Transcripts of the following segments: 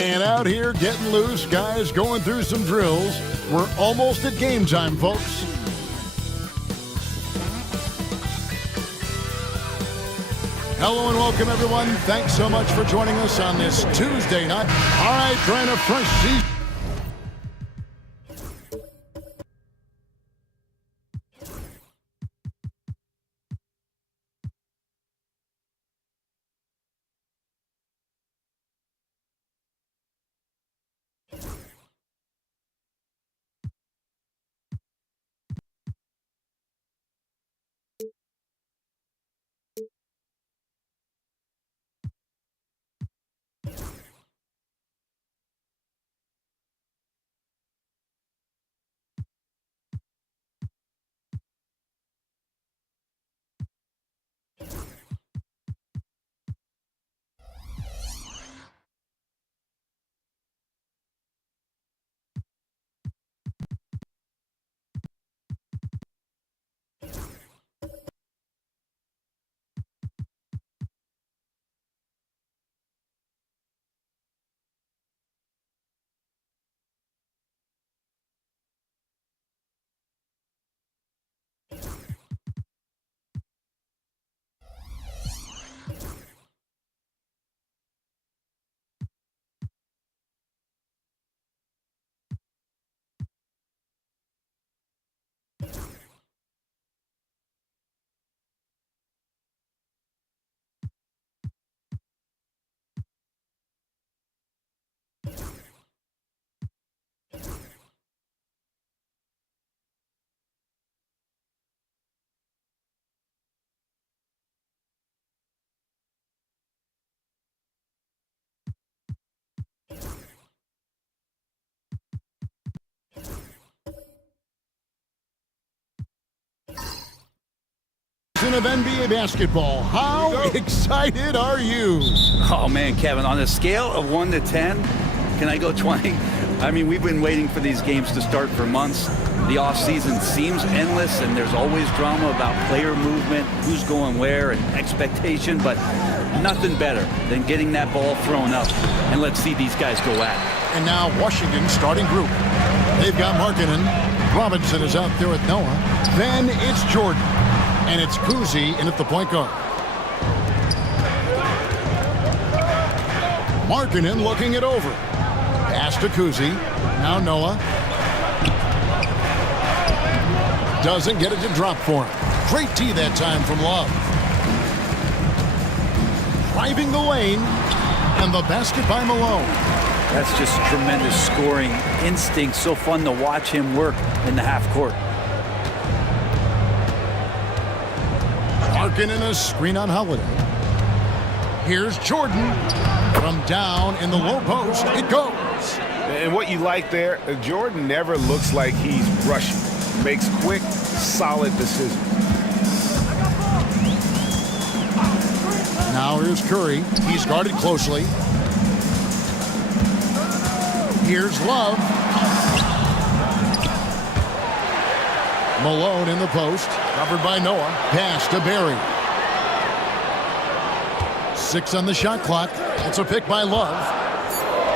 And out here getting loose, guys going through some drills. We're almost at game time, folks. Hello and welcome, everyone. Thanks so much for joining us on this Tuesday night. All right, trying a fresh season. season of NBA basketball. How excited are you? Oh, man, Kevin, on a scale of 1 to 10, can I go 20? I mean, we've been waiting for these games to start for months. The offseason seems endless, and there's always drama about player movement, who's going where, and expectation, but nothing better than getting that ball thrown up. And let's see these guys go at it. And now Washington's starting group. They've got Markkanen. Robinson is out there with Noah. Then it's Jordan. And it's Cousy in at the point guard. Markkanen looking it over. Pass to Cousy. Now Noah. Doesn't get it to drop for him. Great tee that time from Love. Driving the lane. And the basket by Malone. That's just tremendous scoring instinct. So fun to watch him work in the half court. Markkanen a screen on Holiday. Here's Jordan. From down in the low post, it goes. And what you like there, Jordan never looks like he's rushing. Makes quick, solid decisions. Now here's Curry. He's guarded closely. Here's Love. Malone in the post. Covered by Noah. Pass to Barry. 6 on the shot clock. It's a pick by Love.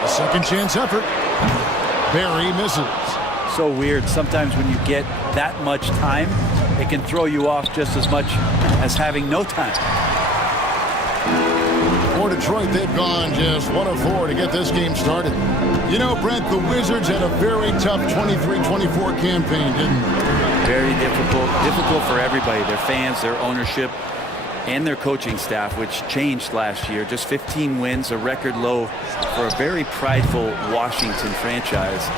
A second chance effort. Barry misses. So weird. Sometimes when you get that much time, it can throw you off just as much as having no time. For Detroit, they've gone just 1 of 4 to get this game started. You know, Brent, the Wizards had a very tough 23-24 campaign, didn't they? Very difficult for everybody, their fans, their ownership, and their coaching staff, which changed last year. Just 15 wins, a record low for a very prideful Washington franchise.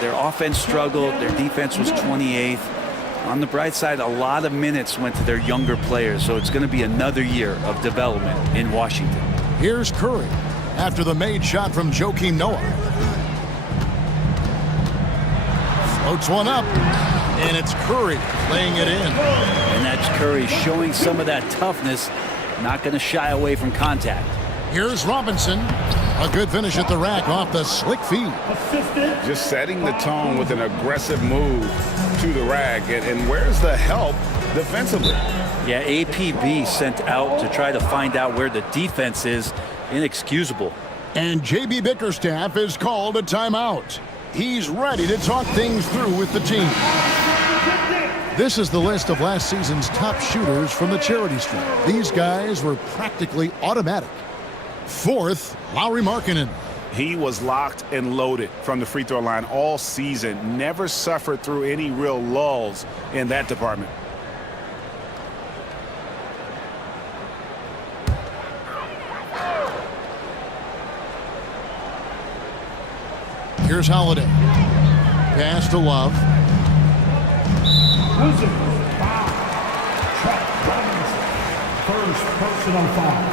Their offense struggled, their defense was 28th. On the bright side, a lot of minutes went to their younger players, so it's going to be another year of development in Washington. Here's Curry after the made shot from Joakim Noah. Floats one up, and it's Curry laying it in. And that's Curry showing some of that toughness, not going to shy away from contact. Here's Robinson. A good finish at the rack off the slick feed. Just setting the tone with an aggressive move to the rack. And where's the help defensively? Yeah, APB sent out to try to find out where the defense is. Inexcusable. And JB Bickerstaff is called a timeout. He's ready to talk things through with the team. This is the list of last season's top shooters from the charity stripe. These guys were practically automatic. 4th, Lauri Markkanen. He was locked and loaded from the free throw line all season. Never suffered through any real lulls in that department. Here's Holiday. Pass to Love. First personal foul.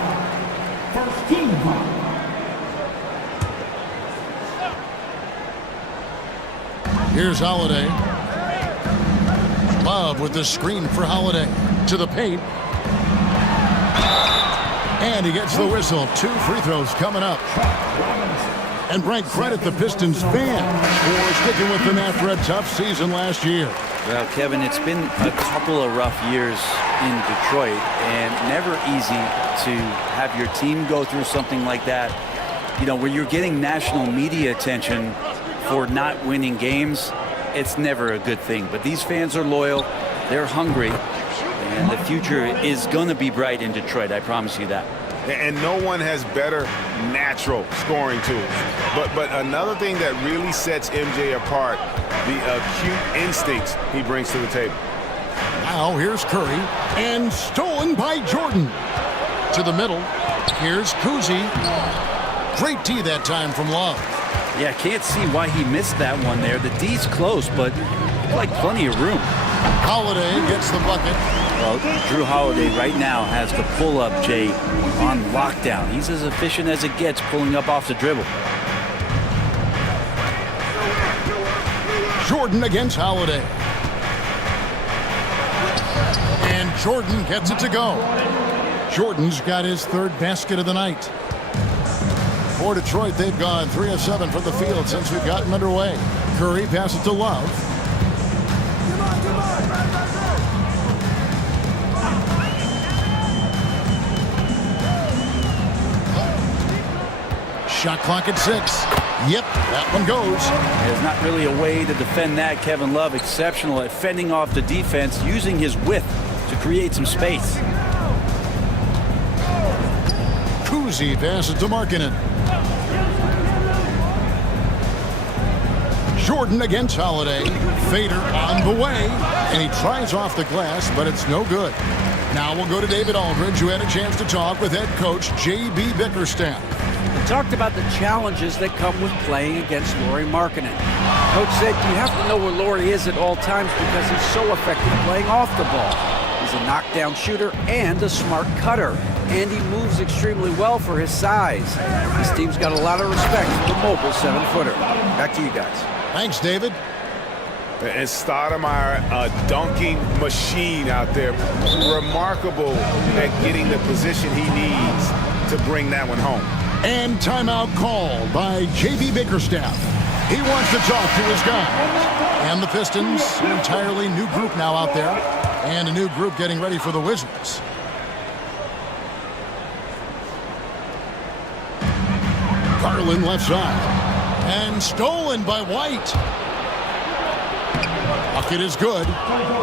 First team foul. Here's Holiday. Love with the screen for Holiday. To the paint. And he gets the whistle. 2 free throws coming up. And Brent, credit the Pistons fans for sticking with them after a tough season last year. Well, Kevin, it's been a couple of rough years in Detroit, and never easy to have your team go through something like that. You know, where you're getting national media attention for not winning games, it's never a good thing. But these fans are loyal, they're hungry, and the future is going to be bright in Detroit, I promise you that. And no one has better natural scoring tools. But another thing that really sets MJ apart, the acute instincts he brings to the table. Now here's Curry, and stolen by Jordan. To the middle, here's Cousy. Great tee that time from Love. Yeah, can't see why he missed that one there. The D's close, but like plenty of room. Holiday gets the bucket. Well, Drew Holiday right now has the pull-up, Jay, on lockdown. He's as efficient as it gets pulling up off the dribble. Jordan against Holiday. And Jordan gets it to go. Jordan's got his third basket of the night. For Detroit, they've gone 3 of 7 from the field since we've gotten underway. Curry passes to Love. Shot clock at 6. Yep, that one goes. There's not really a way to defend that. Kevin Love exceptional at fending off the defense, using his width to create some space. Kuzi passes to Markkanen. Jordan against Holiday. Fader on the way. And he tries off the glass, but it's no good. Now we'll go to David Aldridge, who had a chance to talk with head coach J.B. Bickerstaff. He talked about the challenges that come with playing against Lauri Markkanen. Coach said you have to know where Lauri is at all times because he's so effective playing off the ball. He's a knockdown shooter and a smart cutter, and he moves extremely well for his size. This team's got a lot of respect for the mobile 7-footer. Back to you guys. Thanks, David. And Stoudemire, a dunking machine out there. Remarkable at getting the position he needs to bring that one home. And timeout called by J.B. Bickerstaff. He wants to talk to his guys. And the Pistons, an entirely new group now out there. And a new group getting ready for the Wizards. Garland left side. And stolen by White. Bucket is good.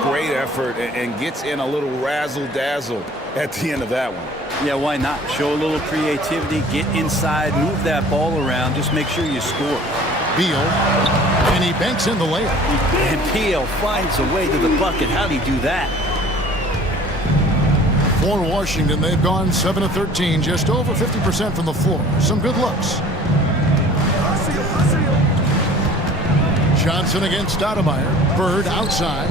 Great effort and gets in a little razzle-dazzle at the end of that one. Yeah, why not? Show a little creativity, get inside, move that ball around, just make sure you score. Beal, and he banks in the layup. And Beal finds a way to the bucket. How'd he do that? For Washington, they've gone 7 of 13, just over 50% from the floor. Some good looks. Johnson against Stoudemire. Bird outside.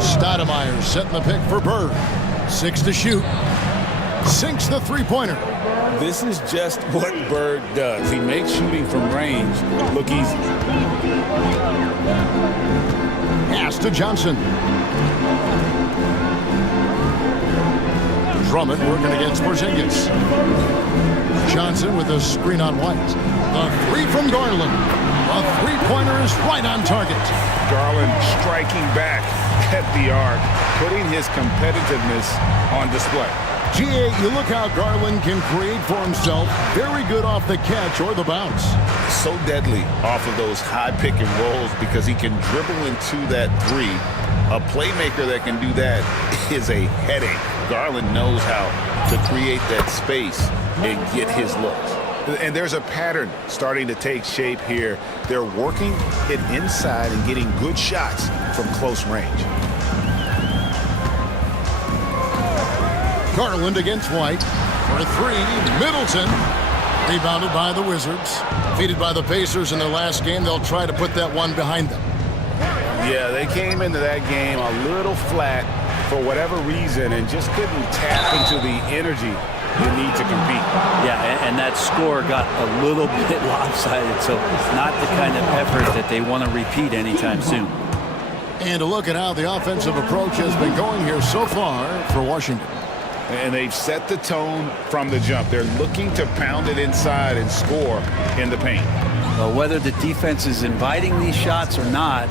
Stoudemire setting the pick for Bird. 6 to shoot. Sinks the three-pointer. This is just what Bird does. He makes shooting from range look easy. Pass to Johnson. Drummond working against Porzingis. Johnson with a screen on White. The three from Garland. A three-pointer is right on target. Garland striking back at the arc, putting his competitiveness on display. G.A., you look how Garland can create for himself. Very good off the catch or the bounce. So deadly off of those high pick and rolls because he can dribble into that three. A playmaker that can do that is a headache. Garland knows how to create that space and get his looks. And there's a pattern starting to take shape here. They're working it inside and getting good shots from close range. Garland against White for a three. Middleton rebounded by the Wizards. Defeated by the Pacers in their last game. They'll try to put that one behind them. Yeah, they came into that game a little flat for whatever reason and just couldn't tap into the energy you need to compete. Yeah, and that score got a little bit lopsided, so it's not the kind of effort that they want to repeat anytime soon. And to look at how the offensive approach has been going here so far for Washington. And they've set the tone from the jump. They're looking to pound it inside and score in the paint. Well, whether the defense is inviting these shots or not,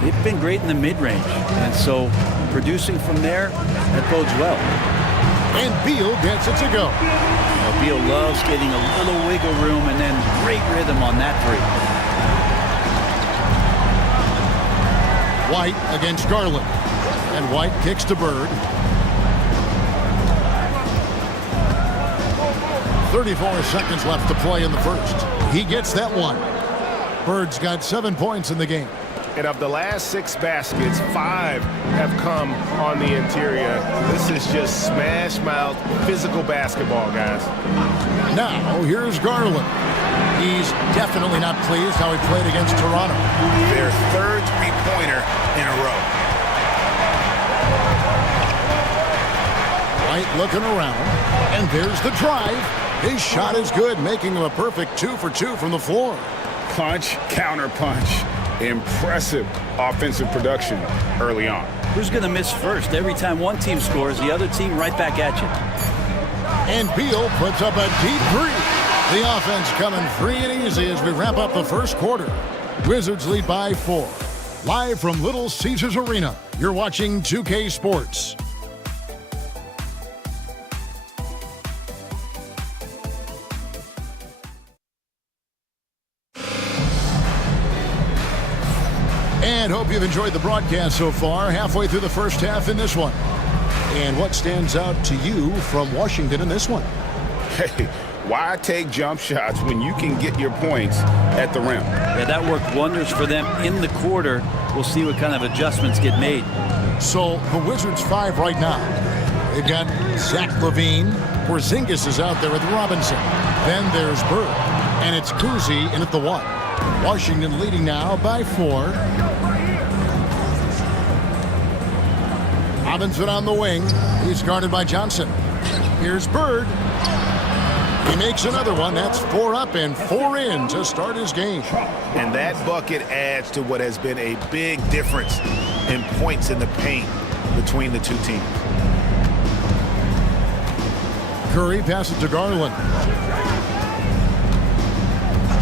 they've been great in the mid-range. And so producing from there, that bodes well. And Beal gets it to go. Beal loves getting a little wiggle room and then great rhythm on that three. White against Garland. And White kicks to Bird. 34 seconds left to play in the first. He gets that one. Bird's got 7 points in the game. And of the last 6 baskets, 5 have come on the interior. This is just smash-mouth physical basketball, guys. Now, here's Garland. He's definitely not pleased how he played against Toronto. Their third three-pointer in a row. White looking around. And there's the drive. His shot is good, making him a perfect 2 for 2 from the floor. Punch, counter punch. Impressive offensive production early on. Who's going to miss first? Every time one team scores, the other team right back at you. And Beal puts up a deep three. The offense coming free and easy as we wrap up the first quarter. Wizards lead by 4. Live from Little Caesars Arena, you're watching 2K Sports. And hope you've enjoyed the broadcast so far, halfway through the first half in this one. And what stands out to you from Washington in this one? Hey, why take jump shots when you can get your points at the rim? Yeah, that worked wonders for them in the quarter. We'll see what kind of adjustments get made. So the Wizards 5 right now. They've got Zach LaVine. Porzingis is out there with Robinson. Then there's Bird. And it's Cousy in at the 1. Washington leading now by 4. Robinson on the wing. He's guarded by Johnson. Here's Bird. He makes another one. That's 4 up and 4 in to start his game. And that bucket adds to what has been a big difference in points in the paint between the two teams. Curry passes to Garland.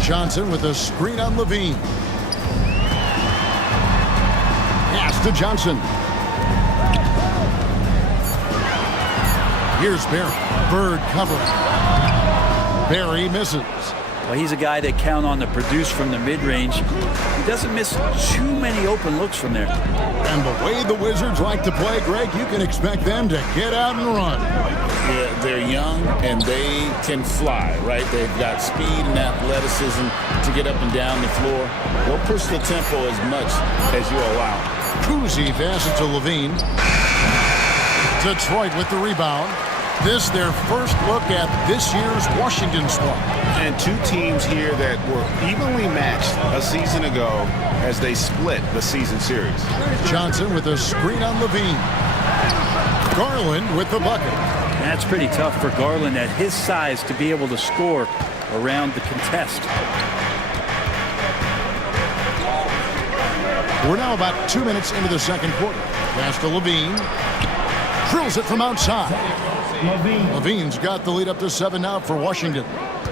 Johnson with a screen on LaVine. Pass to Johnson. Here's Barry. Bird covering. Barry misses. Well, he's a guy they count on to produce from the mid-range. He doesn't miss too many open looks from there. And the way the Wizards like to play, Greg, you can expect them to get out and run. Yeah, they're young and they can fly, right? They've got speed and athleticism to get up and down the floor. They'll push the tempo as much as you allow. Cousy passes to LaVine. Detroit with the rebound. This their first look at this year's Washington squad. And two teams here that were evenly matched a season ago as they split the season series. Johnson with a screen on LaVine. Garland with the bucket. That's pretty tough for Garland at his size to be able to score around the contest. We're now about 2 minutes into the second quarter. Pass to LaVine. Drills it from outside. LaVine's got the lead up to 7 now for Washington.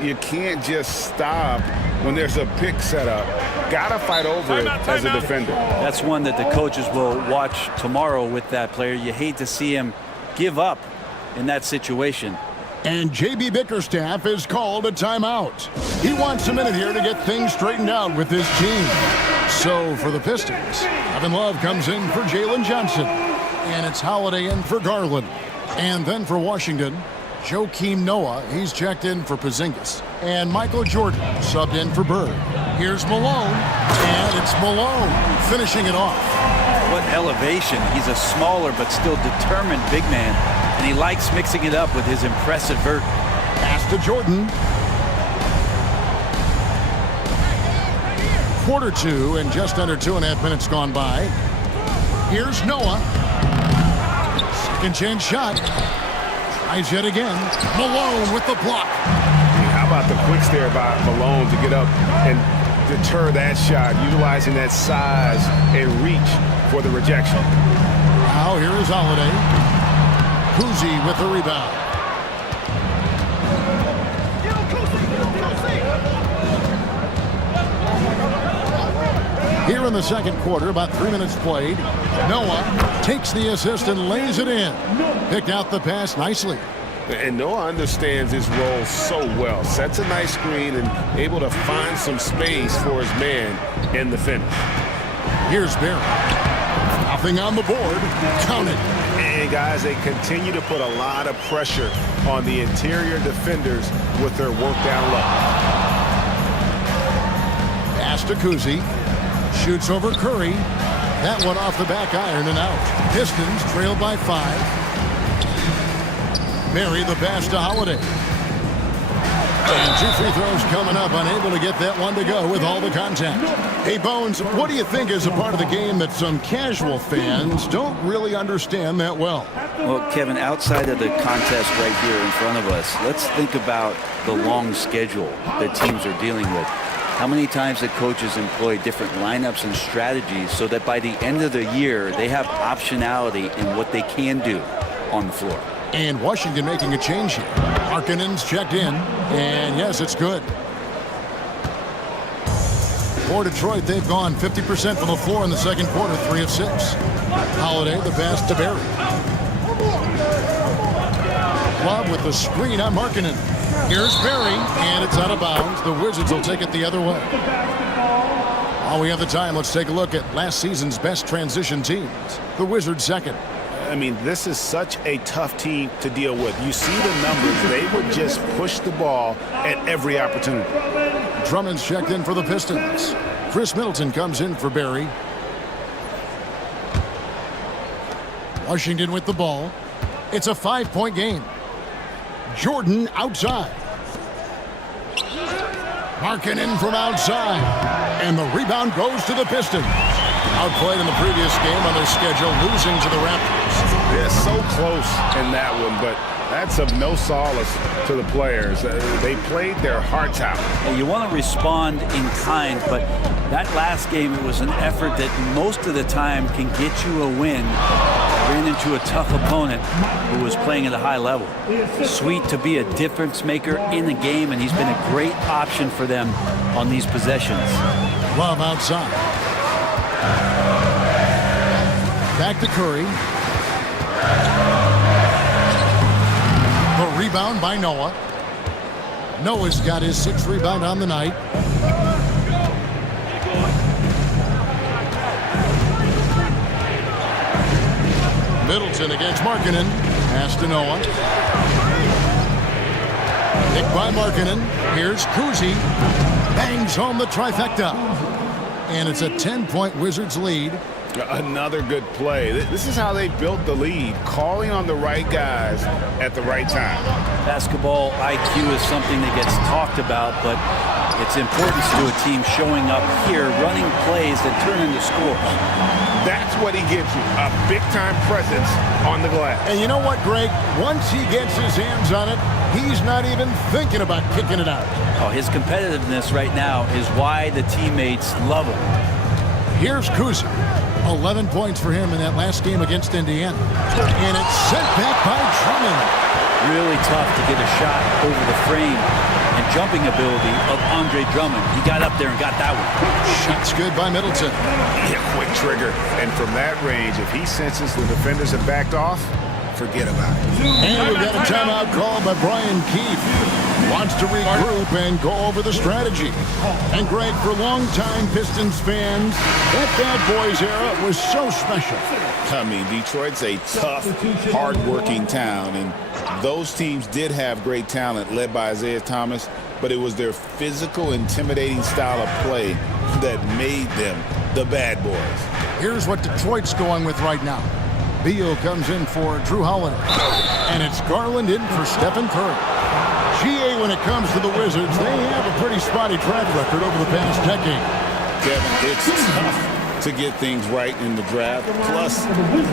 You can't just stop when there's a pick set up. Gotta fight over it as a defender. That's one that the coaches will watch tomorrow with that player. You hate to see him give up in that situation. And J.B. Bickerstaff is called a timeout. He wants a minute here to get things straightened out with his team. So for the Pistons, Kevin Love comes in for Jalen Johnson. And it's Holiday in for Garland. And then for Washington, Joakim Noah, he's checked in for Porzingis. And Michael Jordan subbed in for Bird. Here's Malone, and it's Malone finishing it off. What elevation. He's a smaller but still determined big man, and he likes mixing it up with his impressive vert. Pass to Jordan. Quarter 2 and just under 2.5 minutes gone by. Here's Noah. Second chance shot. Tries yet again. Malone with the block. How about the quicks there by Malone to get up and deter that shot, utilizing that size and reach for the rejection. Now here is Holiday. Cousy with the rebound. Here in the second quarter, about 3 minutes played, Noah takes the assist and lays it in. Picked out the pass nicely. And Noah understands his role so well. Sets a nice screen and able to find some space for his man in the finish. Here's Barry. Nothing on the board. Count it. And guys, they continue to put a lot of pressure on the interior defenders with their work down low. Pass to Cousy. Shoots over Curry. That one off the back iron and out. Pistons trailed by 5. Barry the pass to Holiday. And 2 free throws coming up, unable to get that one to go with all the contact. Hey, Bones, what do you think is a part of the game that some casual fans don't really understand that well? Well, Kevin, outside of the contest right here in front of us, let's think about the long schedule that teams are dealing with. How many times the coaches employ different lineups and strategies so that by the end of the year, they have optionality in what they can do on the floor. And Washington making a change here. Markkanen's checked in, and yes, it's good. For Detroit, they've gone 50% from the floor in the second quarter, 3 of 6. Holiday, the pass to Berry. Love with the screen on Markkanen. Here's Berry, and it's out of bounds. The Wizards will take it the other way. While we have the time, let's take a look at last season's best transition teams. The Wizards second. I mean, this is such a tough team to deal with. You see the numbers. They would just push the ball at every opportunity. Drummond's checked in for the Pistons. Chris Middleton comes in for Berry. Washington with the ball. It's a 5-point game. Jordan outside. Markkanen from outside. And the rebound goes to the Pistons. Outplayed in the previous game on their schedule, losing to the Raptors. They're so close in that one, but that's of no solace to the players. They played their hearts out. And you want to respond in kind, but that last game, it was an effort that most of the time can get you a win. Ran into a tough opponent who was playing at a high level. Sweet to be a difference maker in the game, and he's been a great option for them on these possessions. Love outside. Back to Curry. The rebound by Noah. Noah's got his 6th rebound on the night. Middleton against Markkanen. Pass to Noah. Picked by Markkanen. Here's Kuzi. Bangs home the trifecta. And it's a 10-point Wizards lead. Another good play. This is how they built the lead, calling on the right guys at the right time. Basketball IQ is something that gets talked about, but it's important to a team showing up here, running plays that turn into scores. That's what he gives you, a big-time presence on the glass. And you know what, Greg? Once he gets his hands on it, he's not even thinking about kicking it out. Oh, his competitiveness right now is why the teammates love him. Here's Kuzi. 11 points for him in that last game against Indiana. And it's sent back by Drummond. Really tough to get a shot over the frame and jumping ability of Andre Drummond. He got up there and got that one. Shot's good by Middleton. Yeah, quick trigger. And from that range, if he senses the defenders have backed off, forget about it. And we've got a timeout called by Brian Keefe. Wants to regroup and go over the strategy. And Greg, for longtime Pistons fans, that Bad Boys era was so special. I mean, Detroit's a tough, hard-working town, and those teams did have great talent led by Isaiah Thomas, but it was their physical, intimidating style of play that made them the Bad Boys. Here's what Detroit's going with right now. Beal comes in for Drew Holiday. And it's Garland in for Stephen Curry. GA, when it comes to the Wizards, they have a pretty spotty track record over the past decade. Kevin, it's tough to get things right in the draft. Plus,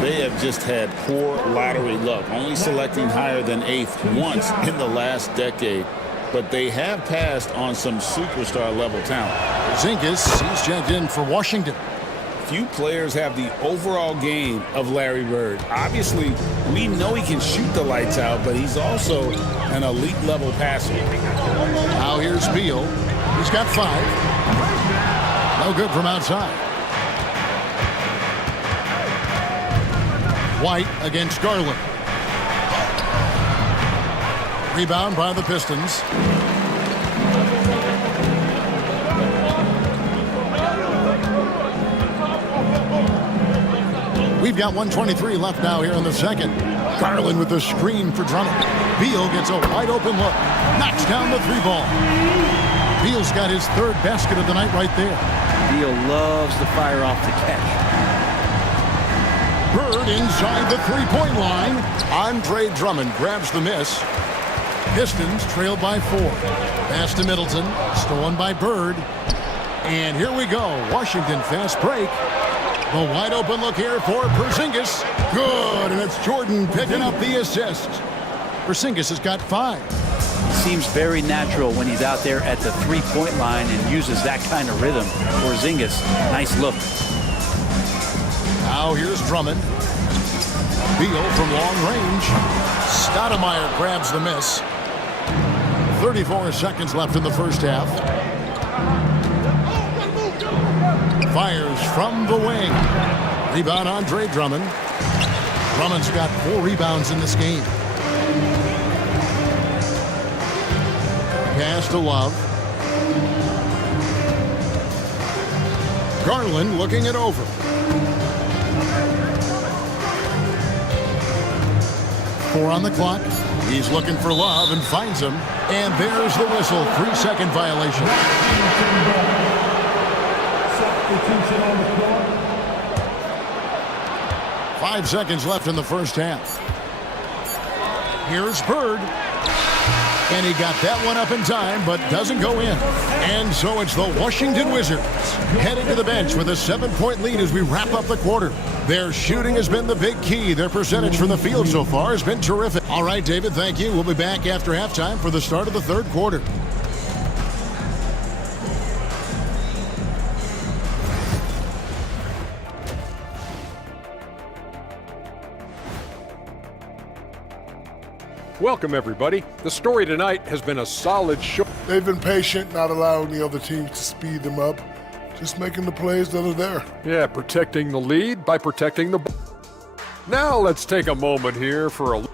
they have just had poor lottery luck, only selecting higher than 8th once in the last decade. But they have passed on some superstar-level talent. Porzingis, he's checked in for Washington. Few players have the overall game of Larry Bird. Obviously, we know he can shoot the lights out, but he's also an elite-level passer. Now here's Beal. He's got 5. No good from outside. White against Garland. Rebound by the Pistons. We've got 1:23 left now here in the second. Garland with the screen for Drummond. Beal gets a wide open look. Knocks down the 3-ball. Beal's got his 3rd basket of the night right there. Beal loves to fire off the catch. Bird inside the 3-point line. Andre Drummond grabs the miss. Pistons trail by 4. Pass to Middleton. Stolen by Bird. And here we go. Washington fast break. The wide open look here for Porzingis. Good, and it's Jordan picking up the assist. Porzingis has got 5. seems very natural when he's out there at the three-point line and uses that kind of rhythm. Porzingis, nice look. Now here's Drummond. Beal from long range. Stoudemire grabs the miss. 34 seconds left in the first half. Fires from the wing. Rebound Andre Drummond. Drummond's got 4 rebounds in this game. Pass to Love. Garland looking it over. Four on the clock. He's looking for Love and finds him. And there's the whistle. 3-second violation. Substitution on the floor. 5 seconds left in the first half. Here's Bird. And he got that one up in time, but doesn't go in. And so it's the Washington Wizards headed to the bench with a 7-point lead as we wrap up the quarter. Their shooting has been the big key. Their percentage from the field so far has been terrific. All right, David, thank you. We'll be back after halftime for the start of the third quarter. Welcome, everybody. The story tonight has been a solid show. They've been patient, not allowing the other teams to speed them up, just making the plays that are there. Yeah, protecting the lead by protecting the ball. Now let's take a moment here for a...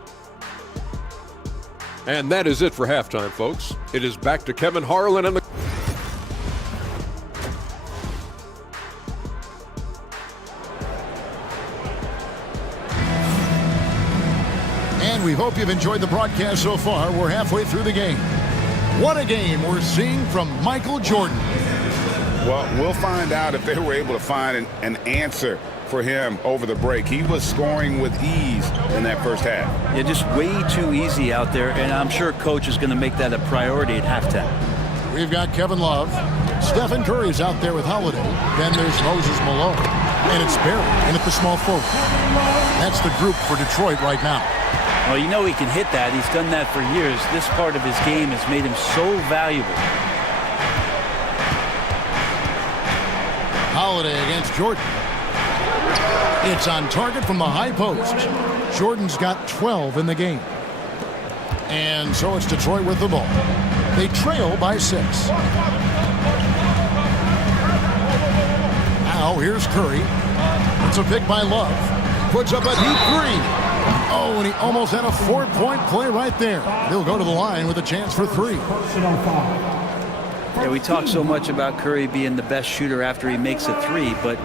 And that is it for halftime, folks. It is back to Kevin Harlan and the... And we hope you've enjoyed the broadcast so far. We're halfway through the game. What a game we're seeing from Michael Jordan. Well, we'll find out if they were able to find an answer for him over the break. He was scoring with ease in that first half. Yeah, just way too easy out there, and I'm sure Coach is going to make that a priority at halftime. We've got Kevin Love. Stephen Curry's out there with Holiday. Then there's Moses Malone. And it's Barry in at the small forward. That's the group for Detroit right now. Well, you know he can hit that. He's done that for years. This part of his game has made him so valuable. Holiday against Jordan. It's on target from the high post. Jordan's got 12 in the game. And so it's Detroit with the ball. They trail by 6. Now here's Curry. It's a pick by Love. Puts up a deep 3. Oh, and he almost had a 4-point play right there. He'll go to the line with a chance for 3. Personal foul. Yeah, we talk so much about Curry being the best shooter after he makes a 3, but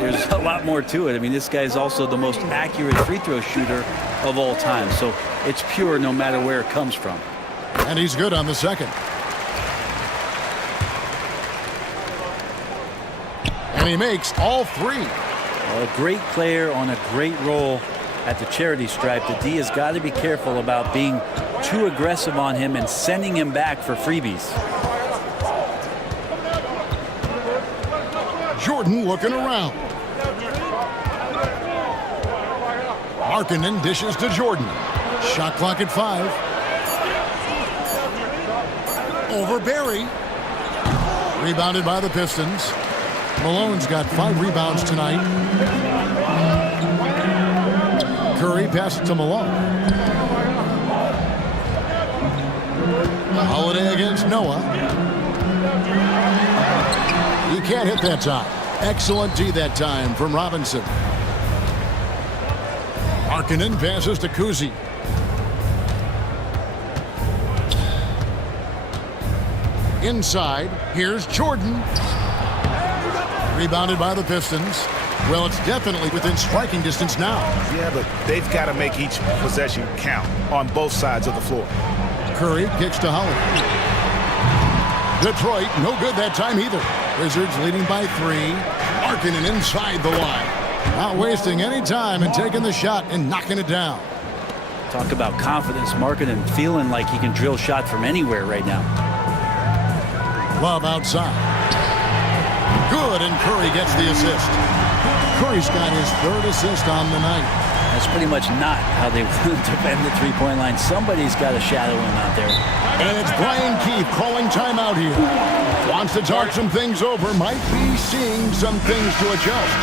there's a lot more to it. I mean, this guy's also the most accurate free throw shooter of all time. So it's pure no matter where it comes from. And he's good on the second. And he makes all 3. A great player on a great role at the charity stripe. The D has got to be careful about being too aggressive on him and sending him back for freebies. Jordan looking around. Markkanen dishes to Jordan. Shot clock at 5. Over Barry. Rebounded by the Pistons. Malone's got 5 rebounds tonight. Curry passes to Malone. Holiday against Noah. He can't hit that time. Excellent D that time from Robinson. Markkanen passes to Kuzi. Inside, here's Jordan. Rebounded by the Pistons. Well, it's definitely within striking distance now. Yeah, but they've got to make each possession count on both sides of the floor. Curry kicks to Holiday. Detroit, no good that time either. Wizards leading by 3. Markkanen inside the line. Not wasting any time and taking the shot and knocking it down. Talk about confidence. Markkanen feeling like he can drill shots from anywhere right now. Love outside. Good, and Curry gets the assist. Curry's got his 3rd assist on the night. That's pretty much not how they defend the three-point line. Somebody's got to shadow him out there. And it's Brian Keefe calling timeout here. Wants to talk some things over. Might be seeing some things to adjust.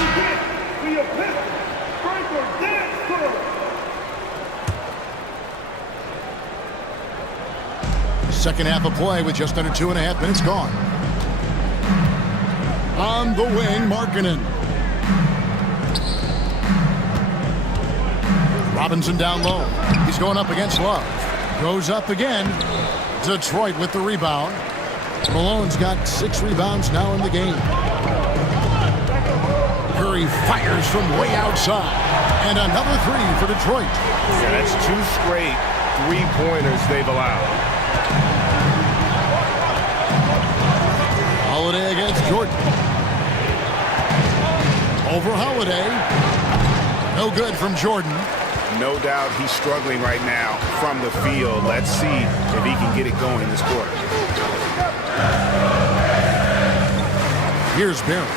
Second half of play with just under 2.5 minutes gone. On the wing, Markkanen. Robinson down low. He's going up against Love. Goes up again. Detroit with the rebound. Malone's got 6 rebounds now in the game. Curry fires from way outside. And another 3 for Detroit. Yeah, that's 2 straight three-pointers they've allowed. Holiday against Jordan. Over Holiday. No good from Jordan. No doubt he's struggling right now from the field. Let's see if he can get it going this quarter. Here's Barrett.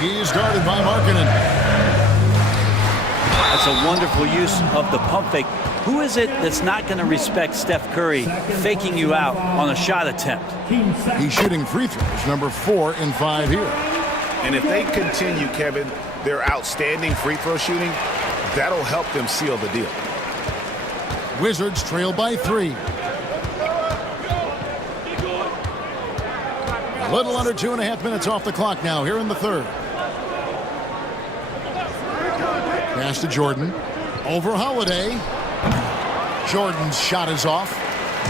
He's guarded by Markkanen. That's a wonderful use of the pump fake. Who is it that's not going to respect Steph Curry faking you out on a shot attempt? He's shooting free throws, number 4 in 5 here. And if they continue, Kevin, their outstanding free throw shooting, that'll help them seal the deal. Wizards trail by 3. A little under 2.5 minutes off the clock now here in the third. Pass to Jordan. Over Holiday. Jordan's shot is off.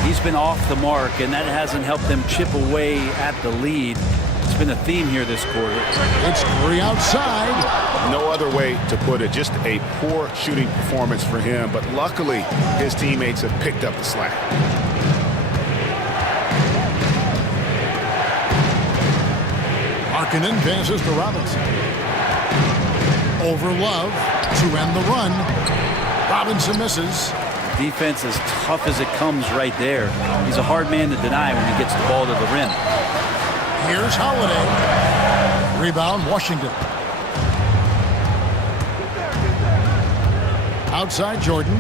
He's been off the mark, and that hasn't helped them chip away at the lead. It's been a theme here this quarter. It's Curry outside. No other way to put it. Just a poor shooting performance for him, but luckily his teammates have picked up the slack. Markkanen passes to Robinson. Over Love to end the run. Robinson misses. Defense as tough as it comes right there. He's a hard man to deny when he gets the ball to the rim. Here's Holiday. Rebound, Washington. Outside Jordan.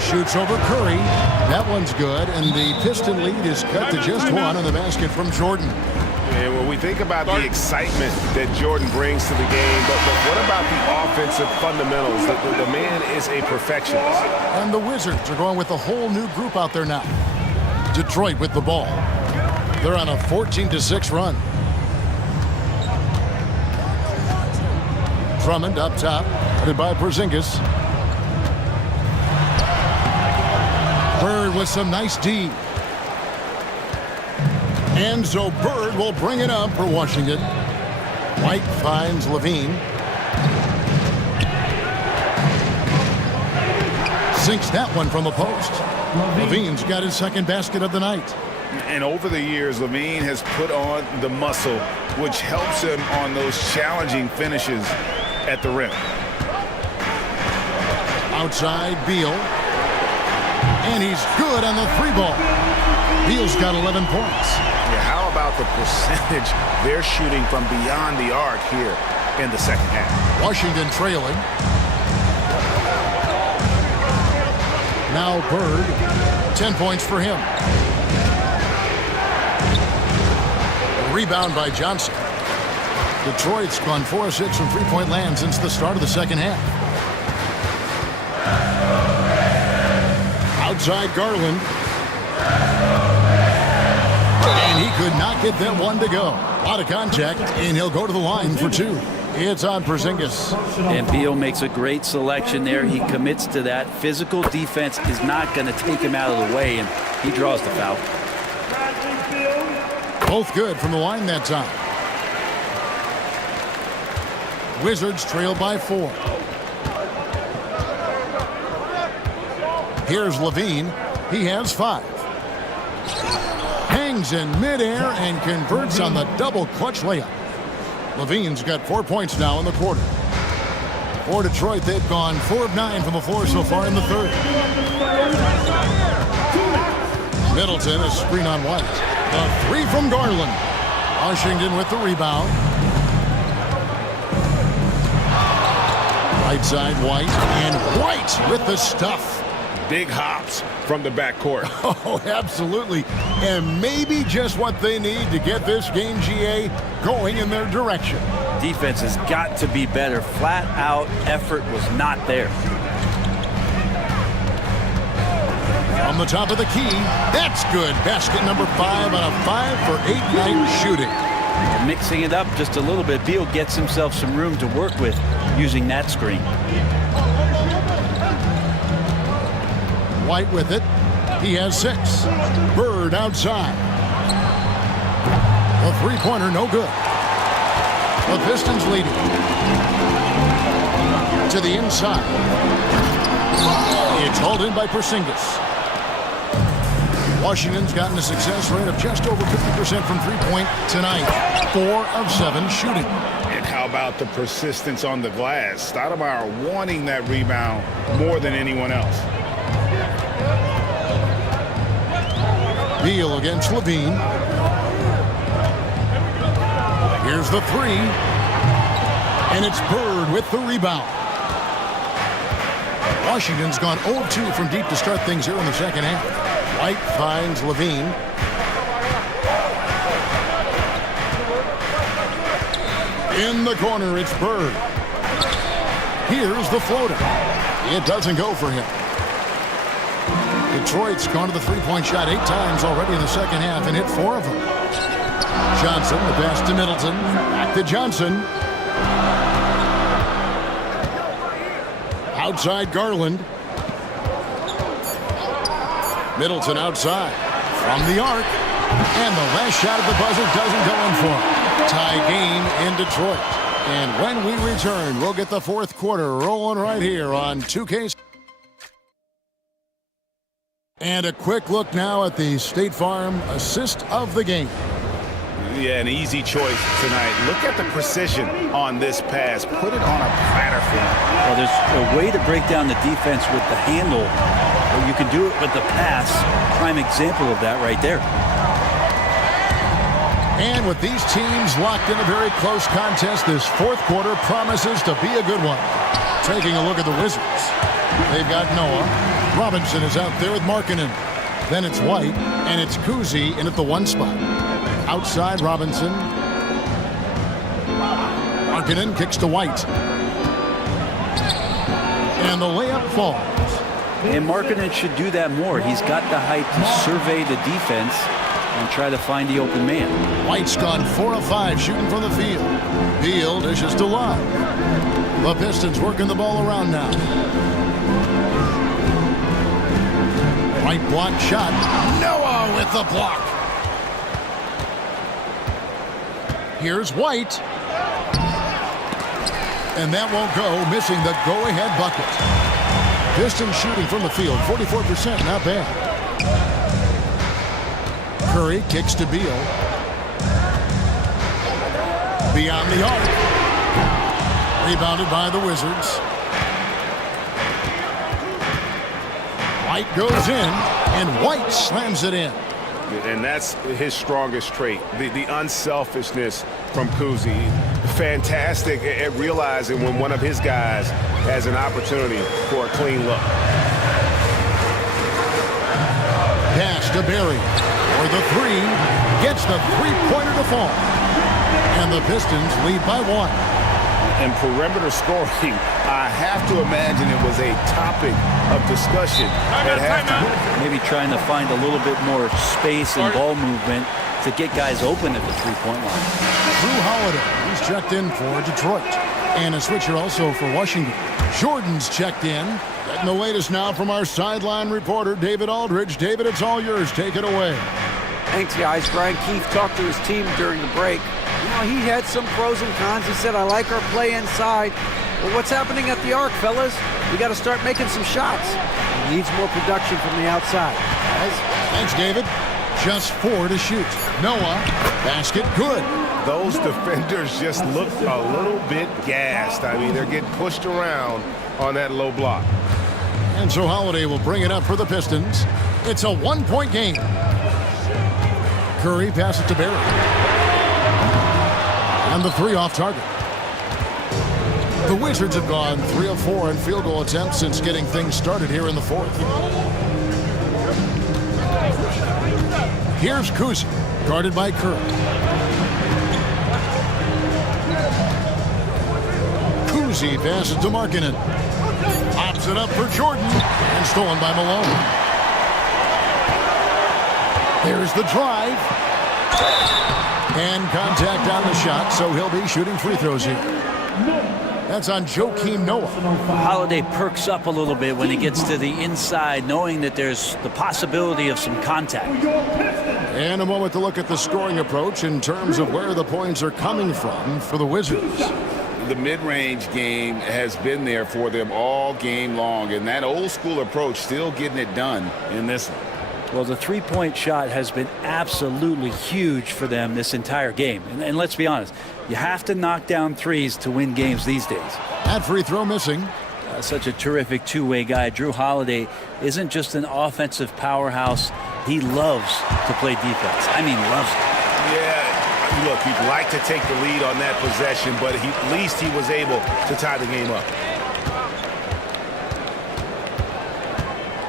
Shoots over Curry. That one's good, and the Piston lead is cut to just 1 on the basket from Jordan. And when we think about the excitement that Jordan brings to the game, but what about the offensive fundamentals? The man is a perfectionist. And the Wizards are going with a whole new group out there now. Detroit with the ball. They're on a 14-6 run. Drummond up top, headed by Porzingis. Bird with some nice D. And so Bird will bring it up for Washington. White finds Levine. Sinks that one from the post. Levine's got his second basket of the night. And over the years, Levine has put on the muscle, which helps him on those challenging finishes at the rim. Outside, Beal. And he's good on the 3-ball. Beal's got 11 points. Yeah, how about the percentage they're shooting from beyond the arc here in the second half? Washington trailing. Now Bird, 10 points for him. Rebound by Johnson. Detroit's gone 4 of 6 from three-point land since the start of the second half. Outside Garland. And he could not get that one to go. A lot of contact, and he'll go to the line for 2. It's on Porzingis. And Beal makes a great selection there. He commits to that. Physical defense is not going to take him out of the way, and he draws the foul. Both good from the line that time. Wizards trail by 4. Here's Levine. He has 5. Hangs in midair and converts on the double clutch layup. Levine's got 4 points now in the quarter. For Detroit, they've gone 4 of 9 from the floor so far in the third. Middleton, a screen on White. The 3 from Garland. Washington with the rebound. Right side, White. And White with the stuff. Big hops from the backcourt. Oh, absolutely. And maybe just what they need to get this game, GA, going in their direction. Defense has got to be better. Flat out effort was not there. From the top of the key, that's good. Basket number 5 on a 5 for 8 night shooting. Mixing it up just a little bit, Beal gets himself some room to work with using that screen. White with it. He has 6. Bird outside. The three-pointer, no good. The Pistons leading. To the inside. It's hauled in by Porzingis. Washington's gotten a success rate of just over 50% from three-point tonight. 4 of 7 shooting. And how about the persistence on the glass? Stoudemire wanting that rebound more than anyone else. Beal against Levine. Here's the 3. And it's Bird with the rebound. Washington's gone 0-2 from deep to start things here in the second half. White finds Levine. In the corner, it's Bird. Here's the floater. It doesn't go for him. Detroit's gone to the three-point shot 8 times already in the second half and hit 4 of them. Johnson, the pass to Middleton. Back to Johnson. Outside Garland. Middleton outside. From the arc. And the last shot at the buzzer doesn't go in for him. Tie game in Detroit. And when we return, we'll get the fourth quarter rolling right here on 2K. And a quick look now at the State Farm assist of the game. Yeah, an easy choice tonight. Look at the precision on this pass. Put it on a platter for him. Well, there's a way to break down the defense with the handle, or you can do it with the pass. Prime example of that right there. And with these teams locked in a very close contest, this fourth quarter promises to be a good one. Taking a look at the Wizards. They've got Noah. Robinson is out there with Markkanen. Then it's White, and it's Kuzi in at the 1 spot. Outside Robinson. Markkanen kicks to White. And the layup falls. And Markkanen should do that more. He's got the height to survey the defense and try to find the open man. White's gone 4 of 5 shooting from the field. Beal dishes to Love. The Pistons working the ball around now. White block shot. Noah with the block. Here's White. And that won't go, missing the go-ahead bucket. Pistons shooting from the field, 44%, not bad. Curry kicks to Beal. Beyond the arc. Rebounded by the Wizards. White goes in, and White slams it in. And that's his strongest trait, the unselfishness from Kuzi. Fantastic at realizing when one of his guys has an opportunity for a clean look. Pass to Barry. For the 3, gets the three-pointer to fall. And the Pistons lead by 1. And perimeter scoring, I have to imagine it was a topic of discussion at halftime. Maybe trying to find a little bit more space and ball movement to get guys open at the three-point line. Drew Holiday, he's checked in for Detroit. And a switcher also for Washington. Jordan's checked in. Getting the latest now from our sideline reporter, David Aldridge. David, it's all yours. Take it away. Thanks, guys. Brian Keefe talked to his team during the break. You know, he had some pros and cons. He said, I like our play inside. Well, what's happening at the arc, fellas? We got to start making some shots. He needs more production from the outside. Guys? Thanks, David. Just 4 to shoot. Noah, basket good. Those defenders just look a little bit gassed. I mean, they're getting pushed around on that low block. And so Holiday will bring it up for the Pistons. It's a 1-point game. Curry passes to Barry. And the 3 off target. The Wizards have gone 3 of 4 in field goal attempts since getting things started here in the fourth. Here's Kuzi, guarded by Curry. Kuzi passes to Markkanen. Pops it up for Jordan and stolen by Malone. There's the drive. And contact on the shot, so he'll be shooting free throws here. That's on Joakim Noah. Holiday perks up a little bit when he gets to the inside, knowing that there's the possibility of some contact. And a moment to look at the scoring approach in terms of where the points are coming from for the Wizards. The mid-range game has been there for them all game long, and that old-school approach still getting it done in this one. Well, the three-point shot has been absolutely huge for them this entire game. And let's be honest, you have to knock down threes to win games these days. That free throw missing. Such a terrific two-way guy. Jrue Holiday isn't just an offensive powerhouse. He loves to play defense. I mean, loves it. Yeah, look, you'd like to take the lead on that possession, but at least he was able to tie the game up.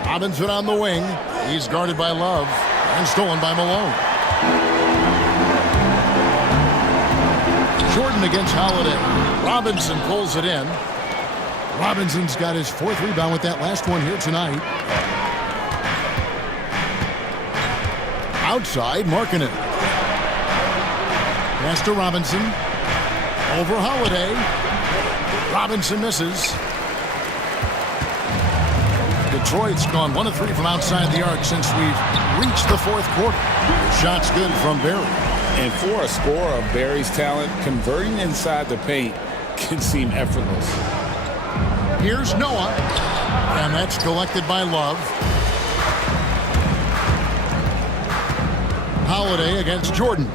Robinson on the wing. He's guarded by Love and stolen by Malone. Jordan against Holiday. Robinson pulls it in. Robinson's got his fourth rebound with that last one here tonight. Outside, Markkanen. Pass to Robinson. Over Holiday. Robinson misses. Detroit's gone 1 of 3 from outside the arc since we've reached the fourth quarter. The shot's good from Barry. And for a scorer of Barry's talent, converting inside the paint can seem effortless. Here's Noah. And that's collected by Love. Holiday against Jordan.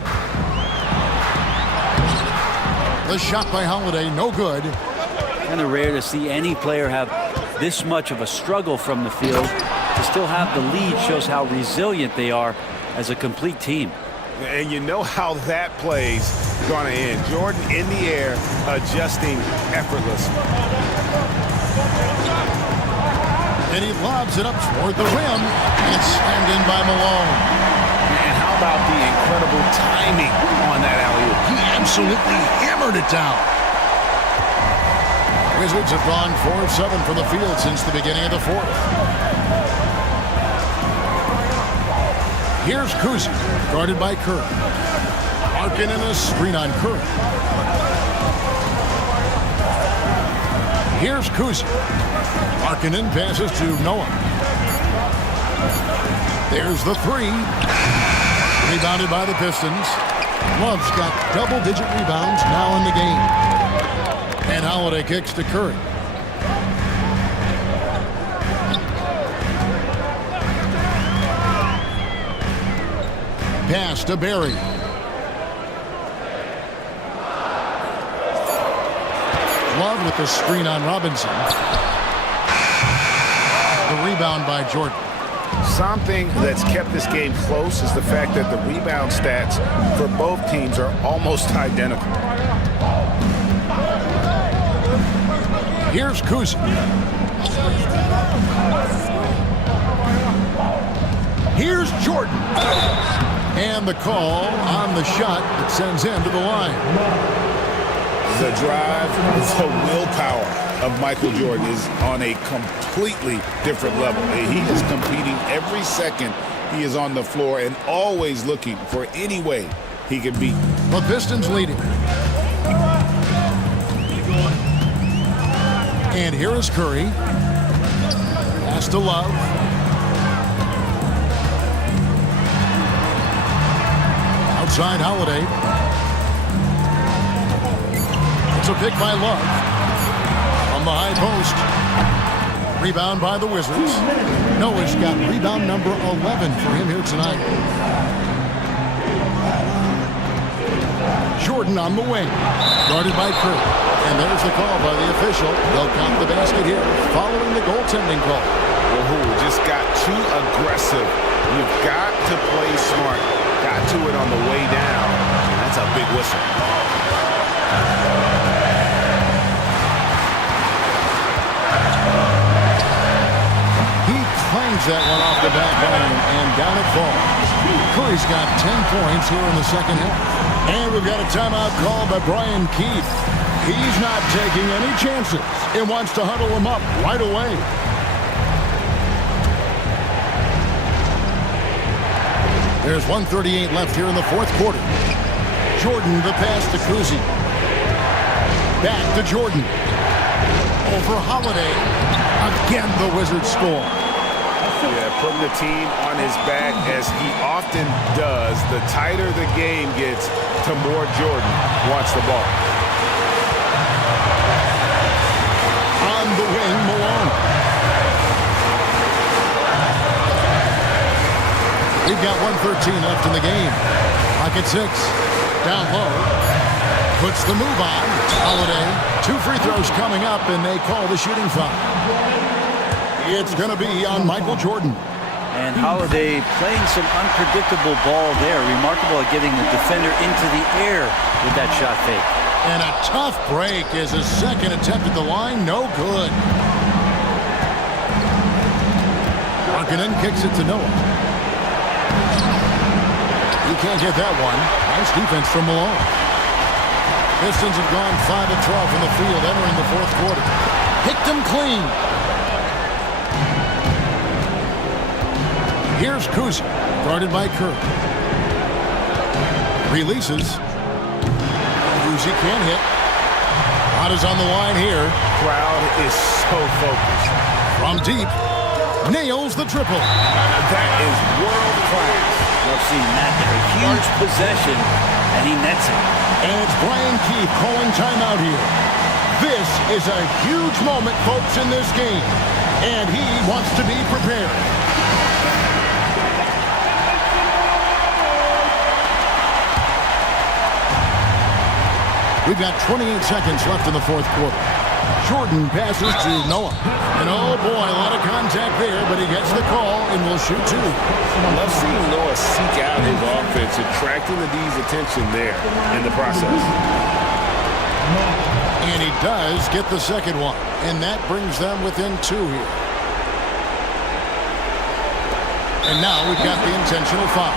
The shot by Holiday, no good. Kind of rare to see any player have this much of a struggle from the field. To still have the lead shows how resilient they are as a complete team. And you know how that play's going to end. Jordan in the air, adjusting effortless. And he lobs it up toward the rim. And it's slammed in by Malone. And how about the incredible timing on that alley-oop? He absolutely hammered it down. Wizards have gone 4 of 7 from the field since the beginning of the fourth. Here's Kuzi, guarded by Curry. Markkanen a screen on Curry. Here's Kuzi. Markkanen passes to Noah. There's the three. Rebounded by the Pistons. Love's got double-digit rebounds now in the game. And Holiday kicks to Curry. Pass to Barry. Love with the screen on Robinson. The rebound by Jordan. Something that's kept this game close is the fact that the rebound stats for both teams are almost identical. Here's Kuzi. Here's Jordan. And the call on the shot that sends him to the line. The drive, the willpower of Michael Jordan is on a completely different level. He is competing every second he is on the floor and always looking for any way he can beat. The Pistons leading. And here is Curry. Pass to Love. Outside Holiday. It's a pick by Love. From the high post. Rebound by the Wizards. Noah's got rebound number 11 for him here tonight. Jordan on the wing. Guarded by Curry. And there's the call by the official. They'll count the basket here following the goaltending call. Wahoo just got too aggressive. You've got to play smart. Got to it on the way down. That's a big whistle. bangs that one off the back iron, and down it falls. Curry's got 10 points here in the second half. And we've got a timeout called by Brian Keith. He's not taking any chances and wants to huddle him up right away. There's 1:38 left here in the fourth quarter. Jordan, the pass to Cousy. Back to Jordan. Over Holiday. Again, the Wizards score. Yeah, putting the team on his back as he often does. The tighter the game gets, the more Jordan wants the ball. On the wing, Malone. We've got 1:13 left in the game. Pocket 6. Down low. Puts the move on. Holiday. 2 free throws coming up, and they call the shooting foul. It's going to be on Michael Jordan. And Holiday playing some unpredictable ball there. Remarkable at getting the defender into the air with that shot fake. And a tough break as his second attempt at the line. No good. Markkanen kicks it to Noah. He can't get that one. Nice defense from Malone. Pistons have gone 5 of 12 from the field entering the fourth quarter. Picked him clean. Here's Cousy, guarded by Kerr. Releases. Cousy can't hit. Rod is on the line here. Crowd is so focused. From deep, nails the triple. That is world class. Love seeing that there. Huge possession, and he nets it. And it's Brian Keith calling timeout here. This is a huge moment, folks, in this game. And he wants to be prepared. We've got 28 seconds left in the fourth quarter. Jordan passes to Noah. And oh boy, a lot of contact there, but he gets the call and will shoot 2. I love seeing Noah seek out his offense, attracting the D's attention there in the process. And he does get the second one. And that brings them within 2 here. And now we've got the intentional foul.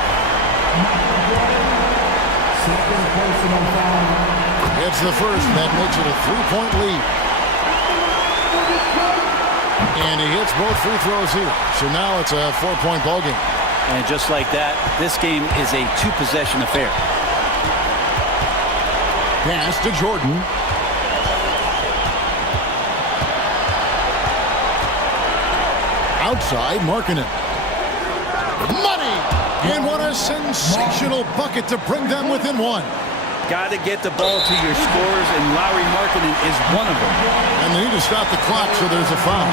Second personal foul. It's the first. That makes it a 3-point lead. And he hits both free throws here. So now it's a 4-point ball game. And just like that, this game is a 2-possession affair. Pass to Jordan. Outside, Markkanen. Money! And what a sensational bucket to bring them within 1. Got to get the ball to your scorers, and Lauri Markkanen is one of them. And they need to stop the clock, so there's a foul.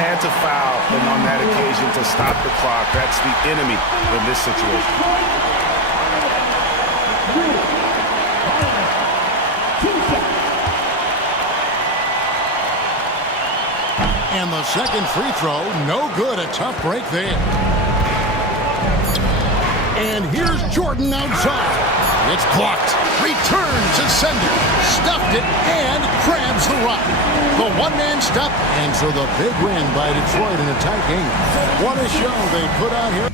Had to foul him on that occasion to stop the clock. That's the enemy in this situation. And the second free throw, no good. A tough break there. And here's Jordan outside. It's blocked. Return to sender. Stuffed it and grabs the rock. The one-man stop. And so the big win by Detroit in a tight game. What a show they put on here.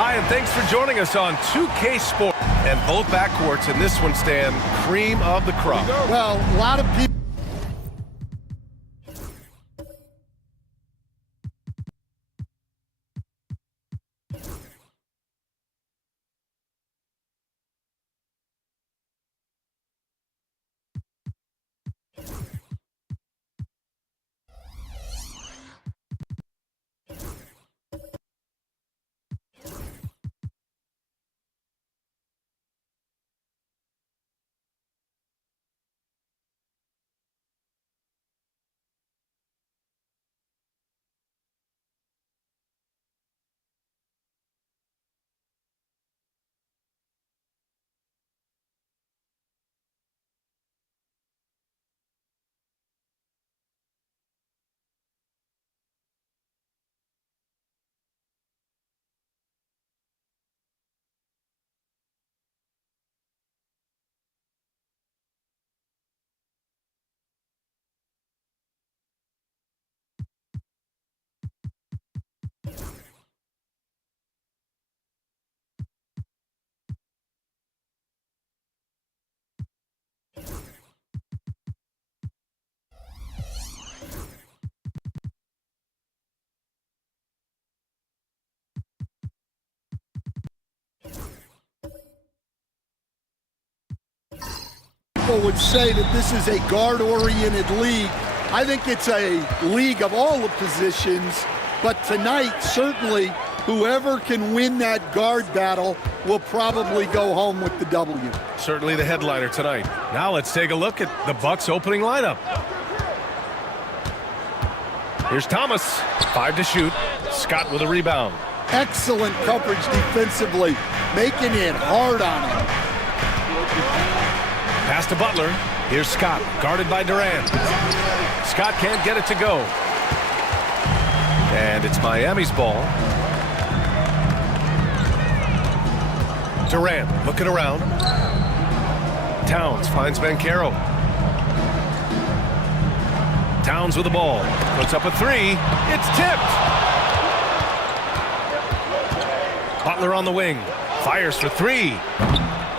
Hi, Brian, thanks for joining us on 2K Sport. And both backcourts in this one stand cream of the crop. Well, a lot of people. People would say that this is a guard-oriented league. I think it's a league of all the positions, but tonight, certainly, whoever can win that guard battle will probably go home with the W. Certainly the headliner tonight. Now let's take a look at the Bucks opening lineup. Here's Thomas, 5 to shoot. Scott with a rebound. Excellent coverage defensively, making it hard on him. Pass to Butler. Here's Scott, guarded by Durant. Scott can't get it to go. And it's Miami's ball. Durant looking around. Towns finds Banchero. Towns with the ball. Puts up a 3. It's tipped. Butler on the wing. Fires for 3.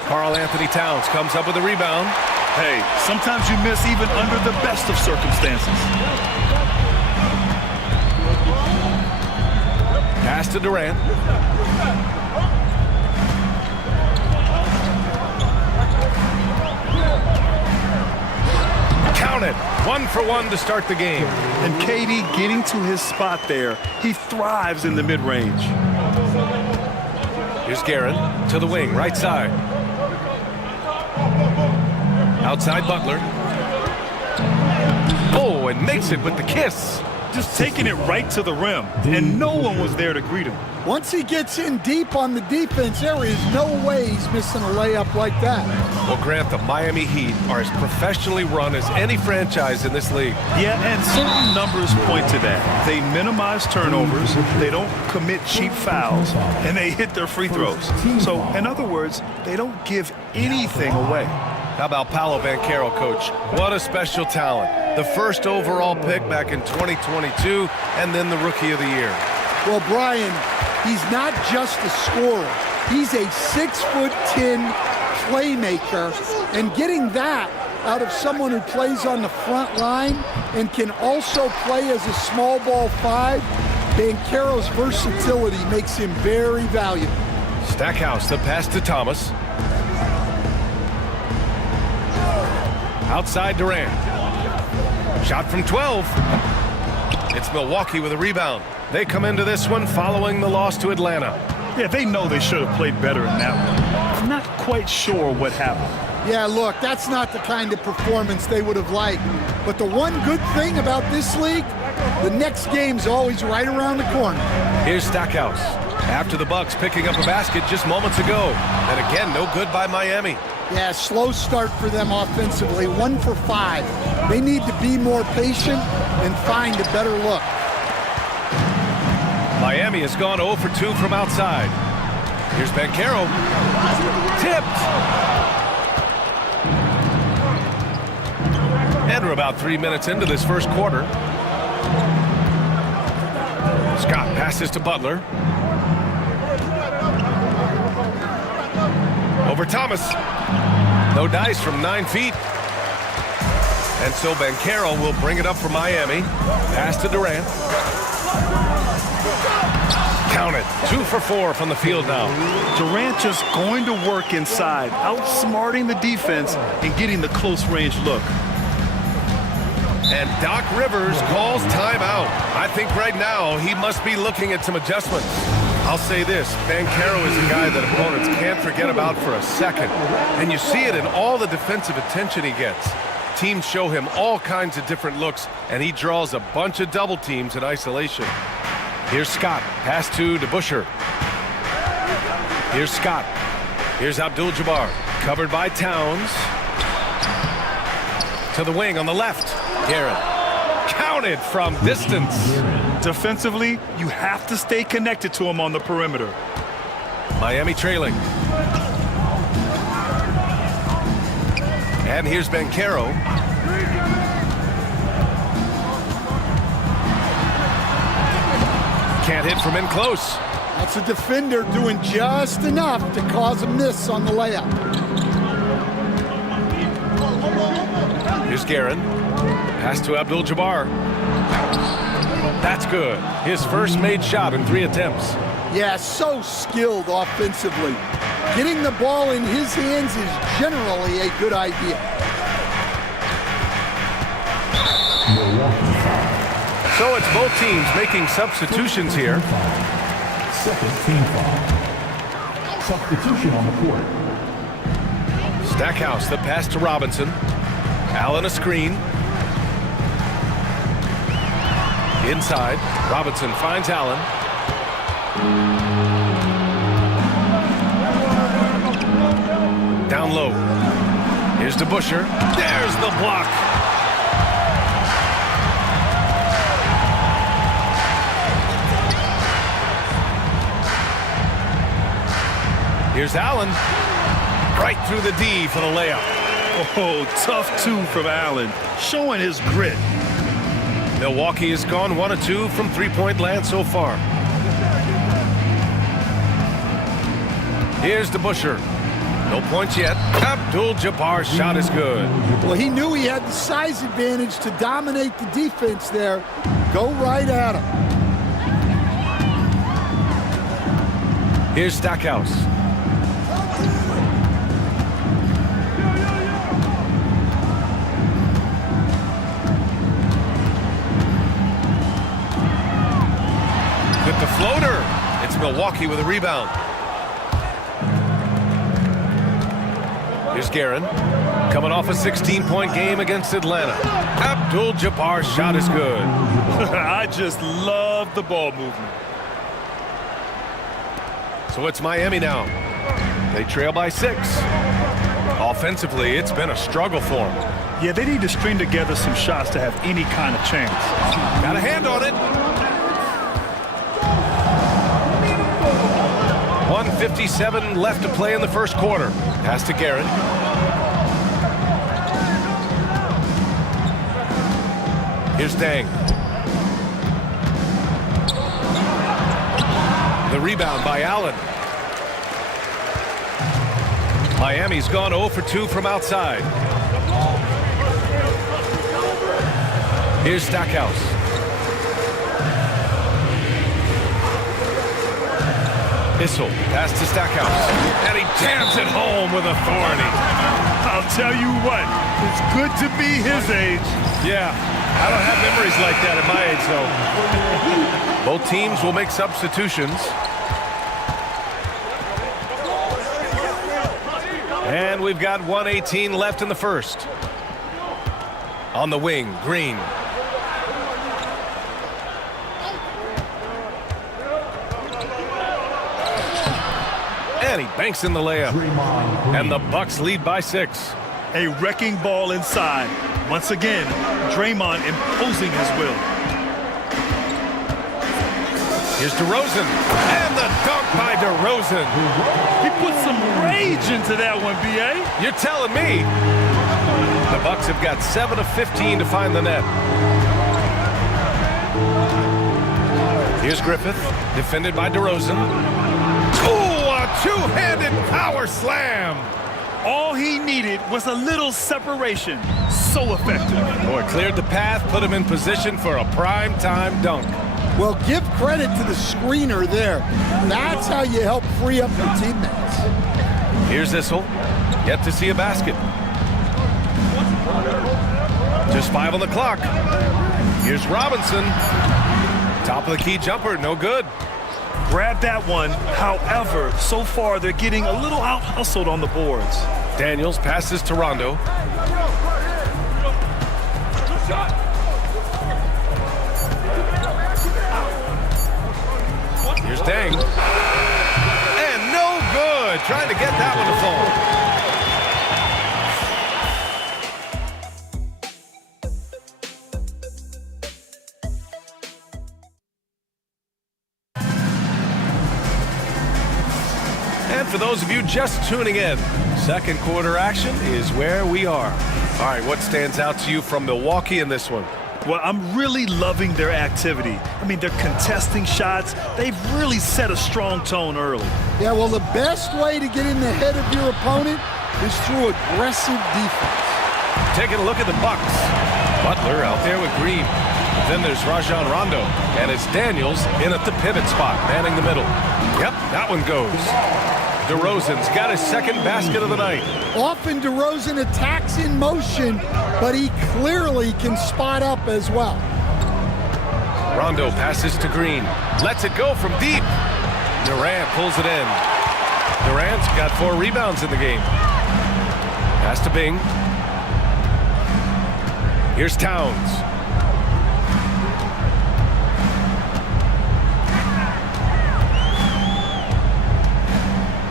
Karl Anthony Towns comes up with a rebound. Hey, sometimes you miss even under the best of circumstances. Pass to Durant. Count it. 1 for 1 to start the game. And KD getting to his spot there. He thrives in the mid-range. Here's Guerin to the wing, right side. Outside Butler. Oh, and makes it with the kiss. Just taking it right to the rim, and no one was there to greet him. Once he gets in deep on the defense, there is no way he's missing a layup like that. Well, Grant, the Miami Heat are as professionally run as any franchise in this league. Yeah, and certain numbers point to that. They minimize turnovers, they don't commit cheap fouls, and they hit their free throws. So, in other words, they don't give anything away. How about Paolo Banchero, coach? What a special talent. The first overall pick back in 2022, and then the Rookie of the Year. Well, Brian, he's not just a scorer. He's a 6'10" playmaker, and getting that out of someone who plays on the front line and can also play as a small ball 5, Banchero's versatility makes him very valuable. Stackhouse, the pass to Thomas. Outside Durant. Shot from 12. It's Milwaukee with a rebound. They come into this one following the loss to Atlanta. Yeah, they know they should have played better in that one. I'm not quite sure what happened. Yeah, look, that's not the kind of performance they would have liked. But the one good thing about this league, the next game's always right around the corner. Here's Stackhouse. After the Bucks picking up a basket just moments ago. And again, no good by Miami. Yeah, slow start for them offensively, 1 for 5. They need to be more patient and find a better look. Miami has gone 0 for 2 from outside. Here's Banchero. Tipped. And we're about 3 minutes into this first quarter. Scott passes to Butler. Over Thomas. No dice from 9 feet. And so Banchero will bring it up for Miami. Pass to Durant. Count it. 2 for 4 from the field now. Durant just going to work inside, outsmarting the defense and getting the close-range look. And Doc Rivers calls timeout. I think right now he must be looking at some adjustments. I'll say this, Banchero is a guy that opponents can't forget about for a second. And you see it in all the defensive attention he gets. Teams show him all kinds of different looks, and he draws a bunch of double teams in isolation. Here's Scott, pass to DeBusschere. Here's Scott. Here's Abdul-Jabbar, covered by Towns. To the wing on the left. Garrett, counted from distance. Defensively, you have to stay connected to him on the perimeter. Miami trailing. And here's Banchero. Can't hit from in close. That's a defender doing just enough to cause a miss on the layup. Here's Guerin. Pass to Abdul-Jabbar. That's good. His first made shot in 3 attempts. Yeah, so skilled offensively. Getting the ball in his hands is generally a good idea. So it's both teams making substitutions here. Second team foul. Substitution on the court. Stackhouse, the pass to Robinson. Allen a screen. Inside, Robinson finds Allen. Down low. Here's DeBusschere. There's the block. Here's Allen. Right through the D for the layup. Oh, tough 2 from Allen, showing his grit. Milwaukee has gone 1 of 2 from three-point land so far. Here's DeBusschere. No points yet. Abdul-Jabbar's shot is good. Well, he knew he had the size advantage to dominate the defense there. Go right at him. Here's Stackhouse. With the floater. It's Milwaukee with a rebound. Here's Guerin, coming off a 16-point game against Atlanta. Abdul-Jabbar's shot is good. I just love the ball movement. So it's Miami now. They trail by 6. Offensively, it's been a struggle for them. Yeah, they need to string together some shots to have any kind of chance. Got a hand on it. 1:57 left to play in the first quarter. Pass to Garrett. Here's Dang. The rebound by Allen. Miami's gone 0 for 2 from outside. Here's Stackhouse. Issel, pass to Stackhouse. And he jams it home with authority. I'll tell you what, it's good to be his age. Yeah, I don't have memories like that at my age, though. Both teams will make substitutions. And we've got 1:18 left in the first. On the wing, Green. And he banks in the layup. And the Bucks lead by 6. A wrecking ball inside. Once again, Draymond imposing his will. Here's DeRozan. And the dunk by DeRozan. He put some rage into that one, B.A. You're telling me. The Bucks have got 7 of 15 to find the net. Here's Griffith, defended by DeRozan. Oh, a two-handed power slam. All he needed was a little separation. So effective. Boy, cleared the path, put him in position for a prime-time dunk. Well, give credit to the screener there. That's how you help free up your teammates. Here's Issel. Yet to see a basket. Just 5 on the clock. Here's Robinson. Top of the key jumper, no good. Grab that one. However, so far they're getting a little out-hustled on the boards. Daniels passes to Rondo. Here's Deng. And no good. Trying to get that one to fall. And for those of you just tuning in, second quarter action is where we are. All right, what stands out to you from Milwaukee in this one? Well, I'm really loving their activity. I mean, they're contesting shots. They've really set a strong tone early. Yeah, well, the best way to get in the head of your opponent is through aggressive defense. Taking a look at the Bucks. Butler out there with Green. Then there's Rajon Rondo, and it's Daniels in at the pivot spot, manning the middle. Yep, that one goes. DeRozan's got his second basket of the night. Often DeRozan attacks in motion, but he clearly can spot up as well. Rondo passes to Green. Lets it go from deep. Durant pulls it in. Durant's got 4 rebounds in the game. Pass to Bing. Here's Towns.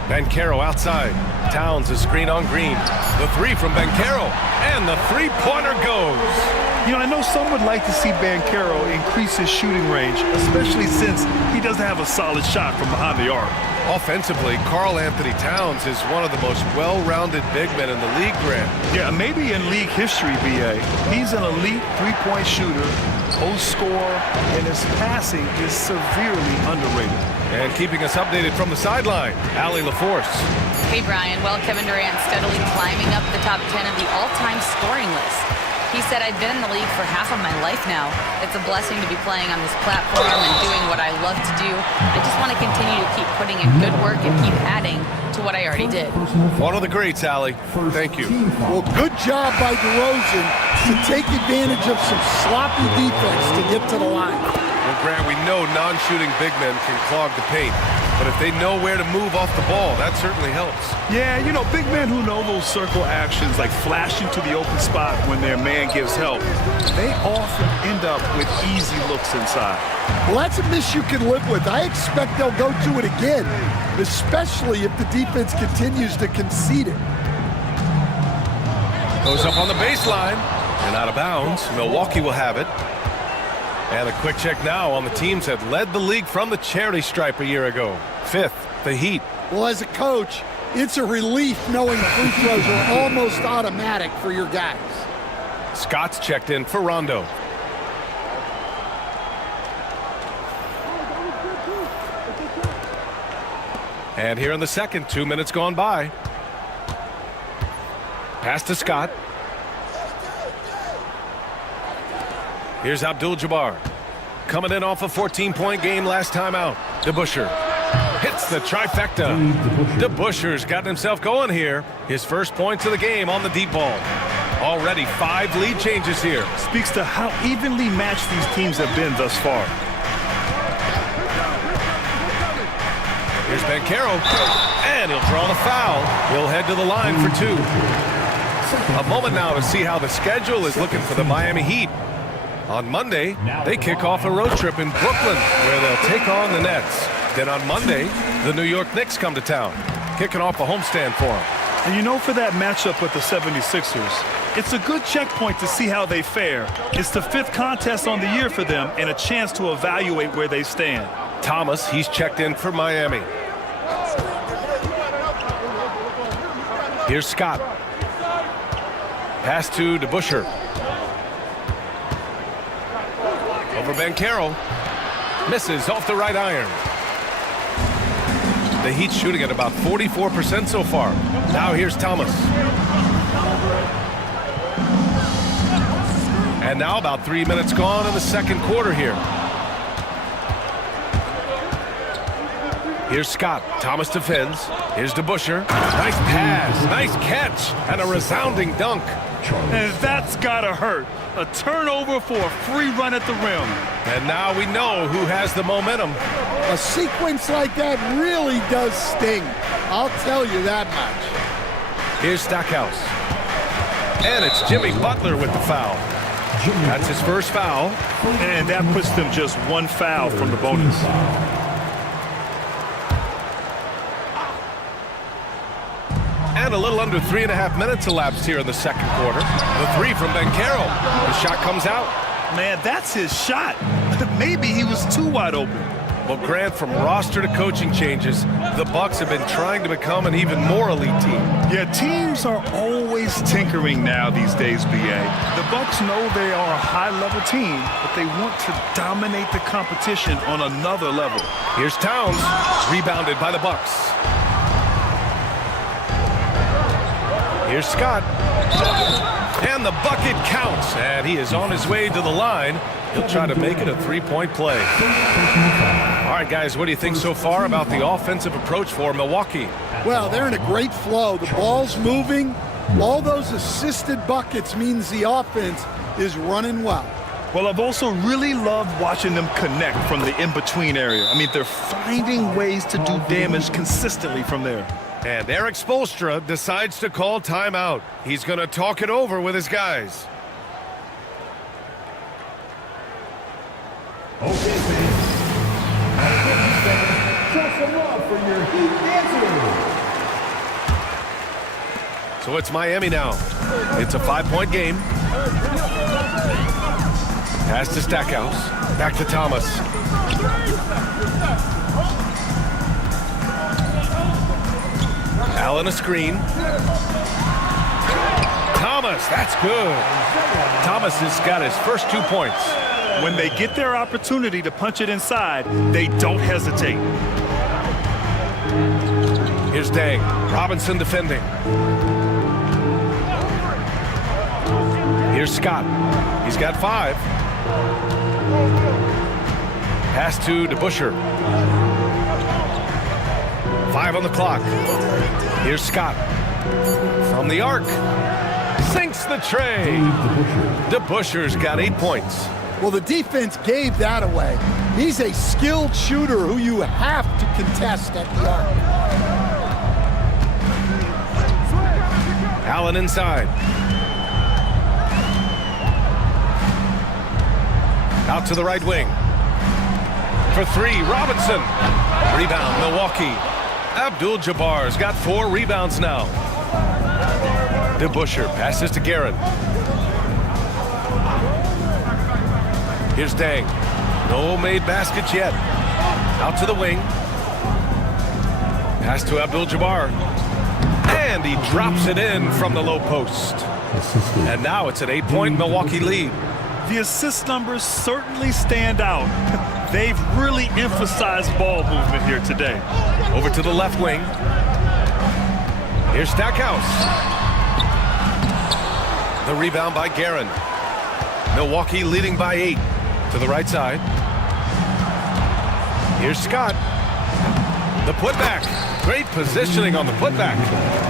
Banchero outside. Towns is screen on Green. The 3 from Banchero. And the three-pointer goes. You know, I know some would like to see Banchero increase his shooting range, especially since he doesn't have a solid shot from behind the arc. Offensively, Karl Anthony Towns is one of the most well-rounded big men in the league, Grant. Yeah, maybe in league history, B.A. He's an elite three-point shooter, post scorer, and his passing is severely underrated. And keeping us updated from the sideline, Allie LaForce. Hey, Brian. Well, Kevin Durant steadily climbing up the top 10 of the all-time scoring list. He said, I've been in the league for half of my life now. It's a blessing to be playing on this platform and doing what I love to do. I just want to continue to keep putting in good work and keep adding to what I already did. One of the greats, Allie. Thank you. Well, good job by DeRozan to take advantage of some sloppy defense to get to the line. Well, Grant, we know non-shooting big men can clog the paint. But if they know where to move off the ball, that certainly helps. Yeah, you know, big men who know those circle actions, like flashing to the open spot when their man gives help, they often end up with easy looks inside. Well, that's a miss you can live with. I expect they'll go to it again, especially if the defense continues to concede it. Goes up on the baseline and out of bounds. Milwaukee will have it. And a quick check now on the teams that led the league from the charity stripe a year ago. 5th, the Heat. Well, as a coach, it's a relief knowing free throws are almost automatic for your guys. Scott's checked in for Rondo. And here in the second, 2 minutes gone by. Pass to Scott. Here's Abdul-Jabbar. Coming in off a 14-point game last time out. DeBusschere hits the trifecta. DeBusschere's gotten himself going here. His first points of the game on the deep ball. Already 5 lead changes here. Speaks to how evenly matched these teams have been thus far. Here's Banchero. And he'll draw the foul. He'll head to the line for 2. A moment now to see how the schedule is looking for the Miami Heat. On Monday, they kick off a road trip in Brooklyn, where they'll take on the Nets. Then on Monday, the New York Knicks come to town, kicking off a homestand for them. And you know, for that matchup with the 76ers, it's a good checkpoint to see how they fare. It's the 5th contest on the year for them and a chance to evaluate where they stand. Thomas, he's checked in for Miami. Here's Scott. Pass to DeBusschere. Over Banchero. Misses off the right iron. The Heat shooting at about 44% so far. Now here's Thomas. And now about 3 minutes gone in the second quarter here. Here's Scott. Thomas defends. Here's DeBusschere. Nice pass, nice catch, and a resounding dunk. And that's gotta hurt. A turnover for a free run at the rim. And now we know who has the momentum. A sequence like that really does sting. I'll tell you that much. Here's Stackhouse. And it's Jimmy Butler with the foul. That's his first foul. And that puts them just one foul from the bonus. And a little under 3.5 minutes elapsed here in the second quarter. The three from Banchero. The shot comes out. Man, that's his shot. Maybe he was too wide open. Well, Grant, from roster to coaching changes, the Bucks have been trying to become an even more elite team. Yeah, teams are always tinkering now these days, B.A. The Bucks know they are a high-level team, but they want to dominate the competition on another level. Here's Towns, rebounded by the Bucks. Here's Scott. And the bucket counts, and he is on his way to the line. He'll try to make it a three-point play. All right, guys, what do you think so far about the offensive approach for Milwaukee? Well, they're in a great flow. The ball's moving. All those assisted buckets means the offense is running well. Well, I've also really loved watching them connect from the in-between area. I mean, they're finding ways to do damage consistently from there. And Eric Spoelstra decides to call timeout. He's going to talk it over with his guys. Okay, fans. Show some love for your Heat dancers. So it's Miami now. It's a 5-point game. Pass to Stackhouse. Back to Thomas. Allen a screen. Thomas, that's good. Thomas has got his first 2 points. When they get their opportunity to punch it inside, they don't hesitate. Here's Dang. Robinson defending. Here's Scott. He's got 5. Pass to DeBusschere. 5 on the clock. Here's Scott. From the arc. Sinks the tray. DeBusschere's got 8 points. Well, the defense gave that away. He's a skilled shooter who you have to contest at the arc. Allen inside. Out to the right wing. For 3, Robinson. Rebound, Milwaukee. Abdul-Jabbar's got 4 rebounds now. DeBusschere passes to Guerin. Here's Dang. No made baskets yet. Out to the wing. Pass to Abdul-Jabbar. And he drops it in from the low post. And now it's an 8-point Milwaukee lead. The assist numbers certainly stand out. They've really emphasized ball movement here today. Over to the left wing. Here's Stackhouse. The rebound by Guerin. Milwaukee leading by 8. To the right side. Here's Scott. The putback. Great positioning on the putback.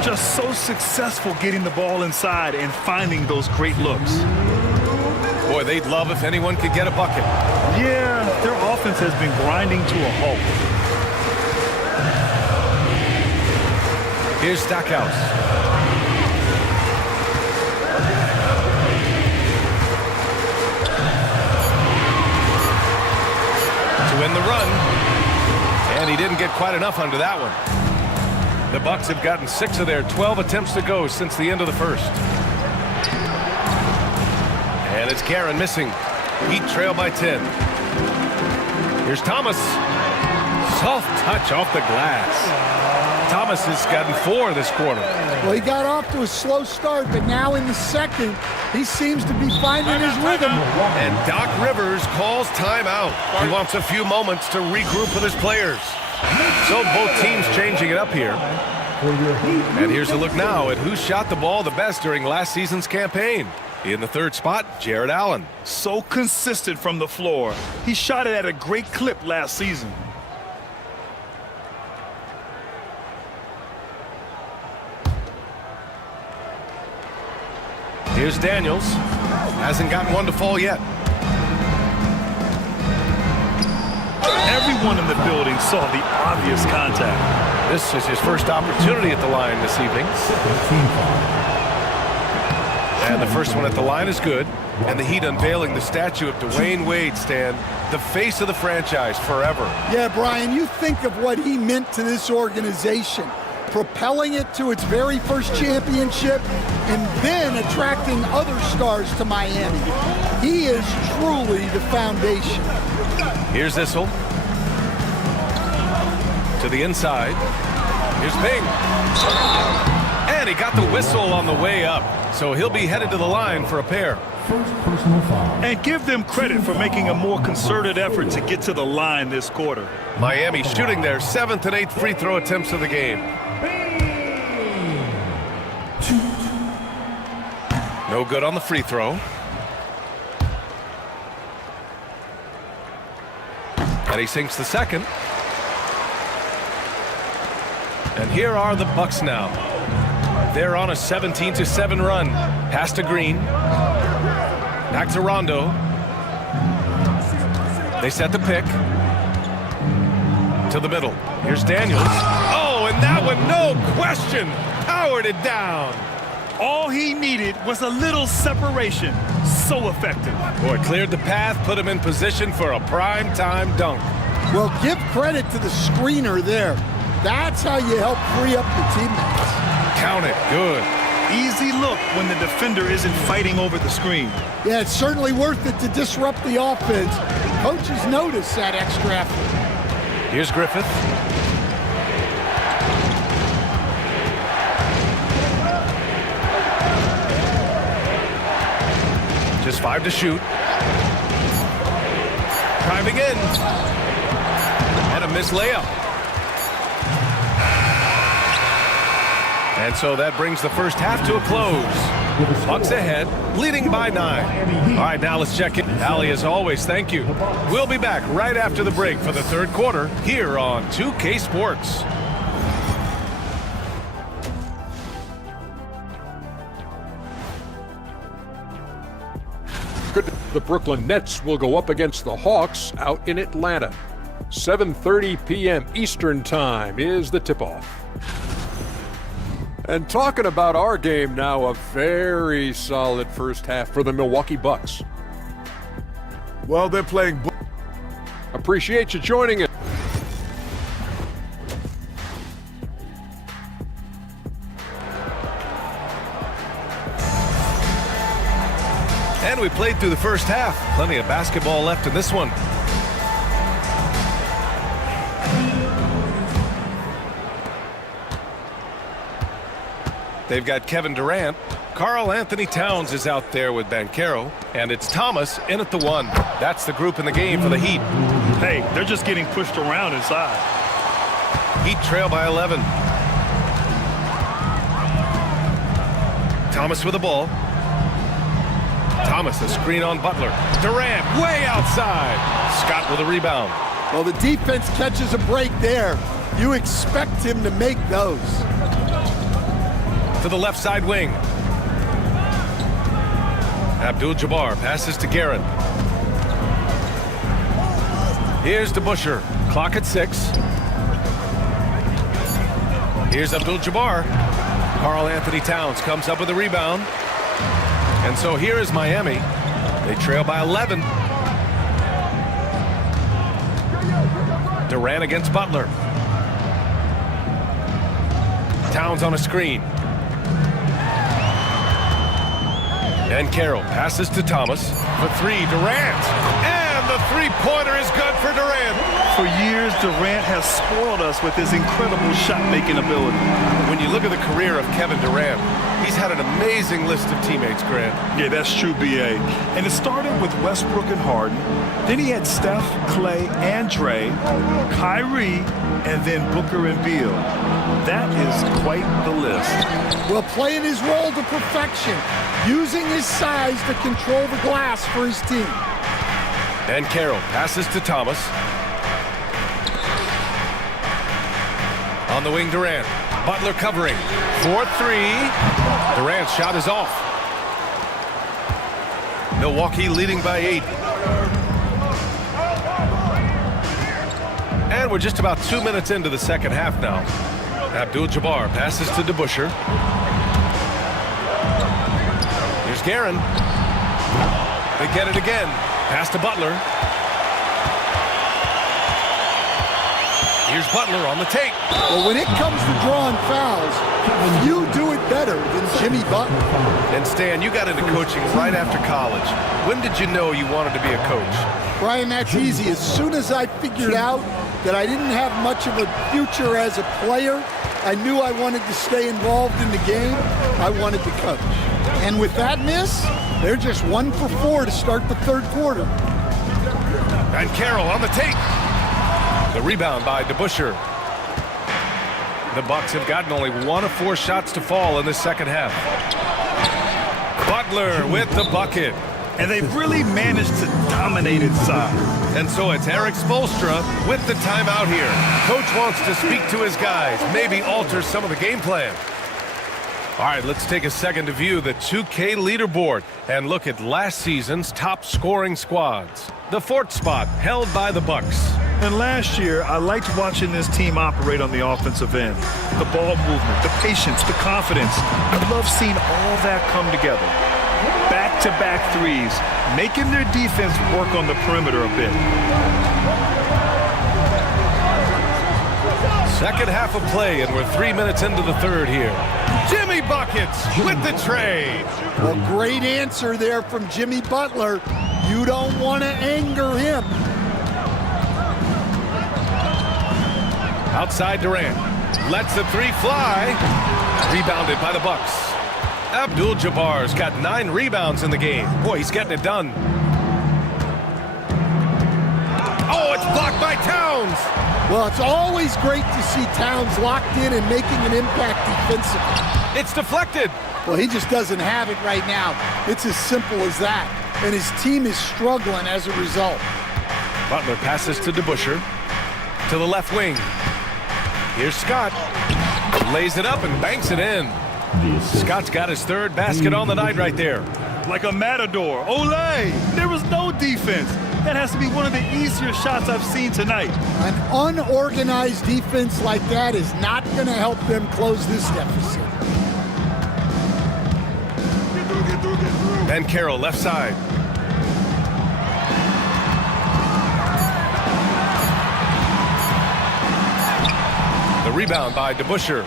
Just so successful getting the ball inside and finding those great looks. Boy, they'd love if anyone could get a bucket. Yeah, their offense has been grinding to a halt. Here's Stackhouse. To win the run. And he didn't get quite enough under that one. The Bucks have gotten 6 of their 12 attempts to go since the end of the first. And it's Guerin missing. Heat trail by 10. Here's Thomas. Soft touch off the glass. Thomas has gotten 4 this quarter. Well, he got off to a slow start, but now in the second, he seems to be finding his rhythm. And Doc Rivers calls timeout. He wants a few moments to regroup with his players. So both teams changing it up here. And here's a look now at who shot the ball the best during last season's campaign. In the third spot, Jared Allen. So consistent from the floor. He shot it at a great clip last season. Here's Daniels. Hasn't gotten one to fall yet. Everyone in the building saw the obvious contact. This is his first opportunity at the line this evening. And the first one at the line is good. And the Heat unveiling the statue of Dwayne Wade, Stan, the face of the franchise forever. Yeah, Brian, you think of what he meant to this organization, propelling it to its very first championship and then attracting other stars to Miami. He is truly the foundation. Here's Issel. To the inside. Here's Bing. And he got the whistle on the way up. So he'll be headed to the line for a pair. First personal foul. And give them credit for making a more concerted effort to get to the line this quarter. Miami shooting their 7th and 8th free throw attempts of the game. No good on the free throw. And he sinks the second. And here are the Bucks now. They're on a 17-7 run. Pass to Green. Back to Rondo. They set the pick. To the middle. Here's Daniels. Oh, and that one, no question, powered it down. All he needed was a little separation. So effective. Boy, cleared the path, put him in position for a prime-time dunk. Well, give credit to the screener there. That's how you help free up your teammates. Count it. Good. Easy look when the defender isn't fighting over the screen. Yeah, it's certainly worth it to disrupt the offense. Coaches notice that extra effort. Here's Griffith. Just 5 to shoot. Driving in. And a missed layup. And so that brings the first half to a close. Bucks ahead, leading by 9. All right, now let's check in. Allie, as always, thank you. We'll be back right after the break for the third quarter here on 2K Sports. The Brooklyn Nets will go up against the Hawks out in Atlanta. 7:30 p.m. Eastern Time is the tip-off. And talking about our game now, a very solid first half for the Milwaukee Bucks. Well, they're playing. Appreciate you joining us. And we played through the first half. Plenty of basketball left in this one. They've got Kevin Durant. Karl Anthony Towns is out there with Banchero. And it's Thomas in at the 1. That's the group in the game for the Heat. Hey, they're just getting pushed around inside. Heat trail by 11. Thomas with the ball. Thomas, a screen on Butler. Durant way outside. Scott with a rebound. Well, the defense catches a break there. You expect him to make those. To the left side wing. Abdul-Jabbar passes to Guerin. Here's to Busher. Clock at 6. Here's Abdul-Jabbar. Karl Anthony Towns comes up with a rebound. And so here is Miami. They trail by 11. Durant against Butler. Towns on a screen. And Carroll passes to Thomas for 3. Durant. And the three-pointer is good for Durant. For years, Durant has spoiled us with his incredible shot-making ability. When you look at the career of Kevin Durant, he's had an amazing list of teammates, Grant. Yeah, that's true, B.A. And it started with Westbrook and Harden. Then he had Steph, Clay, and Dre, Kyrie, and then Booker and Beal. That is quite the list. Well, playing his role to perfection, using his size to control the glass for his team. And Carroll passes to Thomas. On the wing, Durant. Butler covering. 4-3. Durant's shot is off. Milwaukee leading by 8. And we're just about 2 minutes into the second half now. Abdul-Jabbar passes to DeBusschere. Here's Guerin. They get it again. Pass to Butler. Here's Butler on the take. Well, when it comes to drawing fouls, you do it better than Jimmy Butler. And Stan, you got into coaching right after college. When did you know you wanted to be a coach? Brian, that's easy. As soon as I figured out that I didn't have much of a future as a player, I knew I wanted to stay involved in the game. I wanted to coach. And with that miss, they're just 1 for 4 to start the third quarter. And Carroll on the take. The rebound by DeBusschere. The Bucks have gotten only 1 of 4 shots to fall in the second half. Butler with the bucket. And they've really managed to dominate inside. And so it's Eric Spoelstra with the timeout here. Coach wants to speak to his guys, maybe alter some of the game plan. All right, let's take a second to view the 2K leaderboard and look at last season's top scoring squads. The 4th spot held by the Bucks. And last year, I liked watching this team operate on the offensive end. The ball movement, the patience, the confidence. I love seeing all that come together. Back-to-back threes, making their defense work on the perimeter a bit. Second half of play, and we're 3 minutes into the third here. Jimmy Buckets with the trade. Well, great answer there from Jimmy Butler. You don't want to anger him. Outside Durant. Lets the 3 fly. Rebounded by the Bucks. Abdul-Jabbar's got 9 rebounds in the game. Boy, he's getting it done. Oh, it's blocked by Towns. Well, it's always great to see Towns locked in and making an impact defensively. It's deflected. Well, he just doesn't have it right now. It's as simple as that. And his team is struggling as a result. Butler passes to DeBusschere. To the left wing. Here's Scott. Lays it up and banks it in. Scott's got his 3rd basket on the night right there. Like a matador. Olay! There was no defense. That has to be one of the easier shots I've seen tonight. An unorganized defense like that is not going to help them close this deficit. Ben Carroll left side. The rebound by DeBusschere.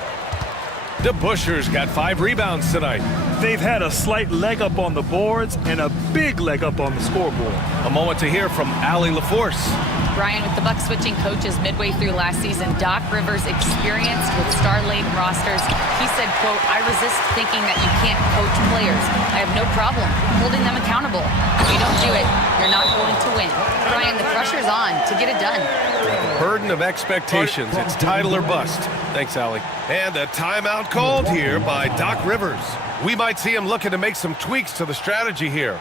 DeBusschere's got 5 rebounds tonight. They've had a slight leg up on the boards and a big leg up on the scoreboard. A moment to hear from Allie LaForce. Brian, with the Bucks switching coaches midway through last season, Doc Rivers experienced with star-laden rosters. He said, quote, "I resist thinking that you can't coach players. I have no problem holding them accountable. If you don't do it, you're not going to win." Brian, the pressure's on to get it done. Burden of expectations. It's title or bust. Thanks, Allie. And a timeout called here by Doc Rivers. We might see him looking to make some tweaks to the strategy here.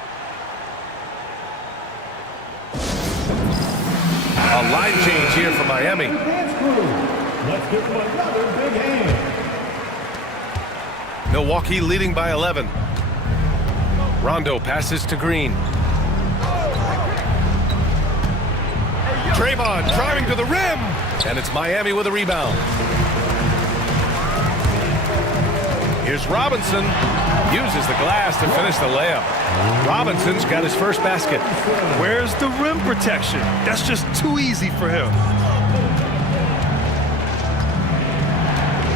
A line change here for Miami. Let's give them another big hand. Milwaukee leading by 11. Rondo passes to Green. Draymond driving to the rim. And it's Miami with a rebound. Here's Robinson. Uses the glass to finish the layup. Robinson's got his first basket. Where's the rim protection? That's just too easy for him.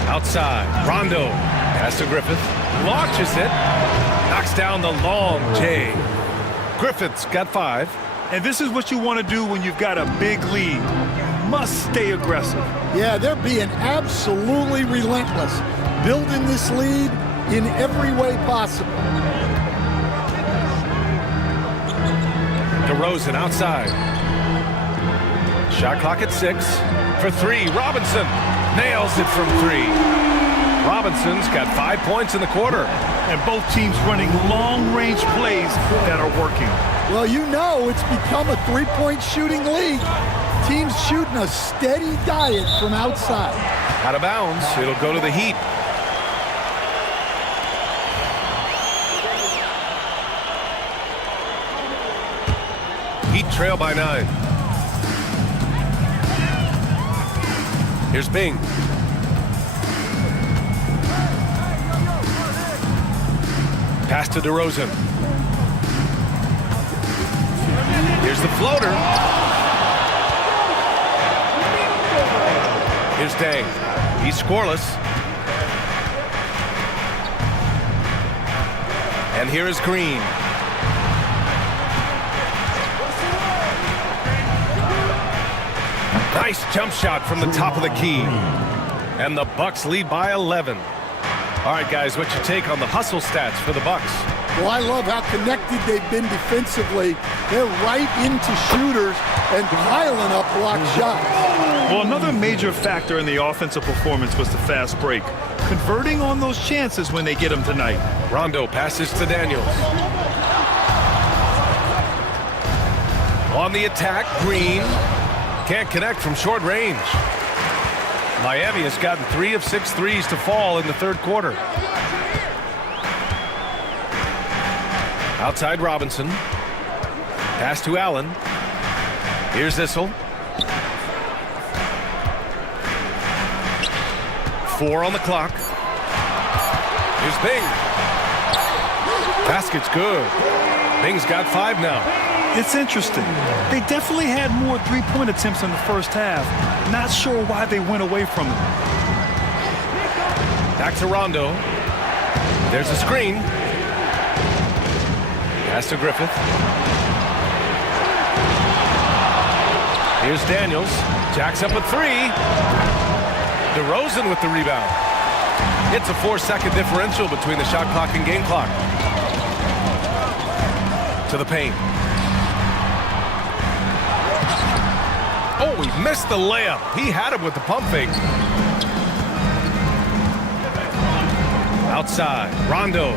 Outside, Rondo. Pass to Griffith. Launches it. Knocks down the long J. Griffith's got 5. And this is what you want to do when you've got a big lead. You must stay aggressive. Yeah, they're being absolutely relentless, building this lead in every way possible. DeRozan outside. Shot clock at 6. for three. Robinson nails it from three. Robinson's got 5 points in the quarter. And both teams running long-range plays that are working. Well, you know it's become a three-point shooting league. Teams shooting a steady diet from outside. Out of bounds. It'll go to the Heat. Heat trail by 9. Here's Bing. Pass to DeRozan. Here's the floater. Here's Dang. He's scoreless. And here is Green. Nice jump shot from the top of the key. And the Bucks lead by 11. All right, guys, what's your take on the hustle stats for the Bucks? Well, I love how connected they've been defensively. They're right into shooters and piling up block shots. Well, another major factor in the offensive performance was the fast break. Converting on those chances when they get them tonight. Rondo passes to Daniels. On the attack, Green. Can't connect from short range. Miami has gotten 3 of 6 threes to fall in the third quarter. Outside Robinson. Pass to Allen. Here's Issel. 4 on the clock. Here's Bing. Basket's good. Bing's got 5 now. It's interesting. They definitely had more three-point attempts in the first half. Not sure why they went away from it. Back to Rondo. There's a screen. Pass to Griffith. Here's Daniels. Jacks up a 3. DeRozan with the rebound. It's a 4-second differential between the shot clock and game clock. To the paint. Oh, he missed the layup. He had him with the pump fake. Outside, Rondo.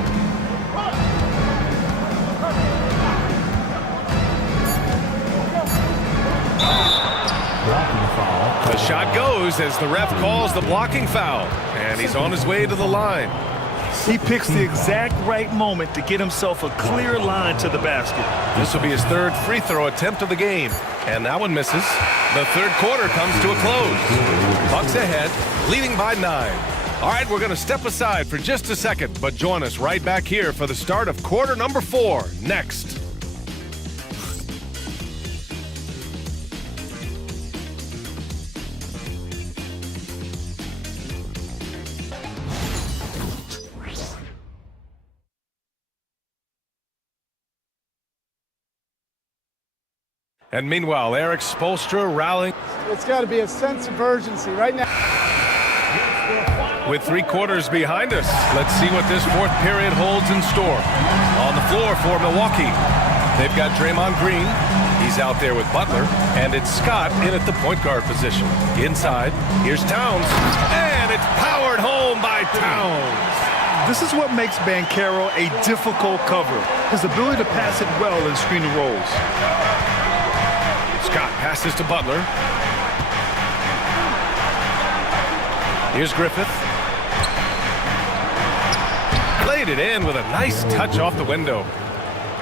The shot goes as the ref calls the blocking foul. And he's on his way to the line. He picks the exact right moment to get himself a clear line to the basket. This will be his third free throw attempt of the game. And that one misses. The third quarter comes to a close. Bucks ahead, leading by 9. All right, we're going to step aside for just a second, but join us right back here for the start of quarter number 4 next. And meanwhile, Eric Spoelstra rallying. It's got to be a sense of urgency right now. With 3 quarters behind us, let's see what this fourth period holds in store. On the floor for Milwaukee, they've got Draymond Green. He's out there with Butler, and it's Scott in at the point guard position. Inside, here's Towns, and it's powered home by Towns. This is what makes Banchero a difficult cover. His ability to pass it well in screen and rolls. Scott passes to Butler. Here's Griffith. Played it in with a nice touch off the window.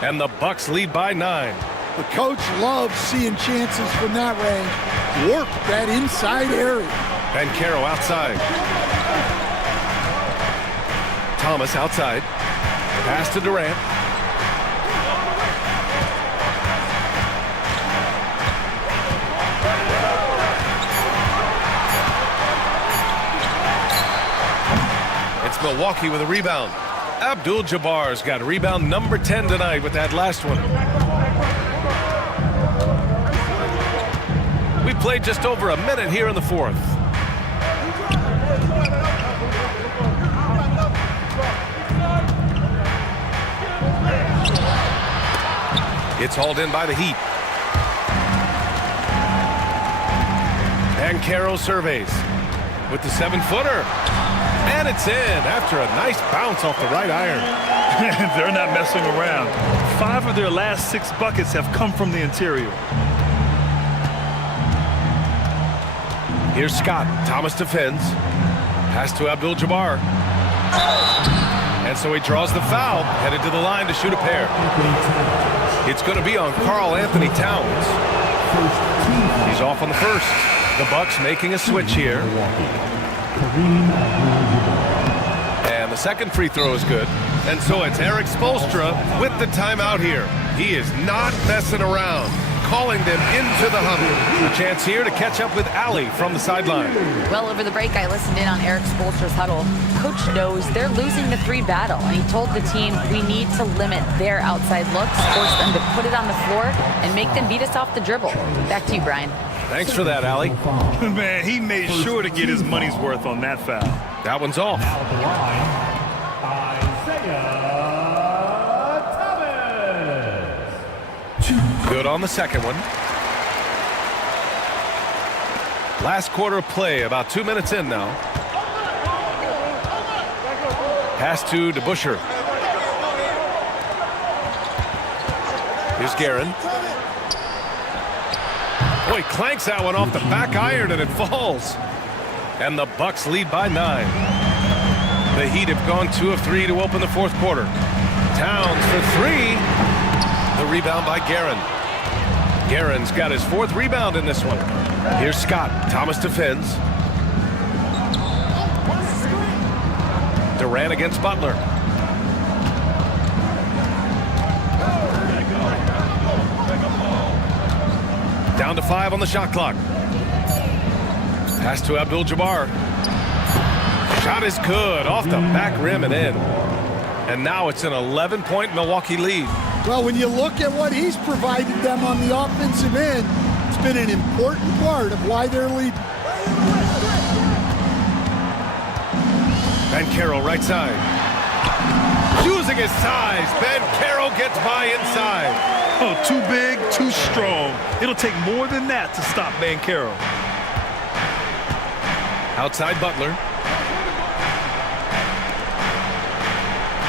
And the Bucks lead by 9. The coach loves seeing chances from that range. Work that inside area. Banchero outside. Thomas outside. Pass to Durant. It's Milwaukee with a rebound. Abdul-Jabbar's got rebound number 10 tonight with that last one. We played just over a minute here in the fourth. It's hauled in by the Heat. And Banchero surveys with the 7-footer. And it's in after a nice bounce off the right iron. They're not messing around. 5 of their last 6 buckets have come from the interior. Here's Scott. Thomas defends. Pass to Abdul-Jabbar. And so he draws the foul, headed to the line to shoot a pair. It's going to be on Karl Anthony Towns. He's off on the first. The Bucks making a switch here. And the second free throw is good. And so it's Eric Spoelstra with the timeout here. He is not messing around, calling them into the huddle. A chance here to catch up with Allie from the sideline. Well, over the break, I listened in on Eric Spoelstra's huddle. Coach knows they're losing the 3 battle, and he told the team, we need to limit their outside looks, force them to put it on the floor, and make them beat us off the dribble. Back to you, Brian. Thanks for that, Allie. Man, he made sure to get his money's worth on that foul. That one's off. Good on the second one. Last quarter of play, about 2 minutes in now. Pass to DeBusschere. Here's Guerin. Boy, clanks that one off the back iron and it falls. And the Bucks lead by 9. The Heat have gone 2 of 3 to open the fourth quarter. Towns for 3. The rebound by Guerin. Guerin's got his 4th rebound in this one. Here's Scott. Thomas defends. Durant against Butler. Down to 5 on the shot clock. Pass to Abdul-Jabbar. Shot is good. Off the back rim and in. And now it's an 11-point Milwaukee lead. Well, when you look at what he's provided them on the offensive end, it's been an important part of why they're leading. Banchero right side. Using his size, Banchero gets by inside. Oh, too big, too strong. It'll take more than that to stop Banchero. Outside Butler.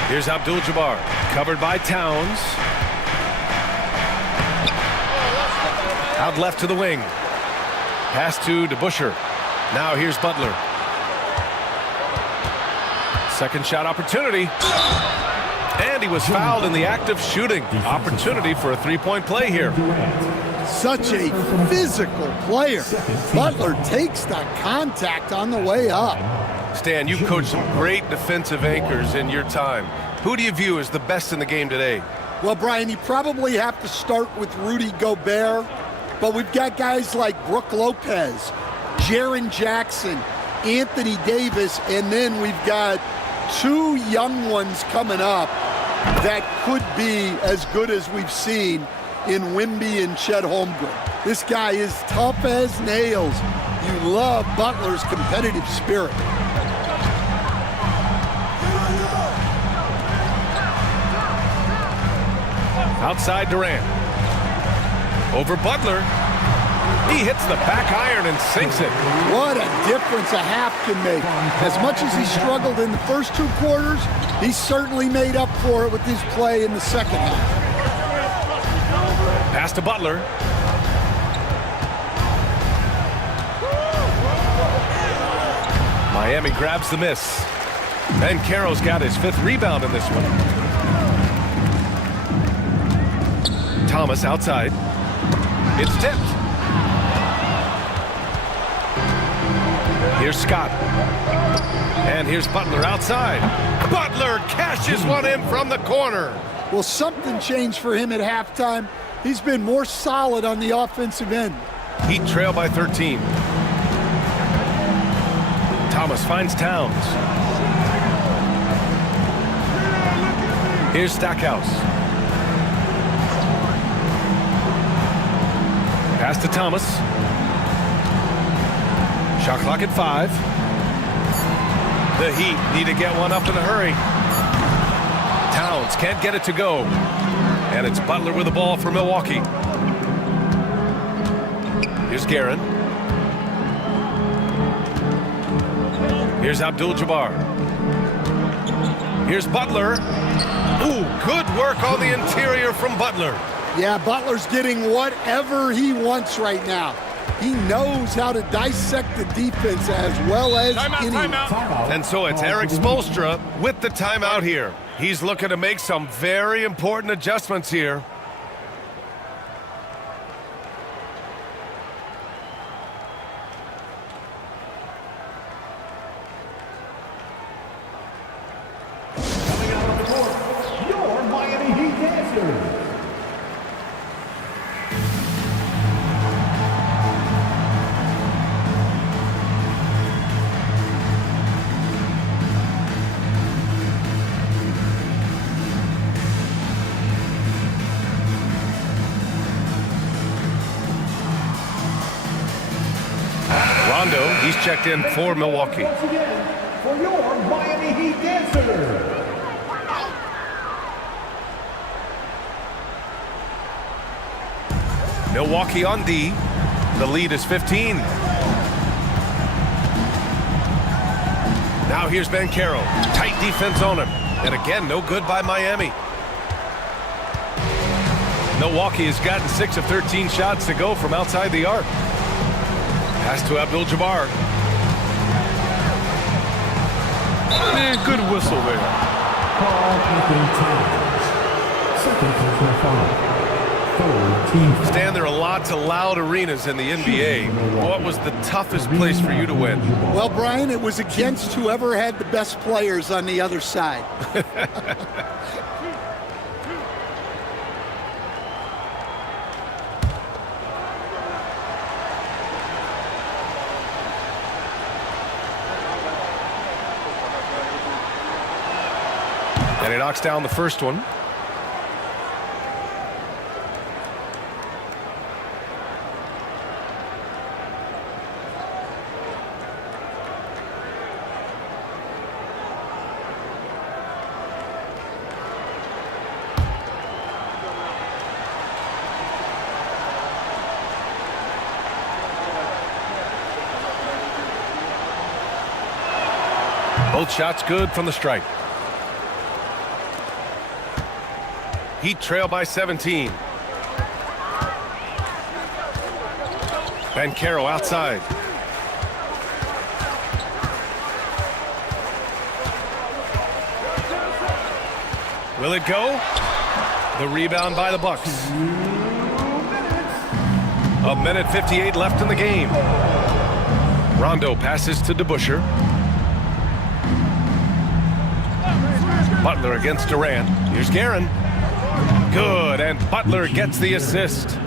Here's Abdul-Jabbar, covered by Towns. Out left to the wing. Pass to DeBusschere. Now here's Butler. Second shot opportunity. And he was fouled in the act of shooting. Opportunity for a 3-point play here. Such a physical player. Butler takes the contact on the way up. Stan, you've coached some great defensive anchors in your time. Who do you view as the best in the game today? Well, Brian, you probably have to start with Rudy Gobert, but we've got guys like Brook Lopez, Jaren Jackson, Anthony Davis, and then we've got 2 young ones coming up that could be as good as we've seen in Wemby and Chet Holmgren. This guy is tough as nails. You love Butler's competitive spirit. Outside Durant. Over Butler. He hits the back iron and sinks it. What a difference a half can make. As much as he struggled in the first 2 quarters, he certainly made up for it with his play in the second half. Pass to Butler. Miami grabs the miss. Banchero's got his 5th rebound in this one. Thomas outside. It's tipped. Here's Scott. And here's Butler outside. Butler cashes one in from the corner. Well, something changed for him at halftime. He's been more solid on the offensive end. Heat trail by 13. Thomas finds Towns. Here's Stackhouse. Pass to Thomas. Shot clock at 5. The Heat need to get one up in a hurry. Towns can't get it to go. And it's Butler with the ball for Milwaukee. Here's Guerin. Here's Abdul-Jabbar. Here's Butler. Ooh, good work on the interior from Butler. Yeah, Butler's getting whatever he wants right now. He knows how to dissect the defense as well as anyone. And so it's Eric Spoelstra with the timeout here. He's looking to make some very important adjustments here. Your Miami Heat dancers. Rondo, he's checked in for Milwaukee. Once again, for your Miami Heat dancers. Milwaukee on D. The lead is 15. Now here's Banchero. Tight defense on him. And again, no good by Miami. Milwaukee has gotten 6 of 13 shots to go from outside the arc. Pass to Abdul-Jabbar. Man, good whistle there. Carl Anthony Towns. Second personal foul. Third team foul. Stan, there are lots of loud arenas in the NBA. What was the toughest place for you to win? Well, Brian, it was against whoever had the best players on the other side. And he knocks down the first one. Both shots good from the stripe. Heat trail by 17. Banchero outside. Will it go? The rebound by the Bucks. 1:58 left in the game. Rondo passes to DeBusschere. Butler against Durant. Here's Guerin. Good, and Butler gets the assist.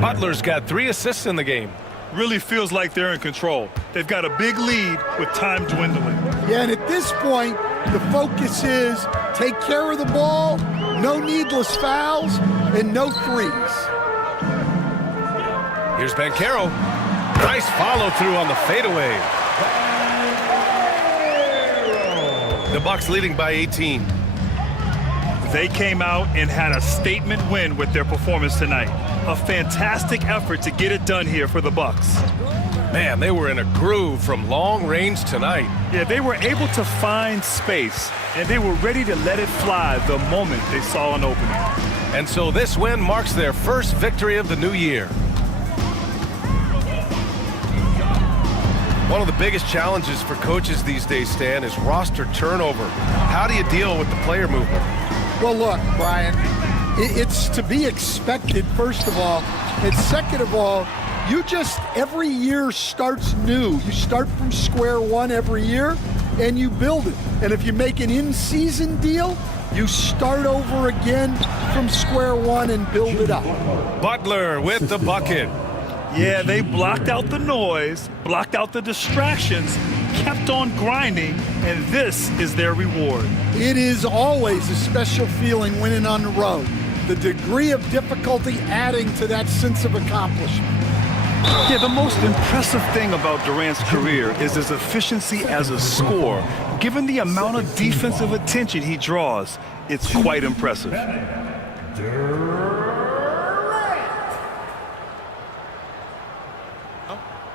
Butler's got 3 assists in the game. Really feels like they're in control. They've got a big lead with time dwindling. Yeah, and at this point, the focus is take care of the ball, no needless fouls, and no threes. Here's Banchero. Nice follow through on the fadeaway. The Bucks leading by 18. They came out and had a statement win with their performance tonight. A fantastic effort to get it done here for the Bucks. Man, they were in a groove from long range tonight. Yeah, they were able to find space, and they were ready to let it fly the moment they saw an opening. And so this win marks their first victory of the new year. One of the biggest challenges for coaches these days, Stan, is roster turnover. How do you deal with the player movement? Well, look, Brian, it's to be expected, first of all. And second of all, you just, every year starts new. You start from square one every year, and you build it. And if you make an in-season deal, you start over again from square one and build it up. Butler with the bucket. Yeah, they blocked out the noise, blocked out the distractions, kept on grinding, and this is their reward. It is always a special feeling winning on the road. The degree of difficulty adding to that sense of accomplishment. Yeah, the most impressive thing about Durant's career is his efficiency as a scorer. Given the amount of defensive attention he draws, it's quite impressive.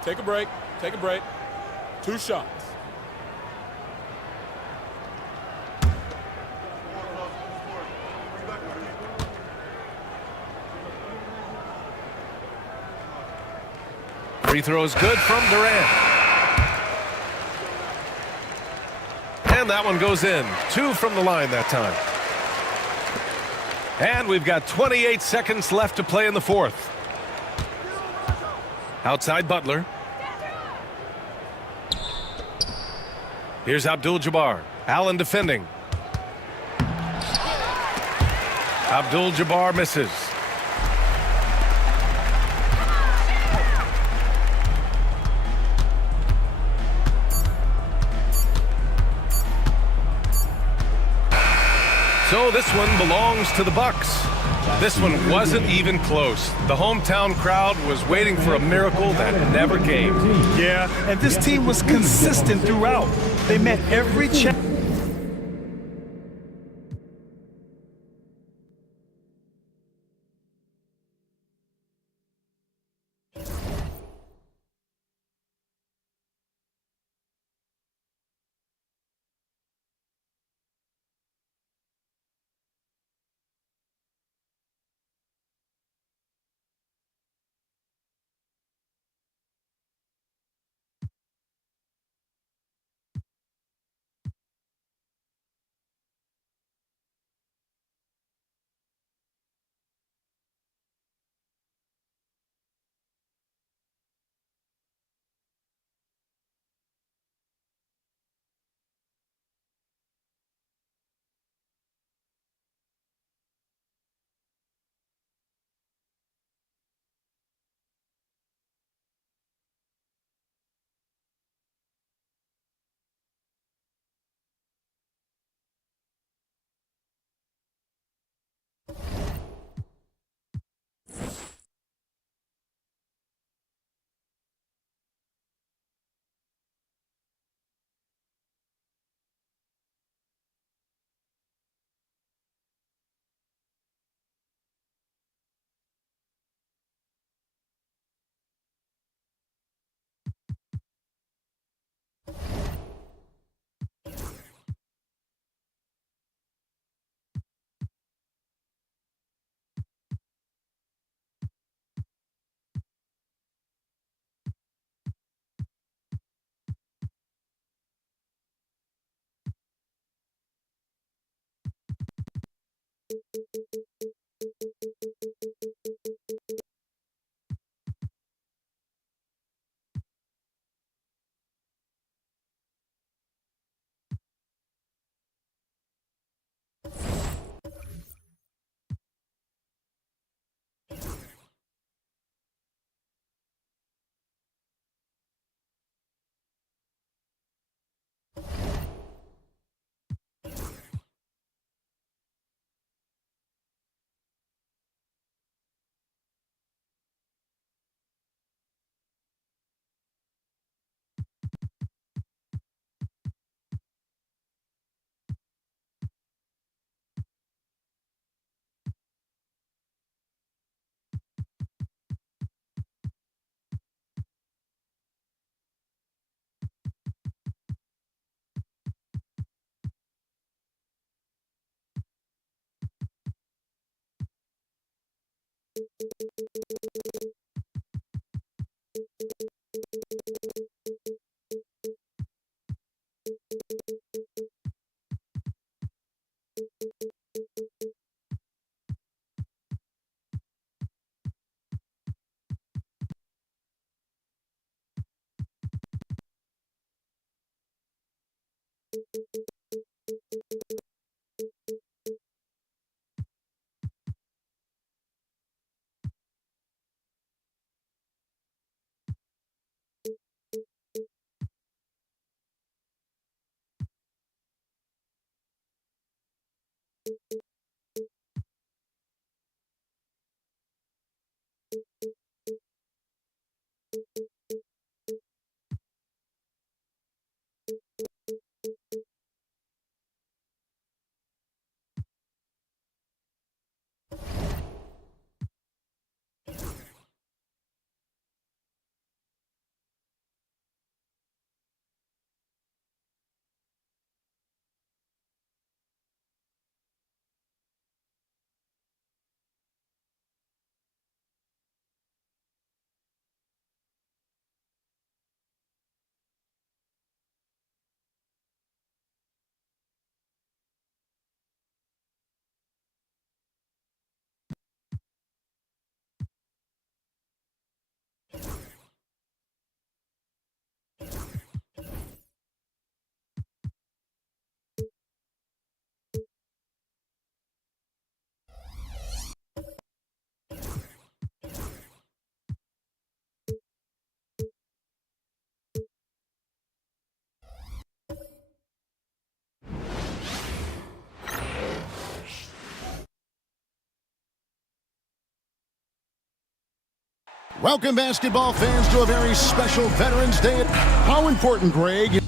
Take a break. Take a break. 2 shots. Free throw is good from Durant. And that one goes in. 2 from the line that time. And we've got 28 seconds left to play in the fourth. Outside Butler. Here's Abdul-Jabbar. Allen defending. Abdul-Jabbar misses. So this one belongs to the Bucks. This one wasn't even close. The hometown crowd was waiting for a miracle that never came. Yeah, and this team was consistent throughout. They met every challenge. Welcome, basketball fans, to a very special Veterans Day. How important, Greg?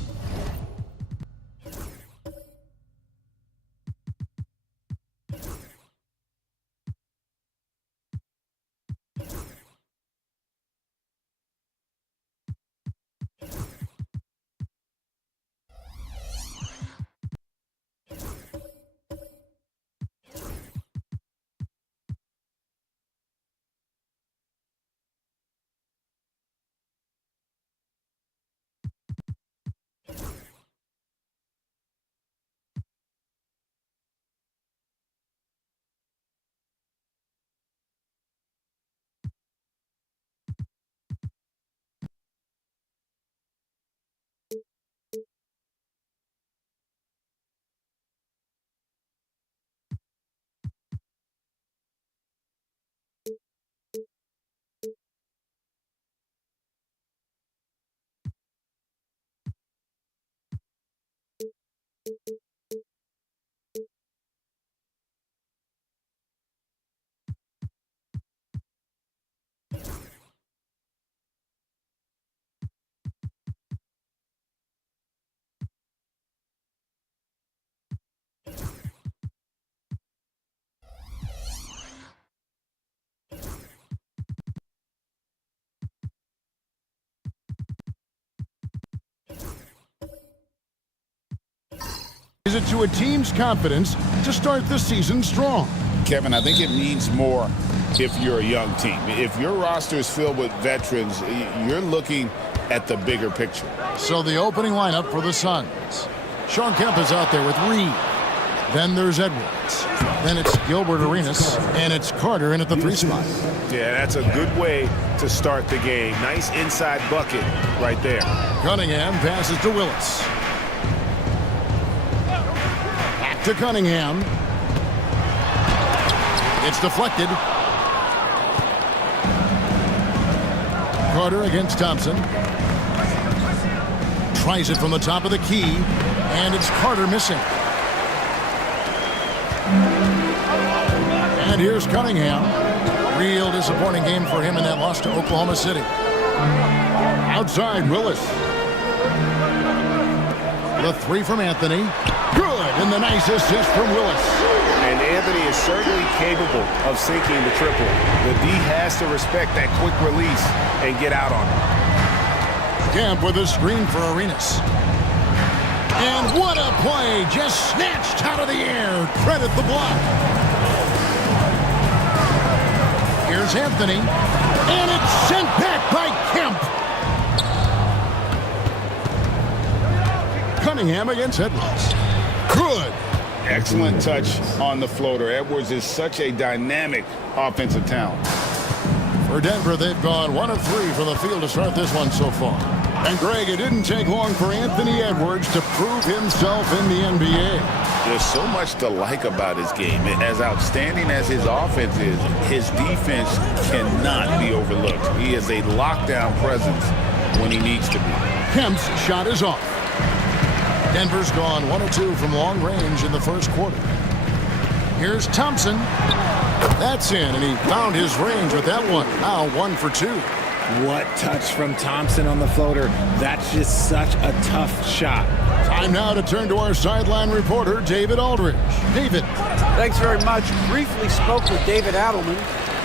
Is it to a team's confidence to start the season strong? Kevin, I think it means more if you're a young team. If your roster is filled with veterans, you're looking at the bigger picture. So the opening lineup for the Suns. Shawn Kemp is out there with Reed. Then there's Edwards. Then it's Gilbert Arenas. And it's Carter in at the 3 spot. Yeah, that's a good way to start the game. Nice inside bucket right there. Cunningham passes to Willis. Back to Cunningham. It's deflected. Carter against Thompson. Tries it from the top of the key. And it's Carter missing. And here's Cunningham. Real disappointing game for him in that loss to Oklahoma City. Outside, Willis. The 3 from Anthony. Good, and the nice assist from Willis. And Anthony is certainly capable of sinking the triple. The D has to respect that quick release and get out on it. Kemp with a screen for Arenas. And what a play! Just snatched out of the air. Credit the block. Here's Anthony. And it's sent back by Kemp. Cunningham against Edwards. Good. Excellent touch on the floater. Edwards is such a dynamic offensive talent. For Denver, they've gone 1 of 3 from the field to start this one so far. And Greg, it didn't take long for Anthony Edwards to prove himself in the NBA. There's so much to like about his game. As outstanding as his offense is, his defense cannot be overlooked. He is a lockdown presence when he needs to be. Kemp's shot is off. Denver's gone 1 of 2 from long range in the first quarter. Here's Thompson. That's in, and he found his range with that one. Now 1 for 2. What touch from Thompson on the floater. That's just such a tough shot. Time now to turn to our sideline reporter, David Aldridge. David. Thanks very much. Briefly spoke with David Adelman,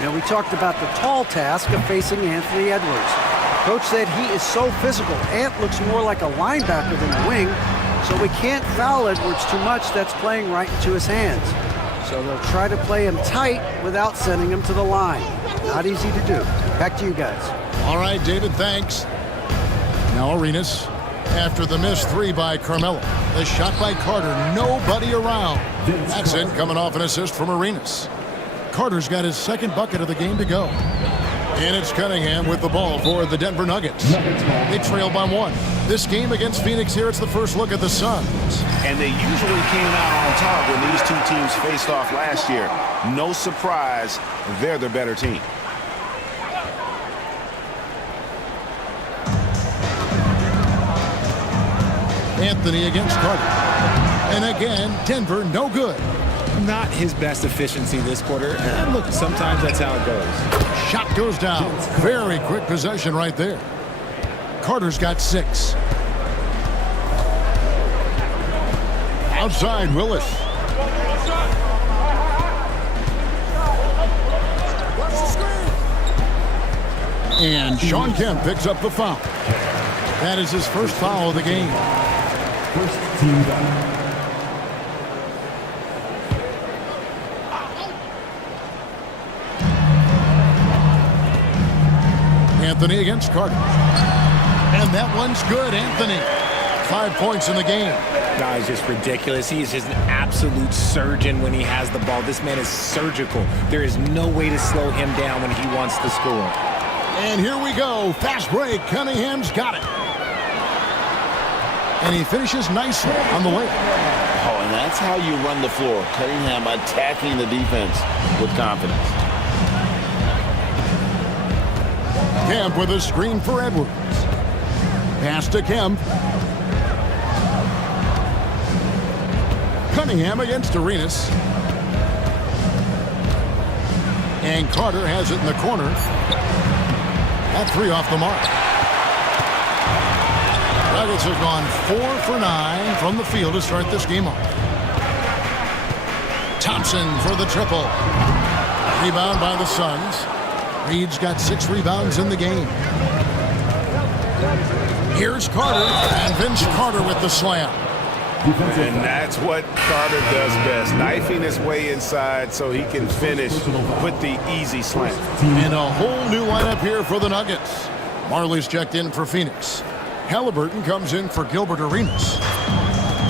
and we talked about the tall task of facing Anthony Edwards. Coach said he is so physical. Ant looks more like a linebacker than a wing, so we can't foul Edwards too much. That's playing right into his hands. So they'll try to play him tight without sending him to the line. Not easy to do. Back to you guys. All right, David, thanks. Now Arenas. After the missed 3 by Carmelo. The shot by Carter. Nobody around. That's it, coming off an assist from Arenas. Carter's got his 2nd bucket of the game to go. And it's Cunningham with the ball for the Denver Nuggets. They trail by 1. This game against Phoenix here, it's the first look at the Suns. And they usually came out on top when these 2 teams faced off last year. No surprise, they're the better team. Anthony against Carter. And again, Denver no good. Not his best efficiency this quarter. And look, sometimes that's how it goes. Shot goes down. Very quick possession right there. Carter's got 6. Outside, Willis. And Sean Kemp picks up the foul. That is his first foul of the game. First team foul. Anthony against Carter. And that one's good, Anthony. 5 points in the game. No, it's just ridiculous. He is just an absolute surgeon when he has the ball. This man is surgical. There is no way to slow him down when he wants to score. And here we go. Fast break. Cunningham's got it. And he finishes nicely on the layup. Oh, and that's how you run the floor. Cunningham attacking the defense with confidence. Kemp with a screen for Edwards. Pass to Kemp. Cunningham against Arenas. And Carter has it in the corner. That 3 off the mark. Nuggets have gone 4 for 9 from the field to start this game off. Thompson for the triple. Rebound by the Suns. Reed's got 6 rebounds in the game. Here's Carter, and Vince Carter with the slam. And that's what Carter does best, knifing his way inside so he can finish with the easy slam. And a whole new lineup here for the Nuggets. Marley's checked in for Phoenix. Halliburton comes in for Gilbert Arenas.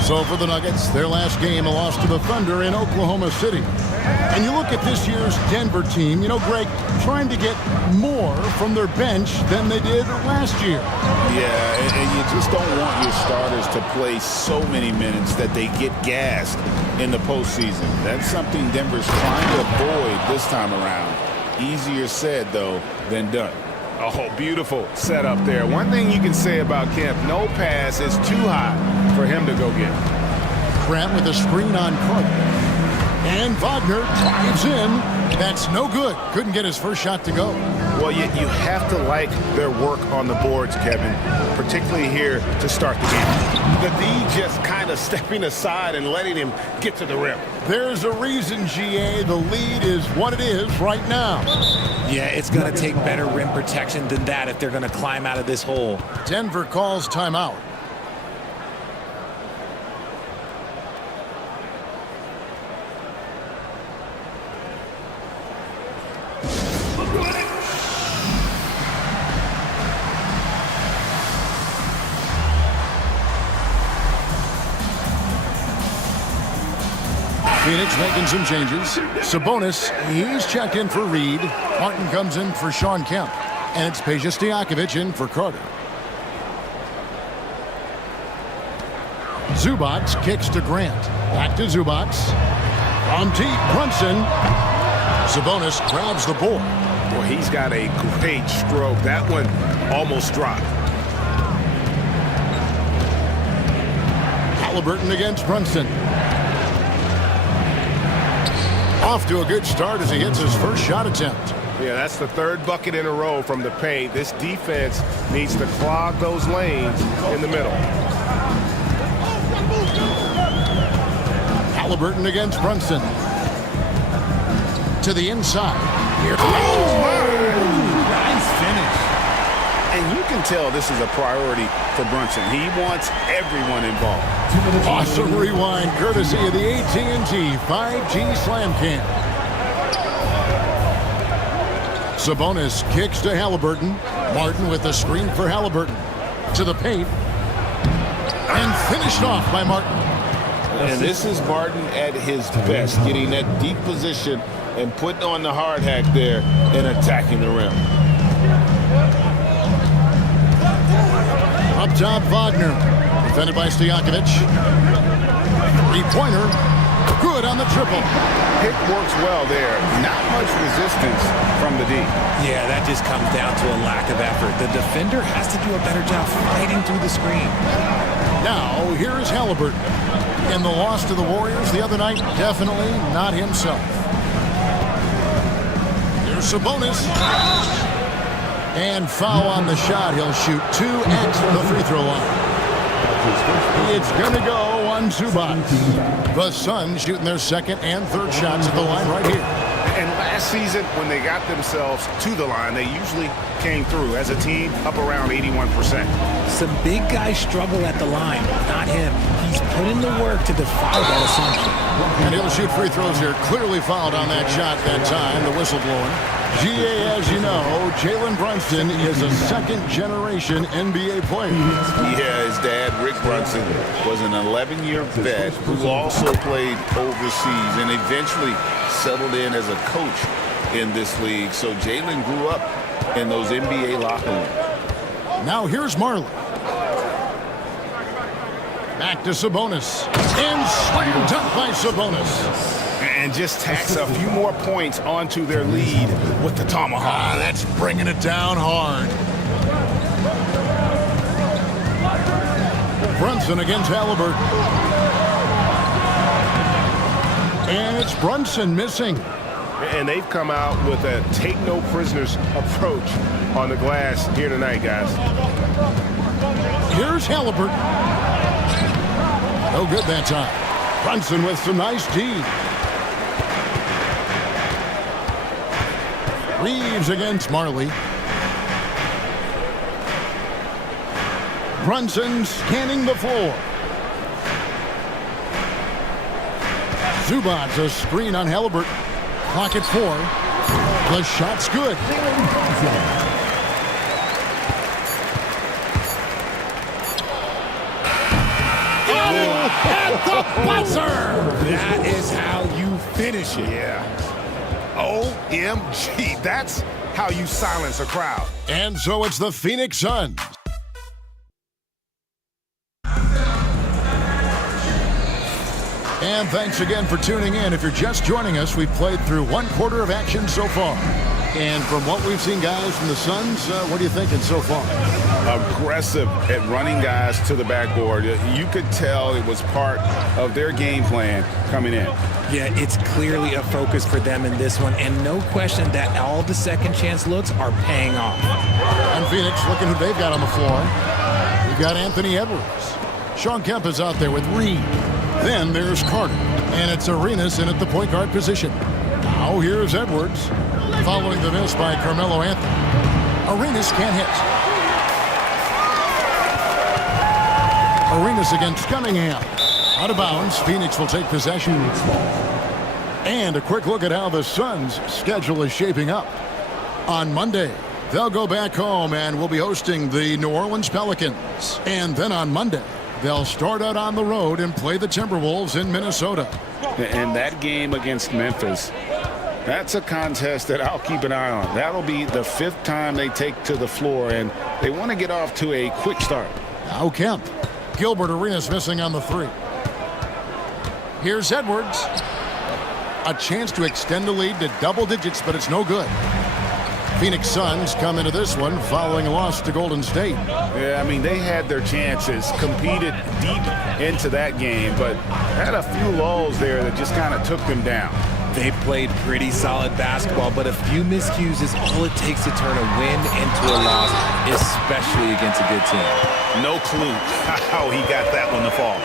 So for the Nuggets, their last game, a loss to the Thunder in Oklahoma City. And you look at this year's Denver team, you know, Greg, trying to get more from their bench than they did last year. Yeah, and you just don't want your starters to play so many minutes that they get gassed in the postseason. That's something Denver's trying to avoid this time around. Easier said, though, than done. Oh, beautiful setup there. One thing you can say about Kemp, no pass is too high for him to go get. Grant with a screen on Carter. And Wagner drives in. That's no good. Couldn't get his first shot to go. Well, you have to like their work on the boards, Kevin, particularly here to start the game. The D just kind of stepping aside and letting him get to the rim. There's a reason, GA. The lead is what it is right now. Yeah, it's going to take better rim protection than that if they're going to climb out of this hole. Denver calls timeout. Phoenix making some changes. Sabonis, he's checked in for Reed. Martin comes in for Sean Kemp. And it's Peja Stojakovic in for Carter. Zubac kicks to Grant. Back to Zubac. From deep, Brunson. Sabonis grabs the board. Well, he's got a great stroke. That one almost dropped. Halliburton against Brunson. Off to a good start as he hits his first shot attempt. Yeah, that's the 3rd bucket in a row from the paint. This defense needs to clog those lanes in the middle. Halliburton against Brunson. To the inside. Here Nice finish. And you can tell this is a priority for Brunson. He wants everyone involved. Awesome rewind courtesy of the AT&T 5G Slam Cam. Sabonis kicks to Halliburton. Martin with the screen for Halliburton. To the paint. And finished off by Martin. And this is Martin at his best, getting that deep position and putting on the hard hack there and attacking the rim. Up top, Wagner. Defended by Stojakovic. Three-pointer. Good on the triple. Pick works well there. Not much resistance from the D. Yeah, that just comes down to a lack of effort. The defender has to do a better job fighting through the screen. Now, here's Halliburton. In the loss to the Warriors the other night, definitely not himself. Here's Sabonis. And foul on the shot. He'll shoot 2 at the free throw line. It's going to go on Zubac. The Suns shooting their second and third shots at the line right here. And last season, when they got themselves to the line, they usually came through as a team up around 81%. Some big guys struggle at the line, not him. He's put in the work to defy that assumption. And he'll shoot free throws here. Clearly fouled on that shot that time, the whistle blowing. GA, as you know, Jalen Brunson is a second-generation NBA player. Yeah, his dad, Rick Brunson, was an 11-year vet who also played overseas and eventually settled in as a coach in this league. So Jalen grew up in those NBA locker rooms. Now here's Marley. Back to Sabonis. And slam dunk by Sabonis. And just tacks a few more points onto their lead with the tomahawk. That's bringing it down hard. Brunson against Halliburton. And it's Brunson missing. And they've come out with a take-no-prisoners approach on the glass here tonight, guys. Here's Halliburton. No good that time. Brunson with some nice D. Reeves against Marley. Brunson scanning the floor. Zubac's a screen on Halliburton. Clock at 4. The shot's good. At the buzzer! That is how you finish it. Yeah. OMG. That's how you silence a crowd. And so it's the Phoenix Suns. And thanks again for tuning in. If you're just joining us, we've played through 1 quarter of action so far. And from what we've seen, guys, from the Suns, what are you thinking so far? Aggressive at running guys to the backboard. You could tell it was part of their game plan coming in. Yeah, it's clearly a focus for them in this one, and no question that all the second chance looks are paying off. And Phoenix, looking who they've got on the floor. We've got Anthony Edwards. Sean Kemp is out there with Reed. Then there's Carter, and it's Arenas in at the point guard position. Now here's Edwards, following the miss by Carmelo Anthony. Arenas can't hit. Arenas against Cunningham. Out of bounds, Phoenix will take possession. And a quick look at how the Suns' schedule is shaping up. On Monday, they'll go back home and will be hosting the New Orleans Pelicans. And then on Monday, they'll start out on the road and play the Timberwolves in Minnesota. And that game against Memphis, that's a contest that I'll keep an eye on. That'll be the 5th time they take to the floor, and they want to get off to a quick start. Now Kemp. Gilbert Arenas missing on the 3. Here's Edwards. A chance to extend the lead to double digits, but it's no good. Phoenix Suns come into this one following a loss to Golden State. Yeah, I mean, they had their chances, competed deep into that game, but had a few lulls there that just kind of took them down. They played pretty solid basketball, but a few miscues is all it takes to turn a win into a loss, especially against a good team. No clue how he got that one to fall.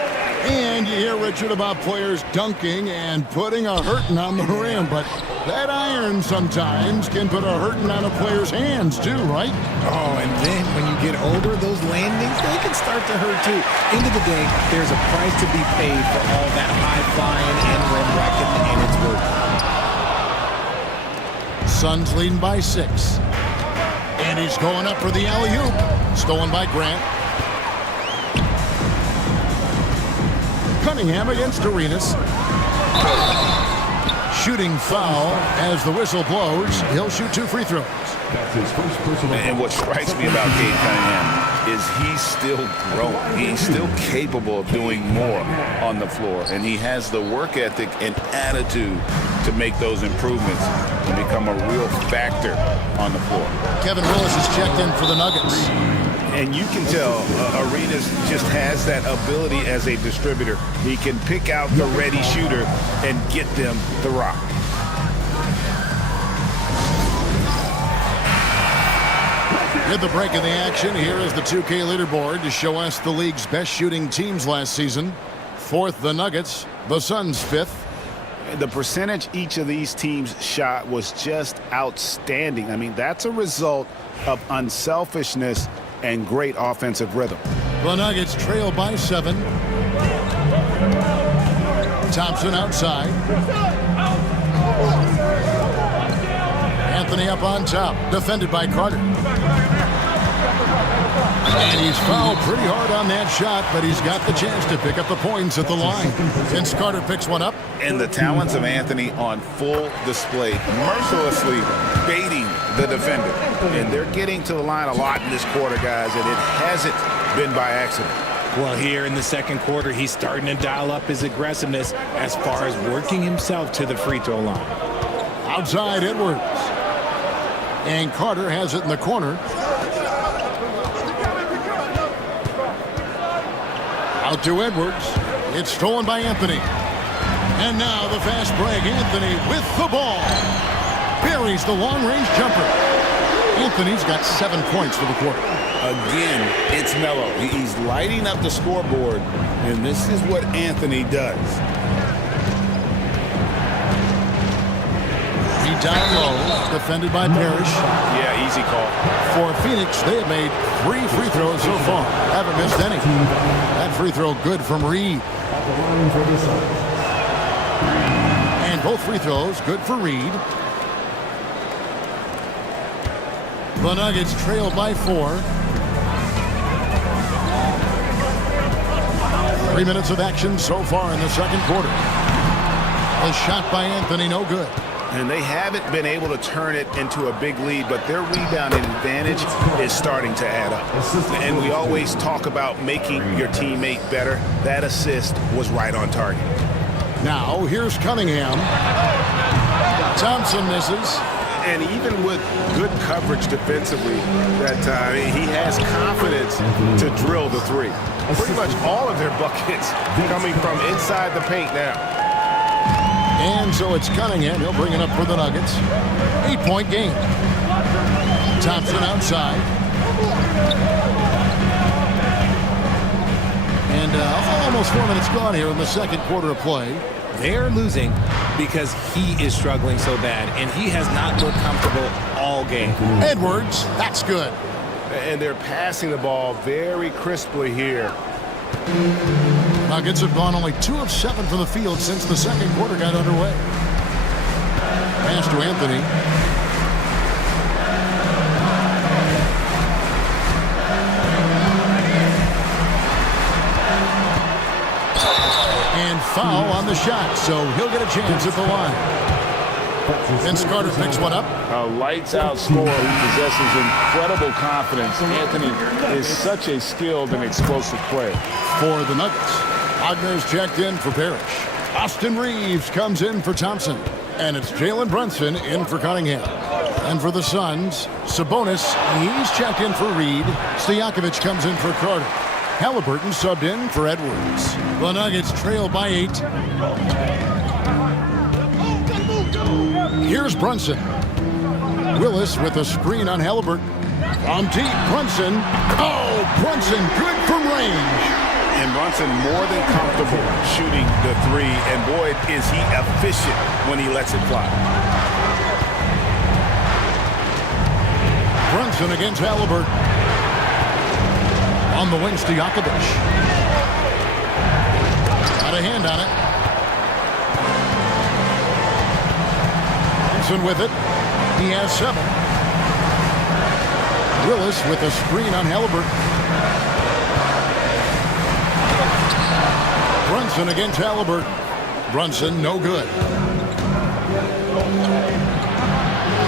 And you hear, Richard, about players dunking and putting a hurting on the rim, but that iron sometimes can put a hurting on a player's hands too, right? Oh, and then when you get older, those landings, they can start to hurt too. End of the day, there's a price to be paid for all that high-flying and rim wrecking, and it's worth it. Suns leading by 6. And he's going up for the alley-oop. Stolen by Grant. Cunningham against Arenas. Shooting foul as the whistle blows. He'll shoot 2 free throws. And what strikes me about Cade Cunningham is he's still growing. He's still capable of doing more on the floor. And he has the work ethic and attitude to make those improvements and become a real factor on the floor. Kevin Willis is checked in for the Nuggets. And you can tell Arenas just has that ability as a distributor. He can pick out the ready shooter and get them the rock. With the break of the action, here is the 2K leaderboard to show us the league's best shooting teams last season. Fourth, the Nuggets. The Suns, fifth. The percentage each of these teams shot was just outstanding. I mean, that's a result of unselfishness and great offensive rhythm. The Nuggets trail by 7. Thompson outside. Anthony up on top, defended by Carter. And he's fouled pretty hard on that shot, but he's got the chance to pick up the points at the line. Since Carter picks one up. And the talents of Anthony on full display, mercilessly baiting the defender. And they're getting to the line a lot in this quarter, guys, and it hasn't been by accident. Well, here in the second quarter, he's starting to dial up his aggressiveness as far as working himself to the free throw line. Outside Edwards. And Carter has it in the corner. Out to Edwards. It's stolen by Anthony. And now the fast break. Anthony with the ball. Buries the long-range jumper. Anthony's got 7 points for the quarter. Again, it's Melo. He's lighting up the scoreboard, and this is what Anthony does. He down low, defended by Parrish. Yeah, easy call. For Phoenix, they have made 3 free throws so far. Haven't missed any. That free throw good from Reed. And both free throws good for Reed. The Nuggets trail by 4. 3 minutes of action so far in the second quarter. A shot by Anthony, no good. And they haven't been able to turn it into a big lead, but their rebounding advantage is starting to add up. And we always talk about making your teammate better. That assist was right on target. Now, here's Cunningham. Thompson misses. And even with good coverage defensively that time, he has confidence to drill the 3. Pretty much all of their buckets coming from inside the paint now. And so it's Cunningham. He'll bring it up for the Nuggets. 8-point game. Thompson outside. And almost 4 minutes gone here in the second quarter of play. They're losing because he is struggling so bad, and he has not looked comfortable all game. Edwards, that's good. And they're passing the ball very crisply here. Nuggets have gone only 2 of 7 from the field since the second quarter got underway. Pass to Anthony. And foul on the shot, so he'll get a chance at the line. Vince Carter picks one up. A lights-out scorer who possesses incredible confidence. Anthony is such a skilled and explosive player. For the Nuggets, Wagner's checked in for Parrish. Austin Reeves comes in for Thompson. And it's Jalen Brunson in for Cunningham. And for the Suns, Sabonis, he's checked in for Reed. Stojakovic comes in for Carter. Halliburton subbed in for Edwards. The Nuggets trail by 8. Here's Brunson. Willis with a screen on Halliburton. From deep, Brunson. Oh, Brunson, good from range. And Brunson more than comfortable shooting the 3. And boy, is he efficient when he lets it fly. Brunson against Halliburton. On the wing, Stojakovic. Got a hand on it. Brunson with it. He has 7. Willis with a screen on Halliburton. Brunson against Halliburton. Brunson, no good.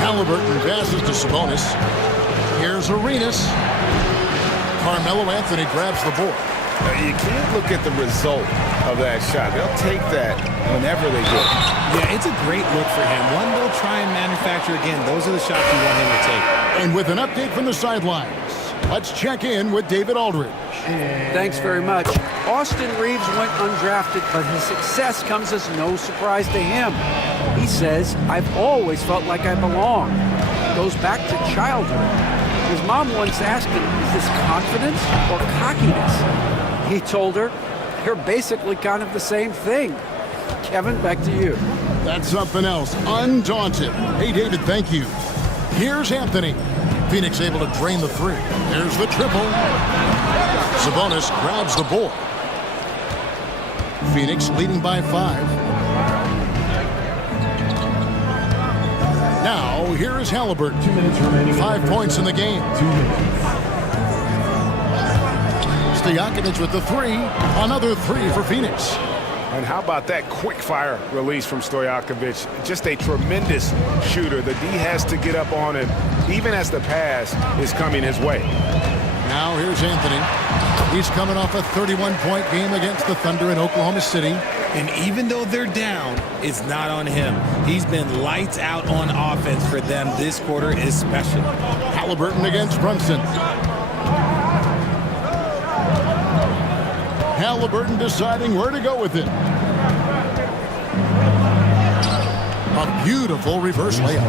Halliburton passes to Sabonis. Here's Arenas. Carmelo Anthony grabs the board. You can't look at the result of that shot. They'll take that whenever they get it. Yeah, it's a great look for him. One they'll try and manufacture again. Those are the shots you want him to take. And with an update from the sidelines, let's check in with David Aldridge. Thanks very much. Austin Reeves went undrafted, but his success comes as no surprise to him. He says, "I've always felt like I belong." It goes back to childhood. His mom once asked him, "Is this confidence or cockiness?" He told her, "They're basically kind of the same thing." Kevin, back to you. That's something else. Undaunted. Hey, David, thank you. Here's Anthony. Phoenix able to drain the three. There's the triple. Sabonis grabs the board. Phoenix leading by 5. Now, here is Halliburton. 5 points in the game. Stojakovic with the three. Another three for Phoenix. And how about that quick fire release from Stojakovic? Just a tremendous shooter. The D has to get up on him, even as the pass is coming his way. Now here's Anthony. He's coming off a 31-point game against the Thunder in Oklahoma City. And even though they're down, it's not on him. He's been lights out on offense for them this quarter especially. Halliburton against Brunson. Halliburton deciding where to go with it. A beautiful reverse layup.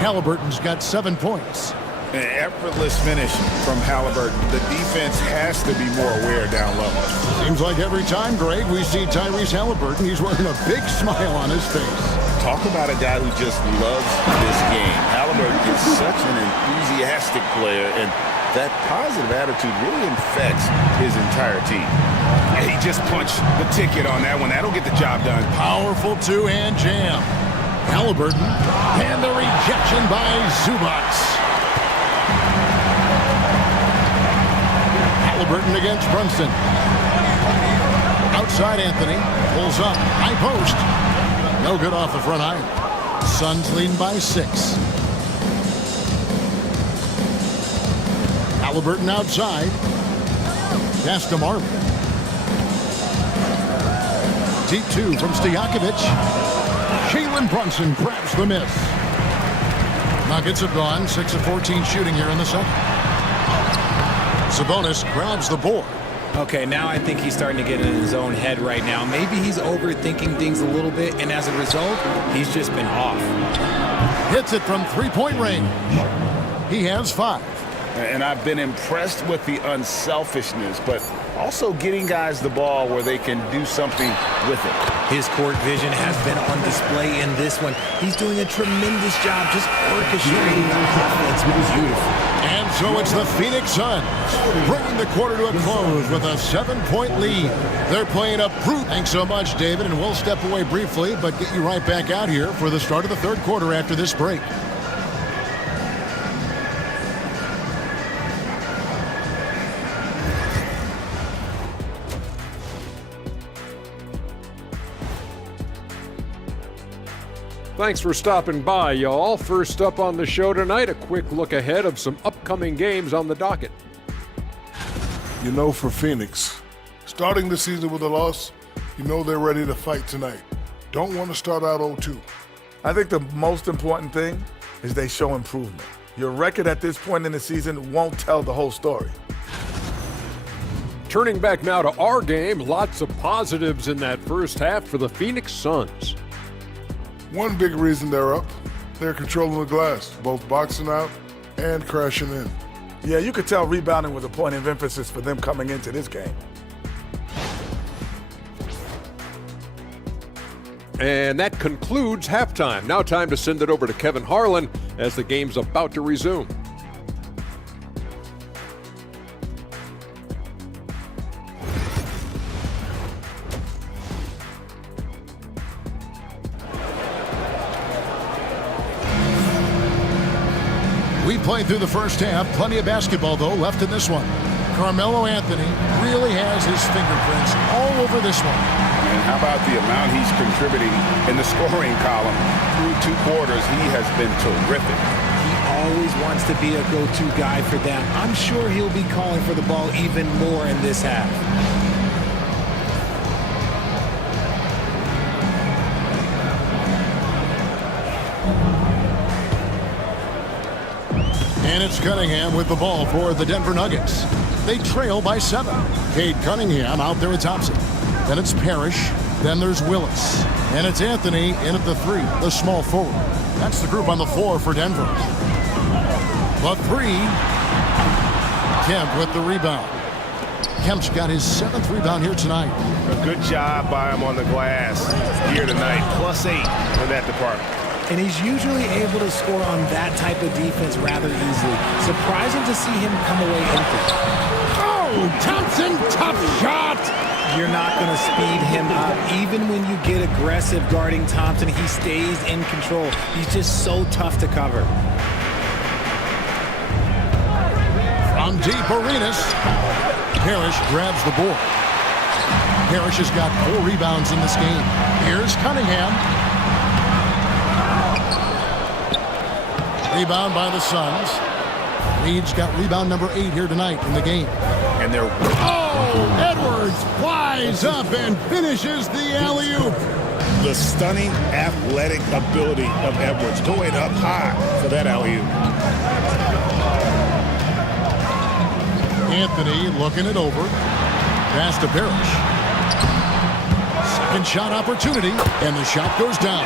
Halliburton's got 7 points. An effortless finish from Halliburton. The defense has to be more aware down low. Seems like every time, Greg, we see Tyrese Halliburton, he's wearing a big smile on his face. Talk about a guy who just loves this game. Halliburton is such an enthusiastic player, and that positive attitude really infects his entire team. And he just punched the ticket on that one. That'll get the job done. Powerful two-hand jam. Halliburton, and the rejection by Zubac. Halliburton against Brunson. Outside Anthony, pulls up, high post. No good off the front iron. Suns leading by 6. Halliburton outside. Pass to Marley. Deep 2 from Stojakovic. Jalen Brunson grabs the miss. Nuggets have gone 6 of 14 shooting here in the second. Sabonis grabs the board. Okay, now I think he's starting to get in his own head right now. Maybe he's overthinking things a little bit, and as a result, he's just been off. Hits it from three-point range. He has 5. And I've been impressed with the unselfishness, but also getting guys the ball where they can do something with it. His court vision has been on display in this one. He's doing a tremendous job just orchestrating the offense. Beautiful. And so it's the Phoenix Suns bringing the quarter to a close with a 7-point lead. They're playing up brute. Thanks so much, David, and we'll step away briefly, but get you right back out here for the start of the third quarter after this break. Thanks for stopping by, y'all. First up on the show tonight, a quick look ahead of some upcoming games on the docket. You know, for Phoenix, starting the season with a loss, you know they're ready to fight tonight. Don't want to start out 0-2. I think the most important thing is they show improvement. Your record at this point in the season won't tell the whole story. Turning back now to our game, lots of positives in that first half for the Phoenix Suns. One big reason they're up, they're controlling the glass, both boxing out and crashing in. Yeah, you could tell rebounding was a point of emphasis for them coming into this game. And that concludes halftime. Now time to send it over to Kevin Harlan as the game's about to resume. We played through the first half. Plenty of basketball, though, left in this one. Carmelo Anthony really has his fingerprints all over this one. And how about the amount he's contributing in the scoring column? Through 2 quarters, he has been terrific. He always wants to be a go-to guy for them. I'm sure he'll be calling for the ball even more in this half. And it's Cunningham with the ball for the Denver Nuggets. They trail by 7. Cade Cunningham out there at Thompson. Then it's Parrish. Then there's Willis. And it's Anthony in at the 3, the small forward. That's the group on the floor for Denver. The 3. Kemp with the rebound. Kemp's got his 7th rebound here tonight. A good job by him on the glass here tonight. +8 for that department. And he's usually able to score on that type of defense rather easily. Surprising to see him come away empty. Oh, Thompson, tough shot! You're not going to speed him up. Even when you get aggressive guarding Thompson, he stays in control. He's just so tough to cover. From deep, Arenas. Parrish grabs the board. Parrish has got 4 rebounds in this game. Here's Cunningham. Rebound by the Suns. Reed's got rebound number 8 here tonight in the game. And they're... Oh! Edwards flies up and finishes the alley-oop. The stunning athletic ability of Edwards going up high for that alley-oop. Anthony looking it over. Pass to Parrish. Second shot opportunity, and the shot goes down.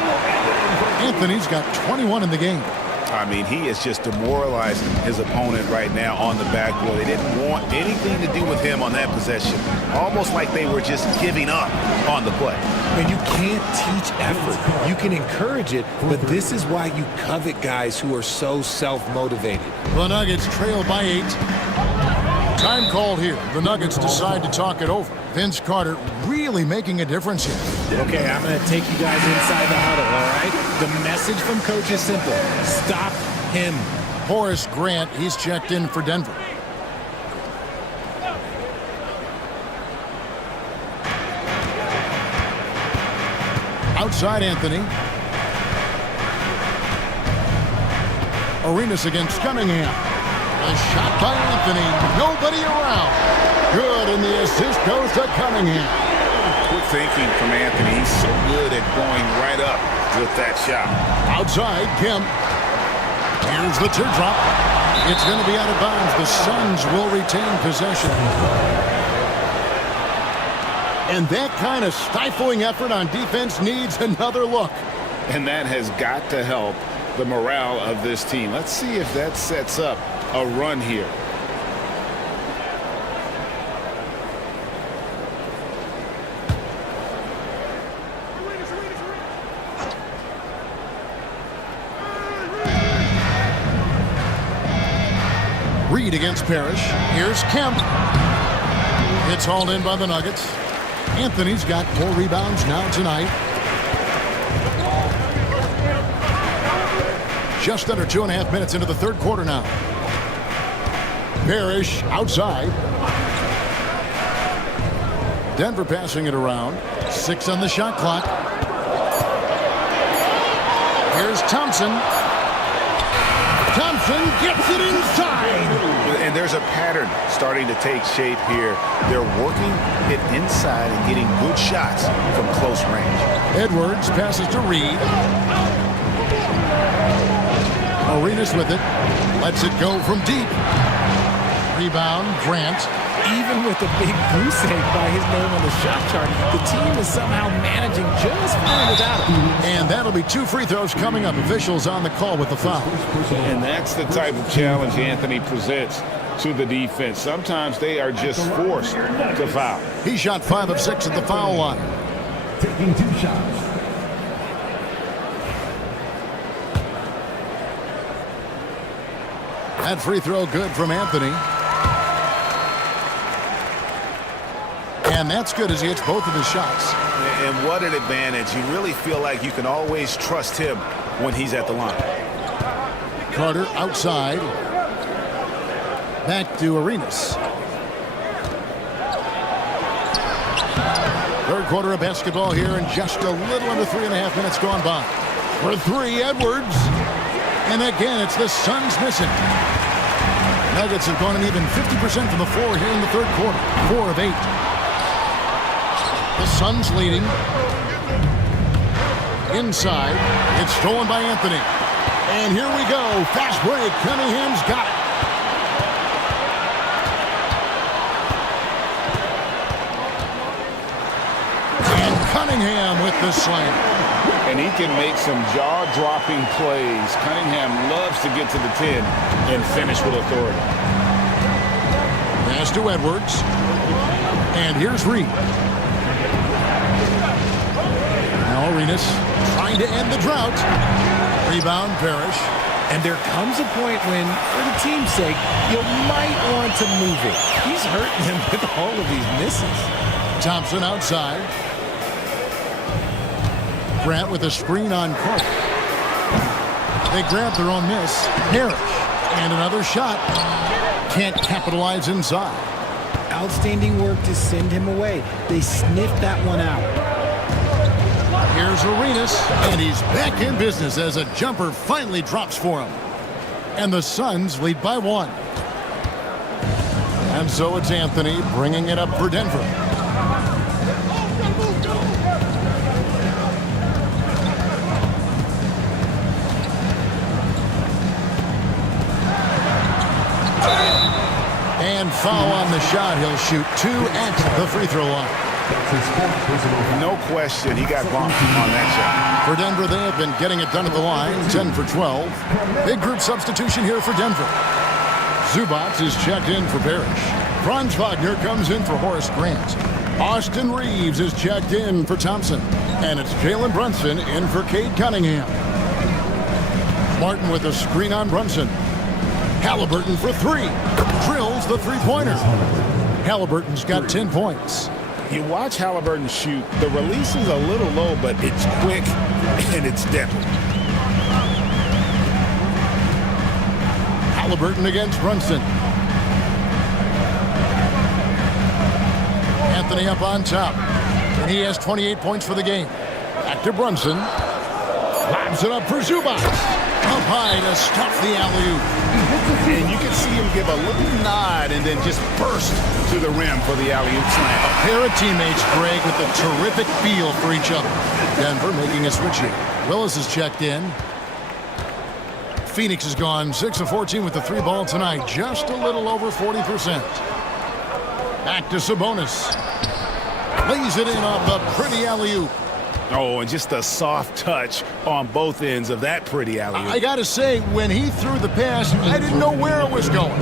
Anthony's got 21 in the game. I mean, he is just demoralizing his opponent right now on the backboard. They didn't want anything to do with him on that possession. Almost like they were just giving up on the play. And you can't teach effort. You can encourage it, but this is why you covet guys who are so self-motivated. The Nuggets trail by 8. Time called here. The Nuggets decide to talk it over. Vince Carter really making a difference here. Okay, I'm going to take you guys inside the huddle, all right? The message from Coach is simple. Stop him. Horace Grant, he's checked in for Denver. Outside Anthony. Arenas against Cunningham. A shot by Anthony. Nobody around. Good, and the assist goes to Cunningham. Good thinking from Anthony. He's so good at going right up with that shot. Outside, Kemp. Here's the teardrop. It's going to be out of bounds. The Suns will retain possession. And that kind of stifling effort on defense needs another look. And that has got to help the morale of this team. Let's see if that sets up a run here. Reed against Parrish. Here's Kemp. It's hauled in by the Nuggets. Anthony's got 4 rebounds now tonight. Just under 2.5 minutes into the third quarter now. Parrish outside. Denver passing it around. 6 on the shot clock. Here's Thompson. Thompson gets it inside. And there's a pattern starting to take shape here. They're working it inside and getting good shots from close range. Edwards passes to Reed. Arenas with it. Lets it go from deep. Rebound, Grant. Even with a big goose egg by his name on the shot chart, the team is somehow managing just fine without him. And that'll be 2 free throws coming up. Officials on the call with the foul. And that's the type of challenge Anthony presents to the defense. Sometimes they are just forced to foul. He shot 5 of 6 at the foul line. Taking 2 shots. That free throw good from Anthony. And that's good as he hits both of his shots. And what an advantage. You really feel like you can always trust him when he's at the line. Carter outside. Back to Arenas. third quarter of basketball here, and just a little under 3.5 minutes gone by. For three, Edwards. And again, it's the Suns missing. Nuggets have gone an even 50% from the floor here in the third quarter. 4 of 8. The Suns leading. Inside. It's stolen by Anthony. And here we go. Fast break. Cunningham's got it. And Cunningham with the slam. And he can make some jaw-dropping plays. Cunningham loves to get to the 10 and finish with authority. Pass to Edwards. And here's Reed. Now Arenas trying to end the drought. Rebound, Parrish. And there comes a point when, for the team's sake, you might want to move it. He's hurting them with all of these misses. Thompson outside. Grant with a screen on Clark. They grab their own miss. Parrish. And another shot. Can't capitalize inside. Outstanding work to send him away. They sniffed that one out. Here's Arenas, and he's back in business as a jumper finally drops for him. And the Suns lead by 1. And so it's Anthony bringing it up for Denver. And foul on the shot. He'll shoot 2 at the free throw line. No question, he got bumped on that shot. For Denver, they have been getting it done at the line, 10 for 12. Big group substitution here for Denver. Zubac is checked in for Parrish. Franz Wagner comes in for Horace Grant. Austin Reeves is checked in for Thompson. And it's Jalen Brunson in for Cade Cunningham. Martin with a screen on Brunson. Halliburton for 3. Drills the three-pointer. Halliburton's got 10 points. You watch Halliburton shoot. The release is a little low, but it's quick and it's deadly. Halliburton against Brunson. Anthony up on top. And he has 28 points for the game. Back to Brunson. Lobs it up for Zubac. Up high to stuff the alley-oop. And you can see him give a little nod and then just burst to the rim for the alley-oop slam. A pair of teammates, Greg, with a terrific feel for each other. Denver making a switch here. Willis is checked in. Phoenix has gone 6 of 14 with the 3 ball tonight. Just a little over 40%. Back to Sabonis. Lays it in off the pretty alley-oop. Oh, and just a soft touch on both ends of that pretty alley-oop. I got to say, when he threw the pass, I didn't know where it was going.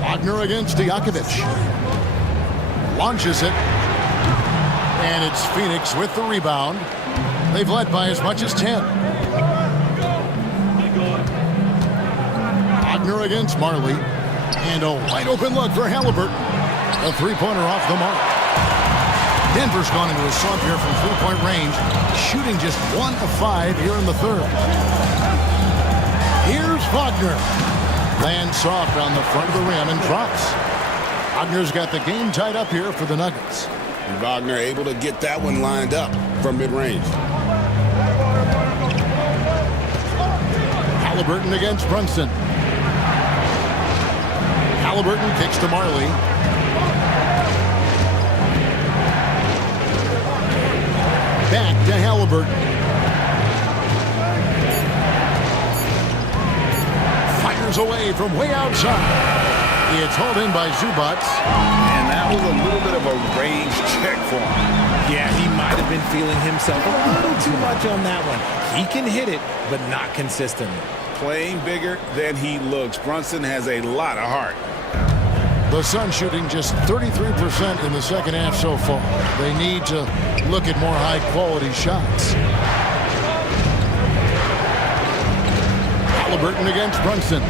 Wagner against Stojakovic. Launches it. And it's Phoenix with the rebound. They've led by as much as 10. Wagner against Marley. And a wide open look for Halliburton. A three-pointer off the mark. Denver's gone into a slump here from three-point range, shooting just 1 of 5 here in the third. Here's Wagner. Lands soft on the front of the rim and drops. Wagner's got the game tied up here for the Nuggets. And Wagner able to get that one lined up from mid-range. Halliburton against Brunson. Halliburton kicks to Marley. Back to Halliburton. Fires away from way outside. It's hauled in by Zubac. And that was a little bit of a range check for him. Yeah, he might have been feeling himself a little too much on that one. He can hit it, but not consistently. Playing bigger than he looks. Brunson has a lot of heart. The Suns shooting just 33% in the second half so far. They need to look at more high-quality shots. Halliburton against Brunson.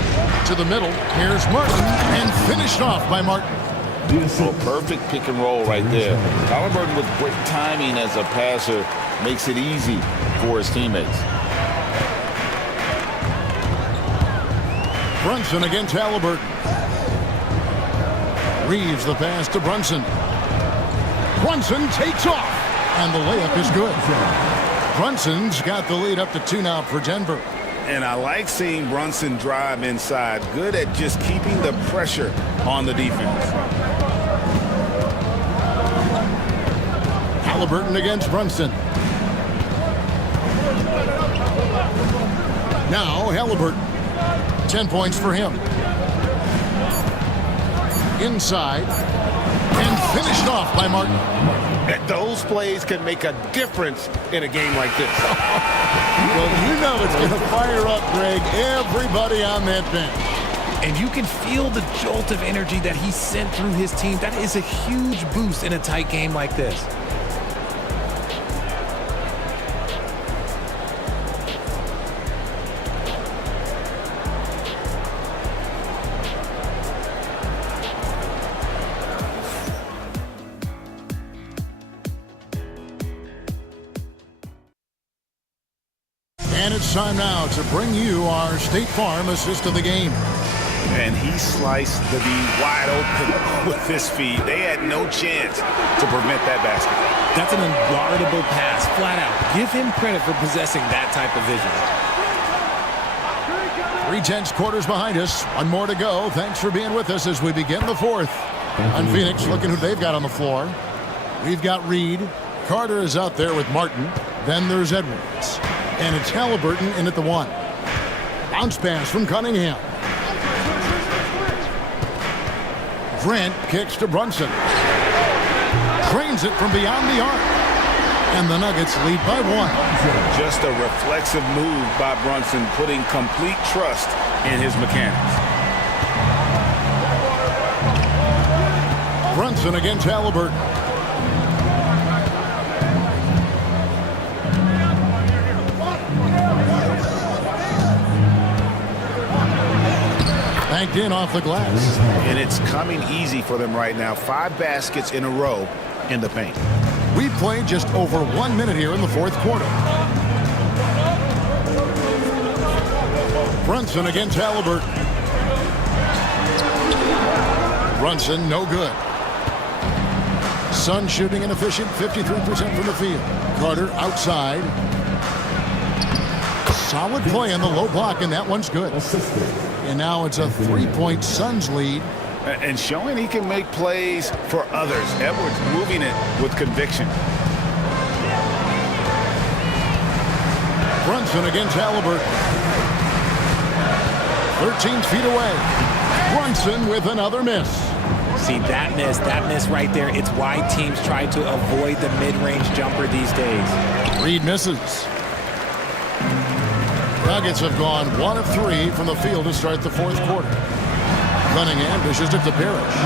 To the middle. Here's Martin. And finished off by Martin. Beautiful, perfect pick and roll right there. Halliburton with great timing as a passer makes it easy for his teammates. Brunson against Halliburton. Reeves the pass to Brunson. Brunson takes off, and the layup is good. Brunson's got the lead up to 2 now for Denver. And I like seeing Brunson drive inside. Good at just keeping the pressure on the defense. Halliburton against Brunson. Now Halliburton. 10 points for him. Inside. And finished off by Martin. Those plays can make a difference in a game like this. Well, you know it's going to fire up, Greg, everybody on that bench. And you can feel the jolt of energy that he sent through his team. That is a huge boost in a tight game like this. And it's time now to bring you our State Farm assist of the game. And he sliced the D wide open with his feet. They had no chance to prevent that basket. That's an unguardable pass, flat out. Give him credit for possessing that type of vision. 3/10 quarters behind us. One more to go. Thanks for being with us as we begin the fourth. On Phoenix, looking who they've got on the floor. We've got Reed. Carter is out there with Martin. Then there's Edwards. And it's Halliburton in at the 1. Bounce pass from Cunningham. Grant kicks to Brunson. Trains it from beyond the arc. And the Nuggets lead by 1. Just a reflexive move by Brunson, putting complete trust in his mechanics. Brunson against Halliburton. Banked in off the glass. And it's coming easy for them right now. 5 baskets in a row in the paint. We played just over 1 minute here in the fourth quarter. Brunson against Halliburton. Brunson, no good. Sun shooting inefficient, 53% from the field. Carter outside. Solid play on the low block, and that one's good. And now it's a 3-point Suns lead. And showing he can make plays for others. Edwards moving it with conviction. Brunson against Halliburton. 13 feet away. Brunson with another miss. See, that miss right there, it's why teams try to avoid the mid-range jumper these days. Reed misses. Nuggets have gone 1 of 3 from the field to start the fourth quarter. Cunningham dishes it to Parrish.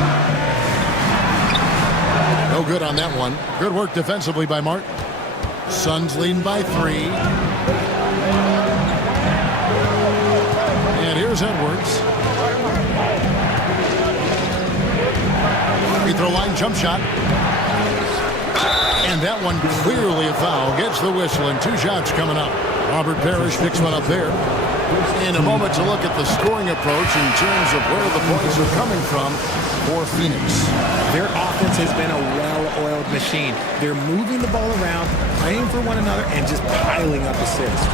No good on that one. Good work defensively by Martin. Suns leading by 3. And here's Edwards. Free throw line jump shot. And that one clearly a foul. Gets the whistle and 2 shots coming up. Robert Parrish picks one up there. In a moment to look at the scoring approach in terms of where the points are coming from for Phoenix. Their offense has been a well-oiled machine. They're moving the ball around, playing for one another, and just piling up assists.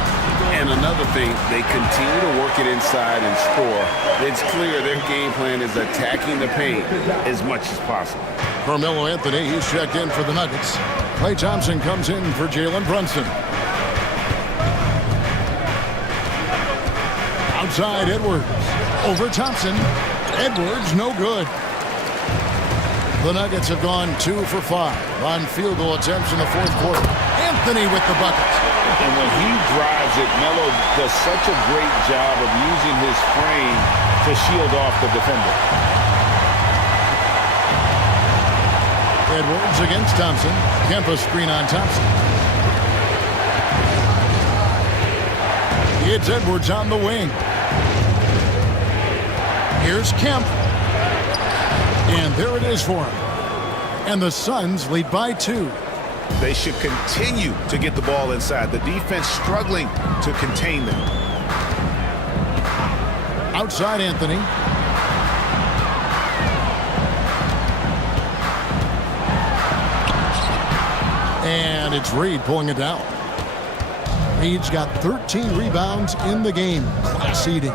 And another thing, they continue to work it inside and score. It's clear their game plan is attacking the paint as much as possible. Carmelo Anthony, he's checked in for the Nuggets. Klay Thompson comes in for Jalen Brunson. Outside Edwards. Over Thompson. Edwards, no good. The Nuggets have gone 2 for 5 on field goal attempts in the fourth quarter. Anthony with the bucket. And when he drives it, Melo does such a great job of using his frame to shield off the defender. Edwards against Thompson. Kempa screen on Thompson. It's Edwards on the wing. Here's Kemp. And there it is for him. And the Suns lead by 2. They should continue to get the ball inside. The defense struggling to contain them. Outside Anthony. And it's Reed pulling it down. Reed's got 13 rebounds in the game. Class eating.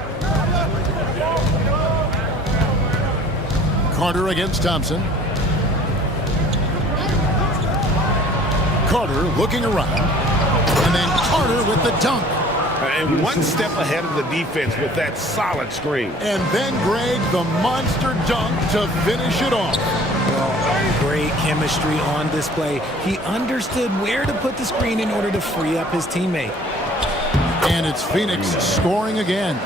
Carter against Thompson. Carter looking around. And then Carter with the dunk. And one step ahead of the defense with that solid screen. And then Greg, the monster dunk to finish it off. Well, great chemistry on display. He understood where to put the screen in order to free up his teammate. And it's Phoenix scoring again.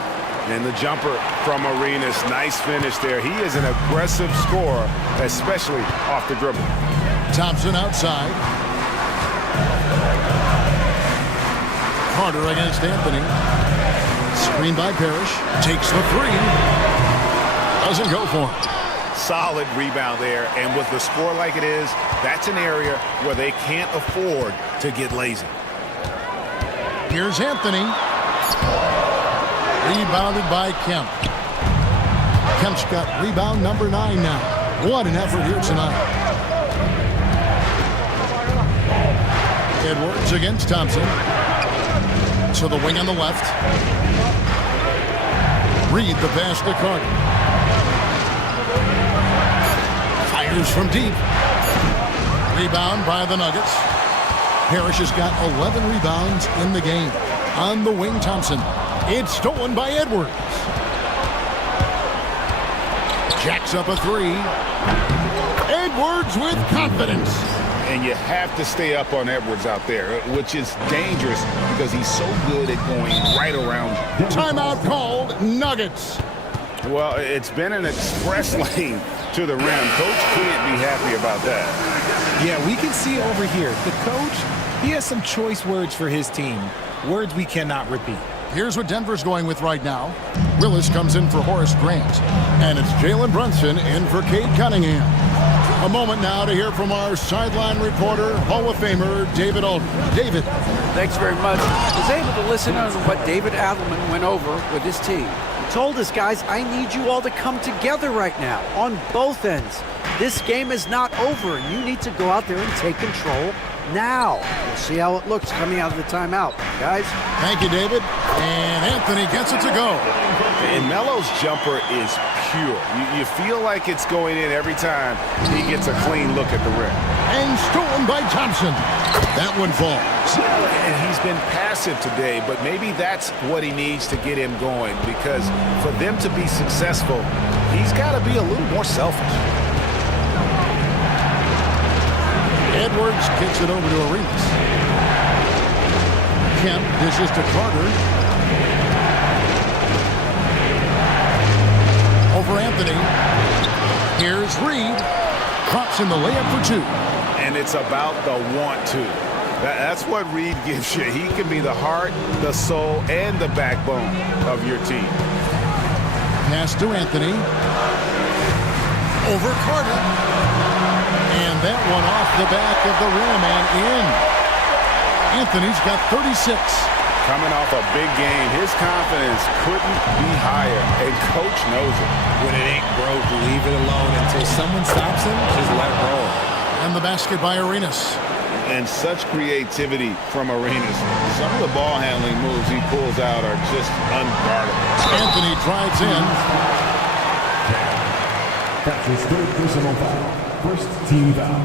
And the jumper from Arenas, nice finish there. He is an aggressive scorer, especially off the dribble. Thompson outside. Carter against Anthony. Screen by Parrish. Takes the three. Doesn't go for it. Solid rebound there. And with the score like it is, that's an area where they can't afford to get lazy. Here's Anthony. Rebounded by Kemp. Kemp's got rebound number 9 now. What an effort here tonight. Edwards against Thompson. To the wing on the left. Reed the pass to Carter. Fires from deep. Rebound by the Nuggets. Parrish has got 11 rebounds in the game. On the wing, Thompson. It's stolen by Edwards. Jacks up a three. Edwards with confidence. And you have to stay up on Edwards out there, which is dangerous because he's so good at going right around. Timeout called, Nuggets. Well, it's been an express lane to the rim. Coach can't be happy about that. Yeah, we can see over here. The coach, he has some choice words for his team. Words we cannot repeat. Here's what Denver's going with right now. Willis comes in for Horace Grant. And it's Jalen Brunson in for Cade Cunningham. A moment now to hear from our sideline reporter, Hall of Famer David Aldridge. David. Thanks very much. I was able to listen to what David Adelman went over with his team. He told us, guys, I need you all to come together right now on both ends. This game is not over, and you need to go out there and take control now. We'll see how it looks coming out of the timeout. Guys? Thank you, David. And Anthony gets it to go. And Melo's jumper is pure. You feel like it's going in every time he gets a clean look at the rim. And stolen by Thompson. That one falls. And he's been passive today, but maybe that's what he needs to get him going, because for them to be successful, he's got to be a little more selfish. Edwards kicks it over to Arenas. Kemp dishes to Carter. Over Anthony. Here's Reed. Drops in the layup for 2. And it's about the want to. That's what Reed gives you. He can be the heart, the soul, and the backbone of your team. Pass to Anthony. Over Carter. And that one off the back of the rim and in. Anthony's got 36. Coming off a big game, his confidence couldn't be higher, and coach knows it. When it ain't broke, leave it alone until someone stops him, just let it roll. And the basket by Arenas. And such creativity from Arenas. Some of the ball handling moves he pulls out are just unguardable. Anthony drives in. That's his third personal foul. First team foul.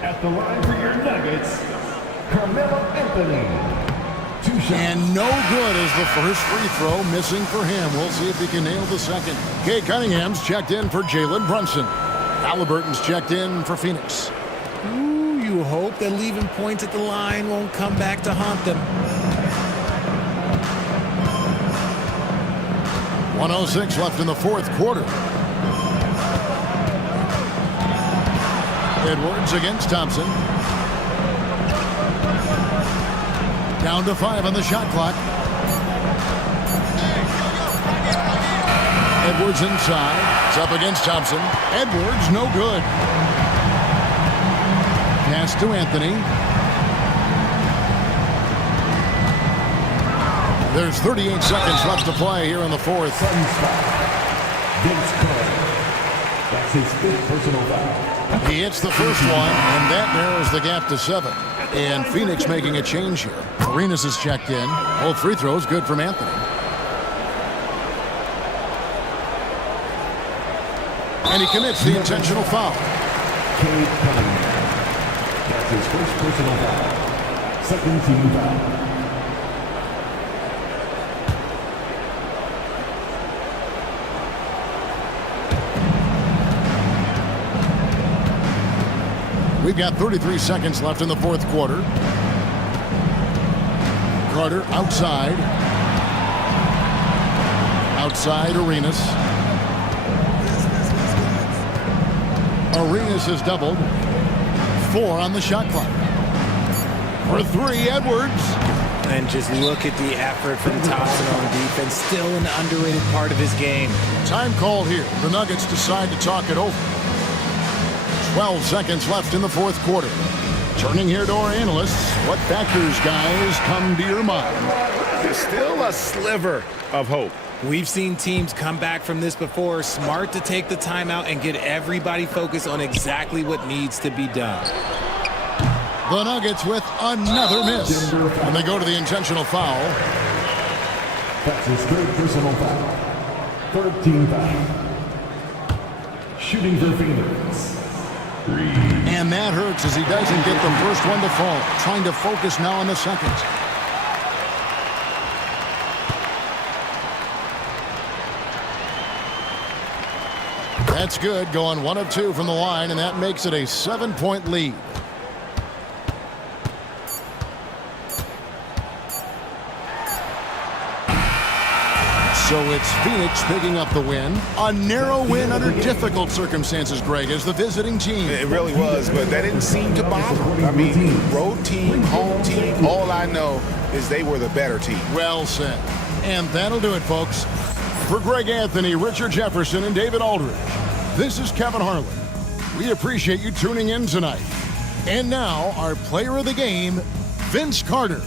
At the line for your Nuggets, Carmelo Anthony. 2 shots. And no good as the first free throw missing for him. We'll see if he can nail the second. Cade Cunningham's checked in for Jalen Brunson. Halliburton's checked in for Phoenix. Ooh, you hope that leaving points at the line won't come back to haunt them. 1:06 left in the fourth quarter. Edwards against Thompson. Down to 5 on the shot clock. Edwards inside. It's up against Thompson. Edwards, no good. Pass to Anthony. There's 38 seconds left to play here in the fourth. That's his 5th personal foul. He hits the first one, and that narrows the gap to 7. And Phoenix making a change here. Arenas is checked in. Both free throws good from Anthony. And he commits the intentional foul. Cade Cunningham. That's his 1st personal foul. 2nd team foul. We've got 33 seconds left in the 4th quarter. Carter outside. Outside Arenas. Arenas is doubled. 4 on the shot clock. For 3, Edwards. And just look at the effort from Thompson on defense. Still an underrated part of his game. Time called here. The Nuggets decide to talk it over. 12 seconds left in the 4th quarter. Turning here to our analysts. What factors, guys, come to your mind? There's still a sliver of hope. We've seen teams come back from this before. Smart to take the timeout and get everybody focused on exactly what needs to be done. The Nuggets with another miss. And they go to the intentional foul. That's his 3rd personal foul. 3rd team foul. Shooting for Phoenix. And that hurts as he doesn't get the first one to fall. Trying to focus now on the second. That's good, going 1 of 2 from the line, and that makes it a 7-point lead. So it's Phoenix picking up the win. A narrow win under difficult circumstances, Greg, as the visiting team. It really was, but that didn't seem to bother. I mean, road team, home team, all I know is they were the better team. Well said. And that'll do it, folks. For Greg Anthony, Richard Jefferson, and David Aldridge, this is Kevin Harlan. We appreciate you tuning in tonight. And now, our player of the game, Vince Carter.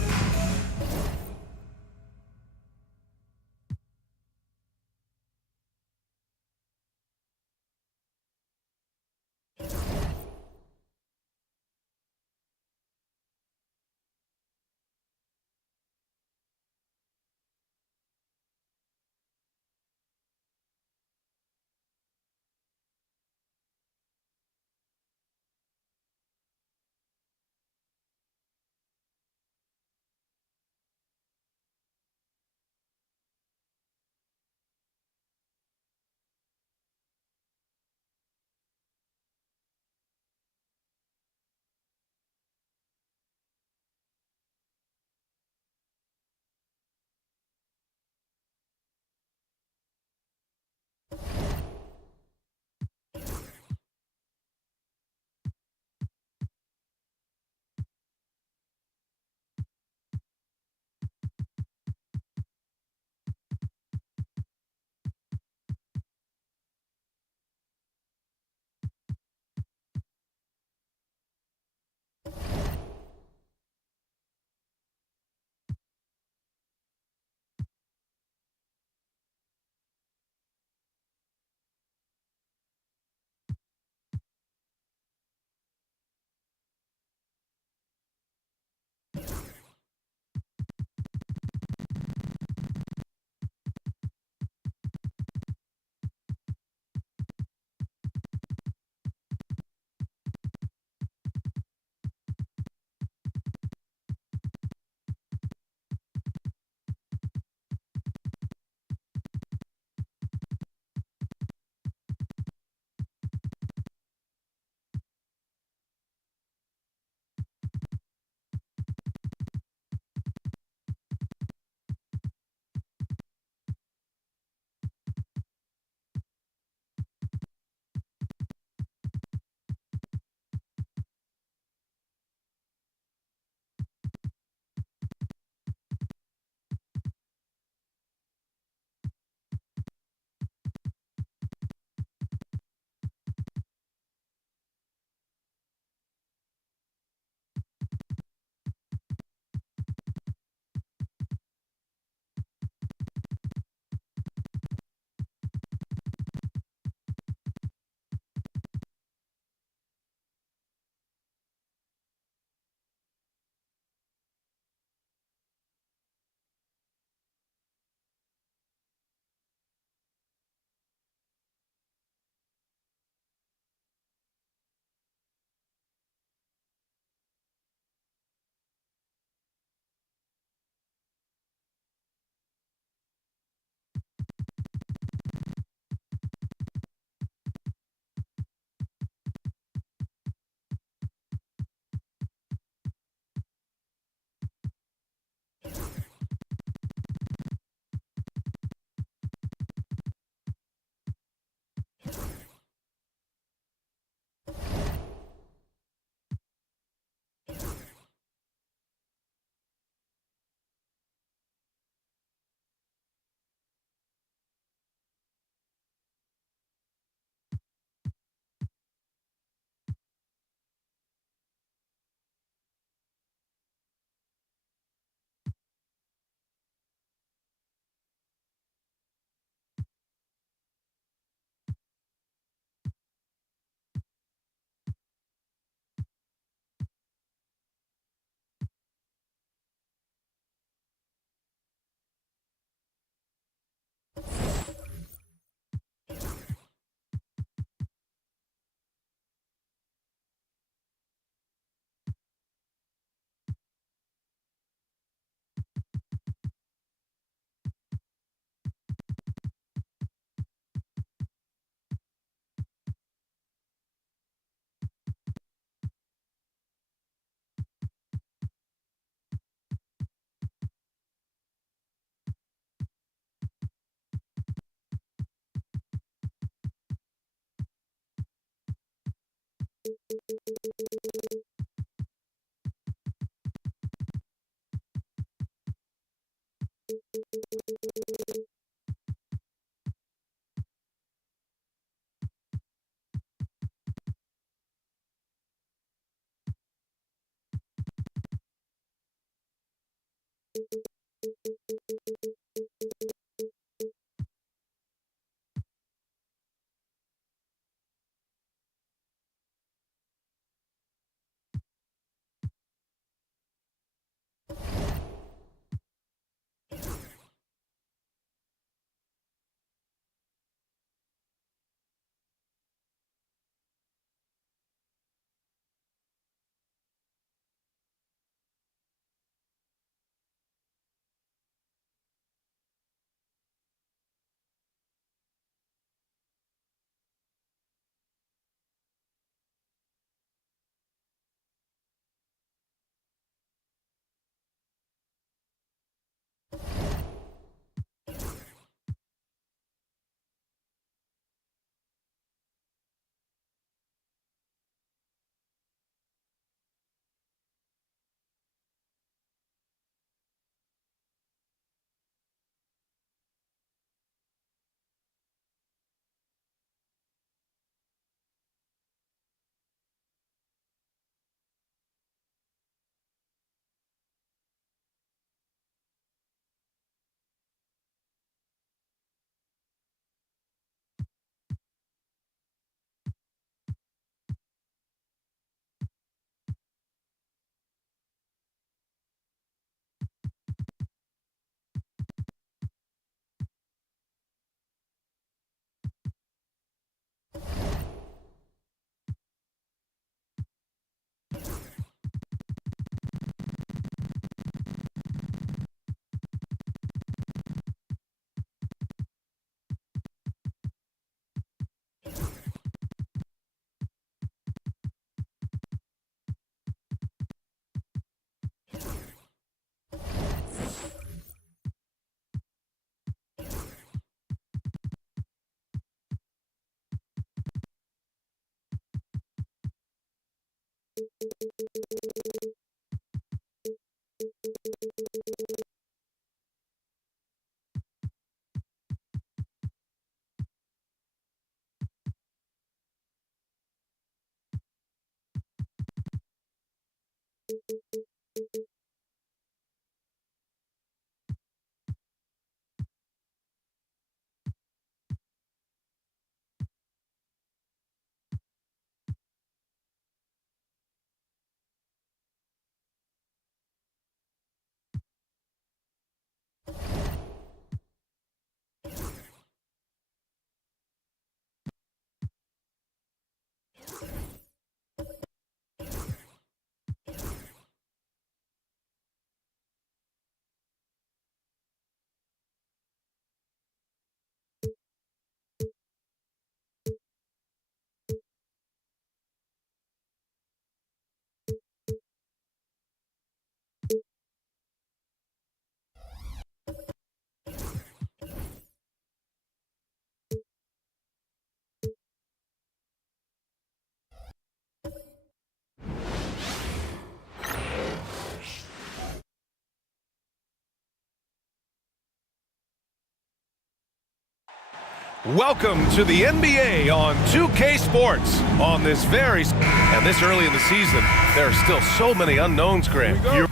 Welcome to the NBA on 2K Sports. On this and this early in the season, there are still so many unknowns, Grant.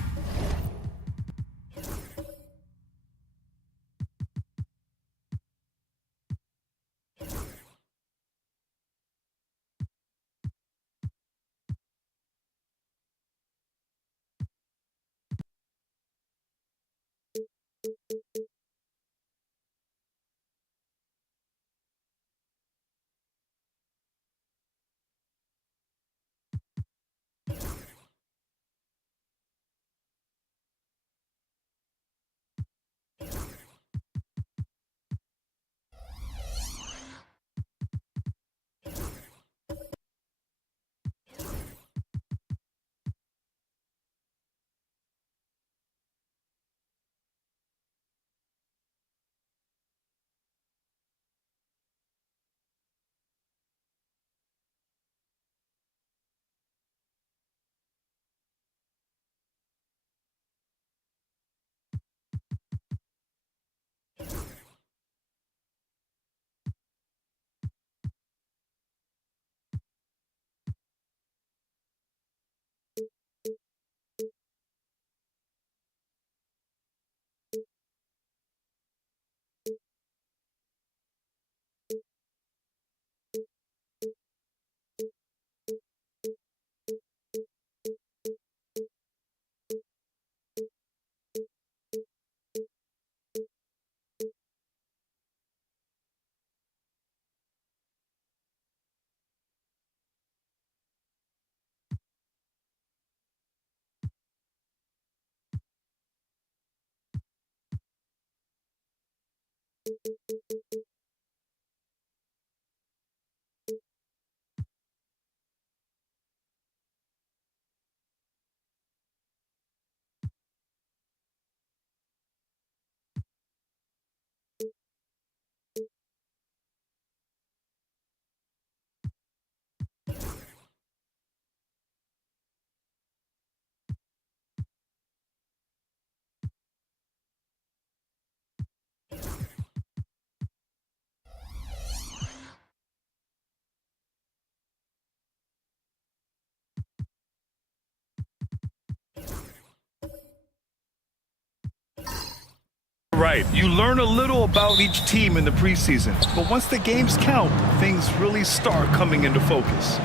Right. You learn a little about each team in the preseason, but once the games count, things really start coming into focus.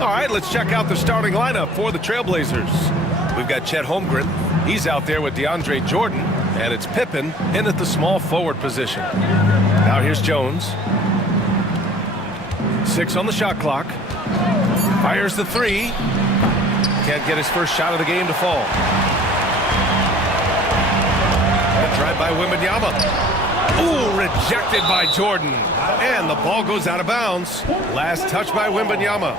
All right, let's check out the starting lineup for the Trailblazers. We've got Chet Holmgren. He's out there with DeAndre Jordan, and it's Pippen in at the small forward position. Now here's Jones. 6 on the shot clock. Fires the 3. Can't get his first shot of the game to fall. Drive by Wembanyama. Ooh, rejected by Jordan. And the ball goes out of bounds. Last touch by Wembanyama.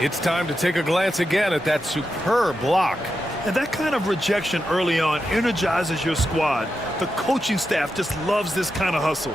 It's time to take a glance again at that superb block. And that kind of rejection early on energizes your squad. The coaching staff just loves this kind of hustle.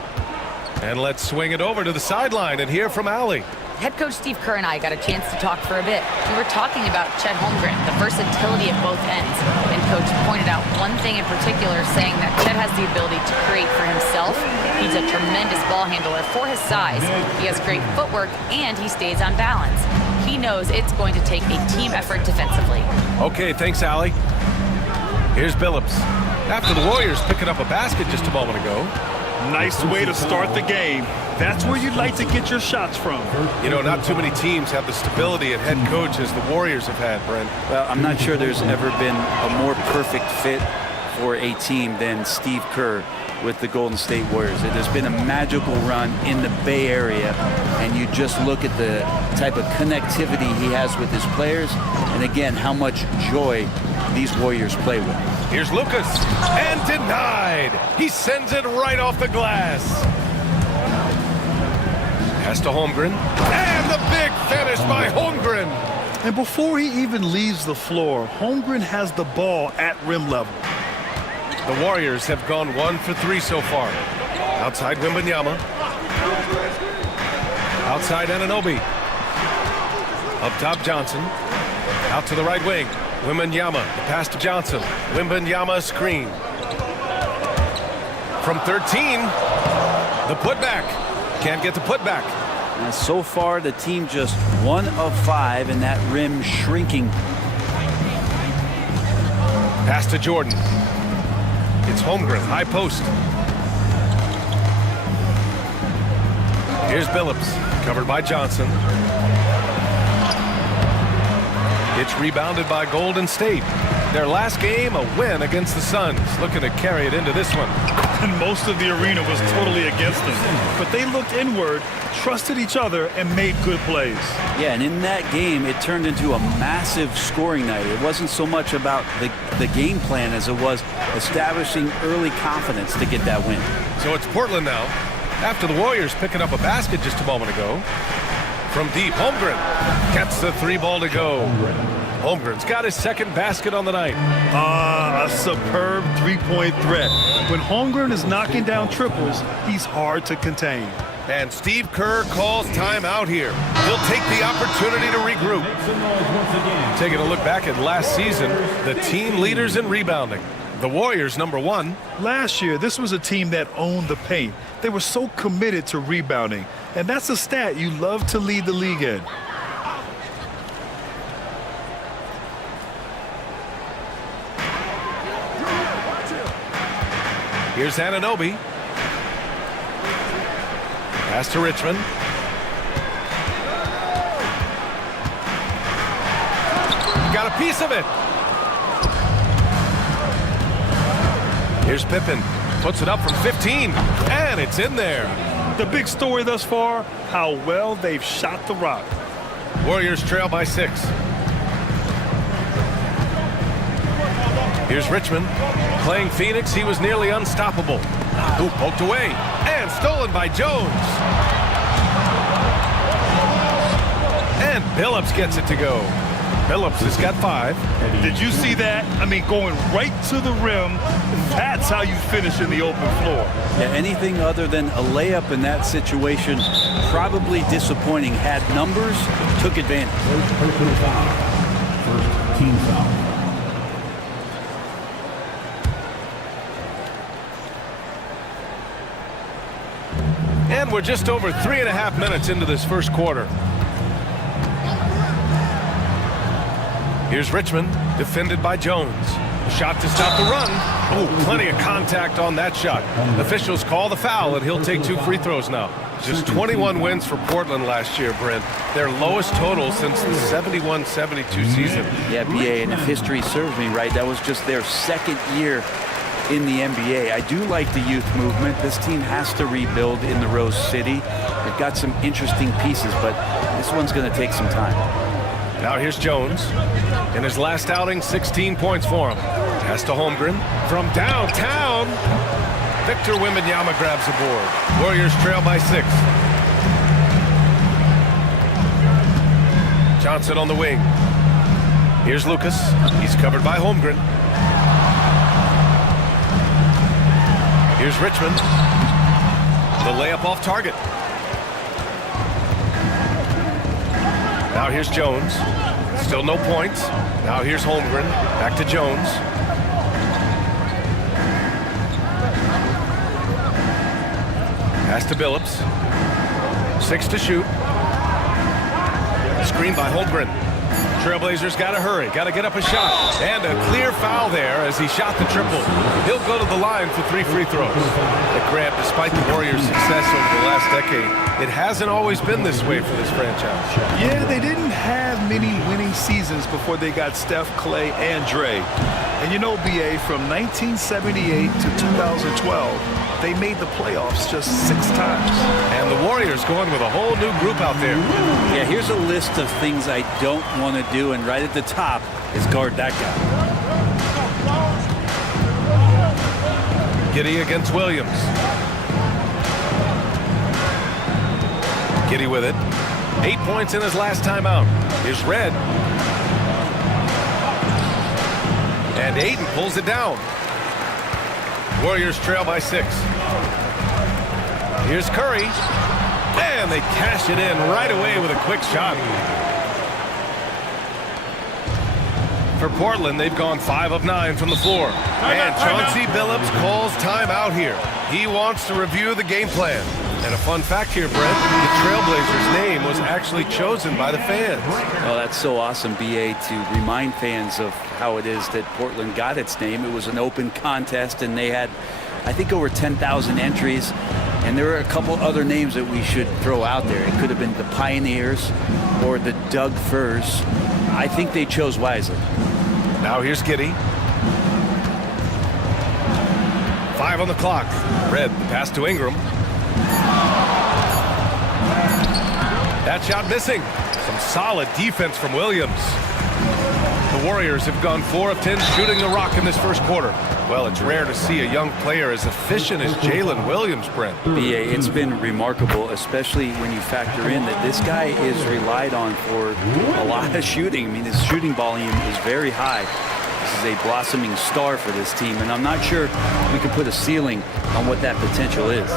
And let's swing it over to the sideline and hear from Allie. Head coach Steve Kerr and I got a chance to talk for a bit. We were talking about Chet Holmgren, the versatility at both ends. And coach pointed out one thing in particular, saying that Chet has the ability to create for himself. He's a tremendous ball handler for his size. He has great footwork, and he stays on balance. He knows it's going to take a team effort defensively. Okay, thanks, Allie. Here's Billups. After the Warriors picking up a basket just a moment ago. Nice way to start the game. That's where you'd like to get your shots from. You know, not too many teams have the stability at head coach as the Warriors have had, Brent. Well, I'm not sure there's ever been a more perfect fit for a team than Steve Kerr with the Golden State Warriors. There's been a magical run in the Bay Area, and you just look at the type of connectivity he has with his players, and again, how much joy these Warriors play with. Here's Lucas, and denied. He sends it right off the glass. Pass to Holmgren, and the big finish by Holmgren. And before he even leaves the floor, Holmgren has the ball at rim level. The Warriors have gone 1 for 3 so far. Outside Wembanyama. Outside Anunoby. Up top Johnson. Out to the right wing. Wembanyama. The pass to Johnson. Wembanyama screen. From 13. The putback. Can't get the putback. And so far, the team just 1 of 5 in that rim shrinking. Pass to Jordan. It's Holmgren, high post. Here's Billups, covered by Johnson. It's rebounded by Golden State. Their last game, a win against the Suns, looking to carry it into this one. And most of the arena was totally against them. But they looked inward, trusted each other, and made good plays. Yeah, and in that game, it turned into a massive scoring night. It wasn't so much about the game plan as it was establishing early confidence to get that win. So it's Portland now. After the Warriors picking up a basket just a moment ago. From deep, Holmgren gets the 3 ball to go. Holmgren's got his second basket on the night. A superb three-point threat. When Holmgren is knocking down triples, he's hard to contain. And Steve Kerr calls timeout here. He'll take the opportunity to regroup. Taking a look back at last season, the team leaders in rebounding. The Warriors, number 1. Last year, this was a team that owned the paint. They were so committed to rebounding. And that's a stat you love to lead the league in. Here's Anunoby. Pass to Richmond. Got a piece of it. Here's Pippen. Puts it up from 15. And it's in there. The big story thus far, how well they've shot the rock. Warriors trail by 6. Here's Richmond. Playing Phoenix, he was nearly unstoppable. Ooh, poked away and stolen by Jones. And Billups gets it to go. Billups has got 5. Did you see that? I mean, going right to the rim. That's how you finish in the open floor. Yeah, anything other than a layup in that situation, probably disappointing. Had numbers, took advantage. First team foul. And we're just over 3.5 minutes into this first quarter. Here's Richmond, defended by Jones. A shot to stop the run. Oh, plenty of contact on that shot. Officials call the foul, and he'll take 2 free throws now. Just 21 wins for Portland last year, Brent. Their lowest total since the 71-72 season. Yeah, BA, and if history serves me right, that was just their second year in the NBA. I do like the youth movement. This team has to rebuild in the Rose City. They've got some interesting pieces, but this one's going to take some time. Now here's Jones. In his last outing, 16 points for him. Pass to Holmgren from downtown. Victor Wembanyama grabs the board. Warriors trail by 6. Johnson on the wing. Here's Lucas. He's covered by Holmgren. Here's Richmond. The layup off target. Now here's Jones. Still no points. Now here's Holmgren. Back to Jones. Pass to Billups. 6 to shoot. Screen by Holmgren. Trailblazers got to hurry. Got to get up a shot. And a clear foul there as he shot the triple. He'll go to the line for 3 free throws. But Grant, despite the Warriors' success over the last decade, it hasn't always been this way for this franchise. Yeah, they didn't have many winning seasons before they got Steph, Clay, and Dre. And you know, BA, from 1978 to 2012, they made the playoffs just 6 times. And the Warriors going with a whole new group out there. Yeah, here's a list of things I don't want to do, and right at the top is guard that guy. Giddey against Williams. Giddey with it. 8 points in his last time out. Here's Red. And Ayton pulls it down. Warriors trail by 6. Here's Curry. And they cash it in right away with a quick shot. For Portland, they've gone 5 of 9 from the floor. And Chauncey Billups calls timeout here. He wants to review the game plan. And a fun fact here, Brent, the Trailblazers' name was actually chosen by the fans. Oh, that's so awesome, BA, to remind fans of how it is that Portland got its name. It was an open contest, and they had, I think, over 10,000 entries. And there were a couple other names that we should throw out there. It could have been the Pioneers or the Doug Furs. I think they chose wisely. Now here's Giddey. 5 on the clock. Red, the pass to Ingram. That shot missing. Some solid defense from Williams. The Warriors have gone 4 of 10 shooting the rock in this first quarter. Well, it's rare to see a young player as efficient as Jalen Williams, Brent. BA, it's been remarkable, especially when you factor in that this guy is relied on for a lot of shooting. I mean, his shooting volume is very high. This is a blossoming star for this team, and I'm not sure we can put a ceiling on what that potential is.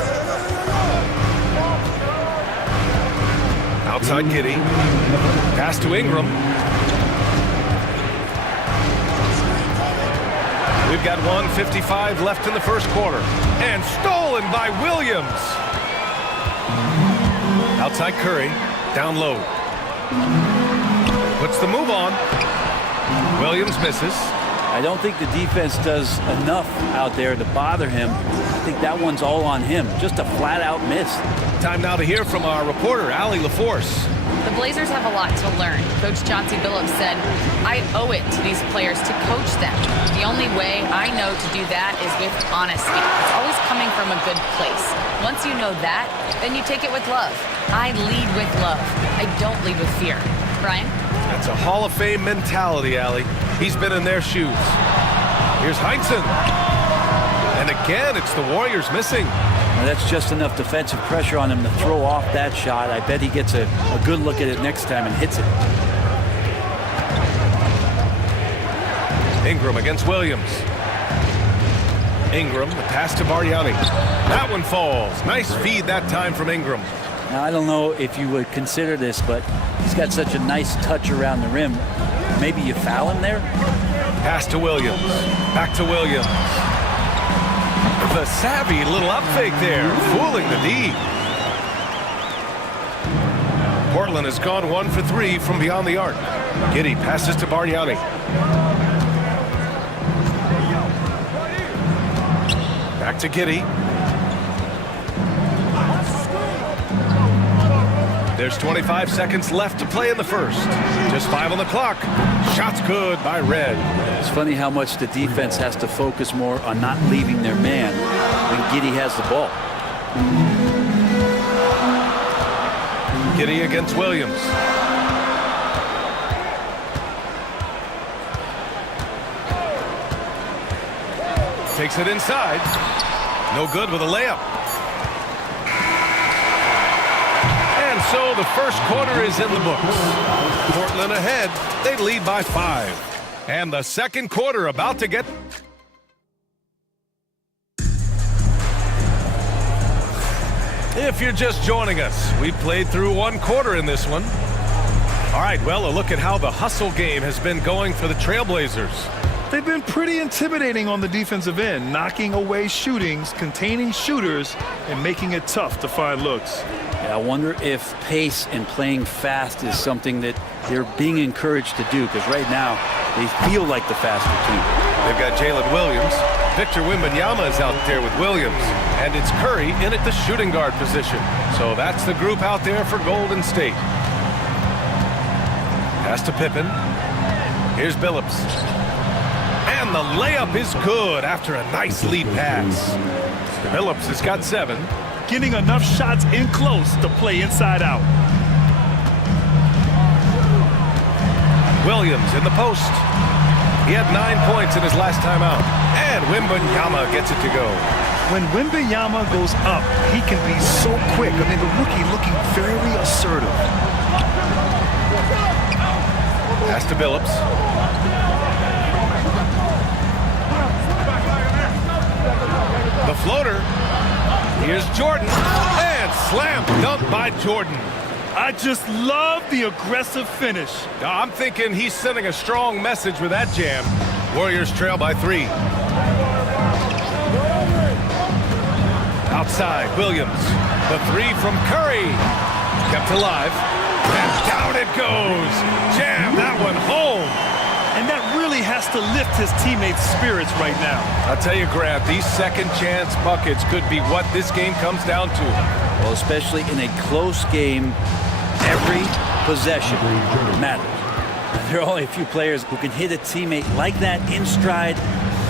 Outside Giddey. Pass to Ingram. We've got 1:55 left in the first quarter. And stolen by Williams. Outside Curry. Down low. Puts the move on. Williams misses. I don't think the defense does enough out there to bother him. I think that one's all on him. Just a flat-out miss. Time now to hear from our reporter, Allie LaForce. The Blazers have a lot to learn. Coach Chauncey Billups said, I owe it to these players to coach them. The only way I know to do that is with honesty. It's always coming from a good place. Once you know that, then you take it with love. I lead with love. I don't lead with fear. Brian? That's a Hall of Fame mentality, Allie. He's been in their shoes. Here's Heinsohn. And again, it's the Warriors missing. Now that's just enough defensive pressure on him to throw off that shot. I bet he gets a good look at it next time and hits it. Ingram against Williams. Ingram, the pass to Bargnani. That one falls. Nice feed that time from Ingram. Now, I don't know if you would consider this, but he's got such a nice touch around the rim. Maybe you foul him there? Pass to Williams. Back to Williams. The savvy little up fake there, fooling the D. Portland has gone 1 for 3 from beyond the arc. Giddey passes to Bargnani. Back to Giddey. There's 25 seconds left to play in the first. Just 5 on the clock. Shots good by Red. It's funny how much the defense has to focus more on not leaving their man when Giddey has the ball. Giddey against Williams. Takes it inside. No good with a layup. And so the first quarter is in the books. Portland ahead. They lead by 5. And the second quarter about to get... If you're just joining us, we played through 1 quarter in this one. All right, well, a look at how the hustle game has been going for the Trailblazers. They've been pretty intimidating on the defensive end, knocking away shootings, containing shooters, and making it tough to find looks. Yeah, I wonder if pace and playing fast is something that they're being encouraged to do, because right now they feel like the faster team. They've got Jalen Williams. Victor Wembanyama is out there with Williams. And it's Curry in at the shooting guard position. So that's the group out there for Golden State. Pass to Pippen. Here's Billups. And the layup is good after a nice lead pass. Billups has got 7. Getting enough shots in close to play inside out. Williams in the post. He had 9 points in his last time out. And Wembanyama gets it to go. When Wembanyama goes up, he can be so quick. I mean, the rookie looking very assertive. Pass to Billups. The floater. Here's Jordan. And slam dunk by Jordan. I just love the aggressive finish. I'm thinking he's sending a strong message with that jam. Warriors trail by 3. Outside, Williams. The 3 from Curry. Kept alive. And down it goes. Jam that one home. And that really has to lift his teammates' spirits right now. I'll tell you, Grant, these second chance buckets could be what this game comes down to. Well, especially in a close game, every possession matters. There are only a few players who can hit a teammate like that in stride.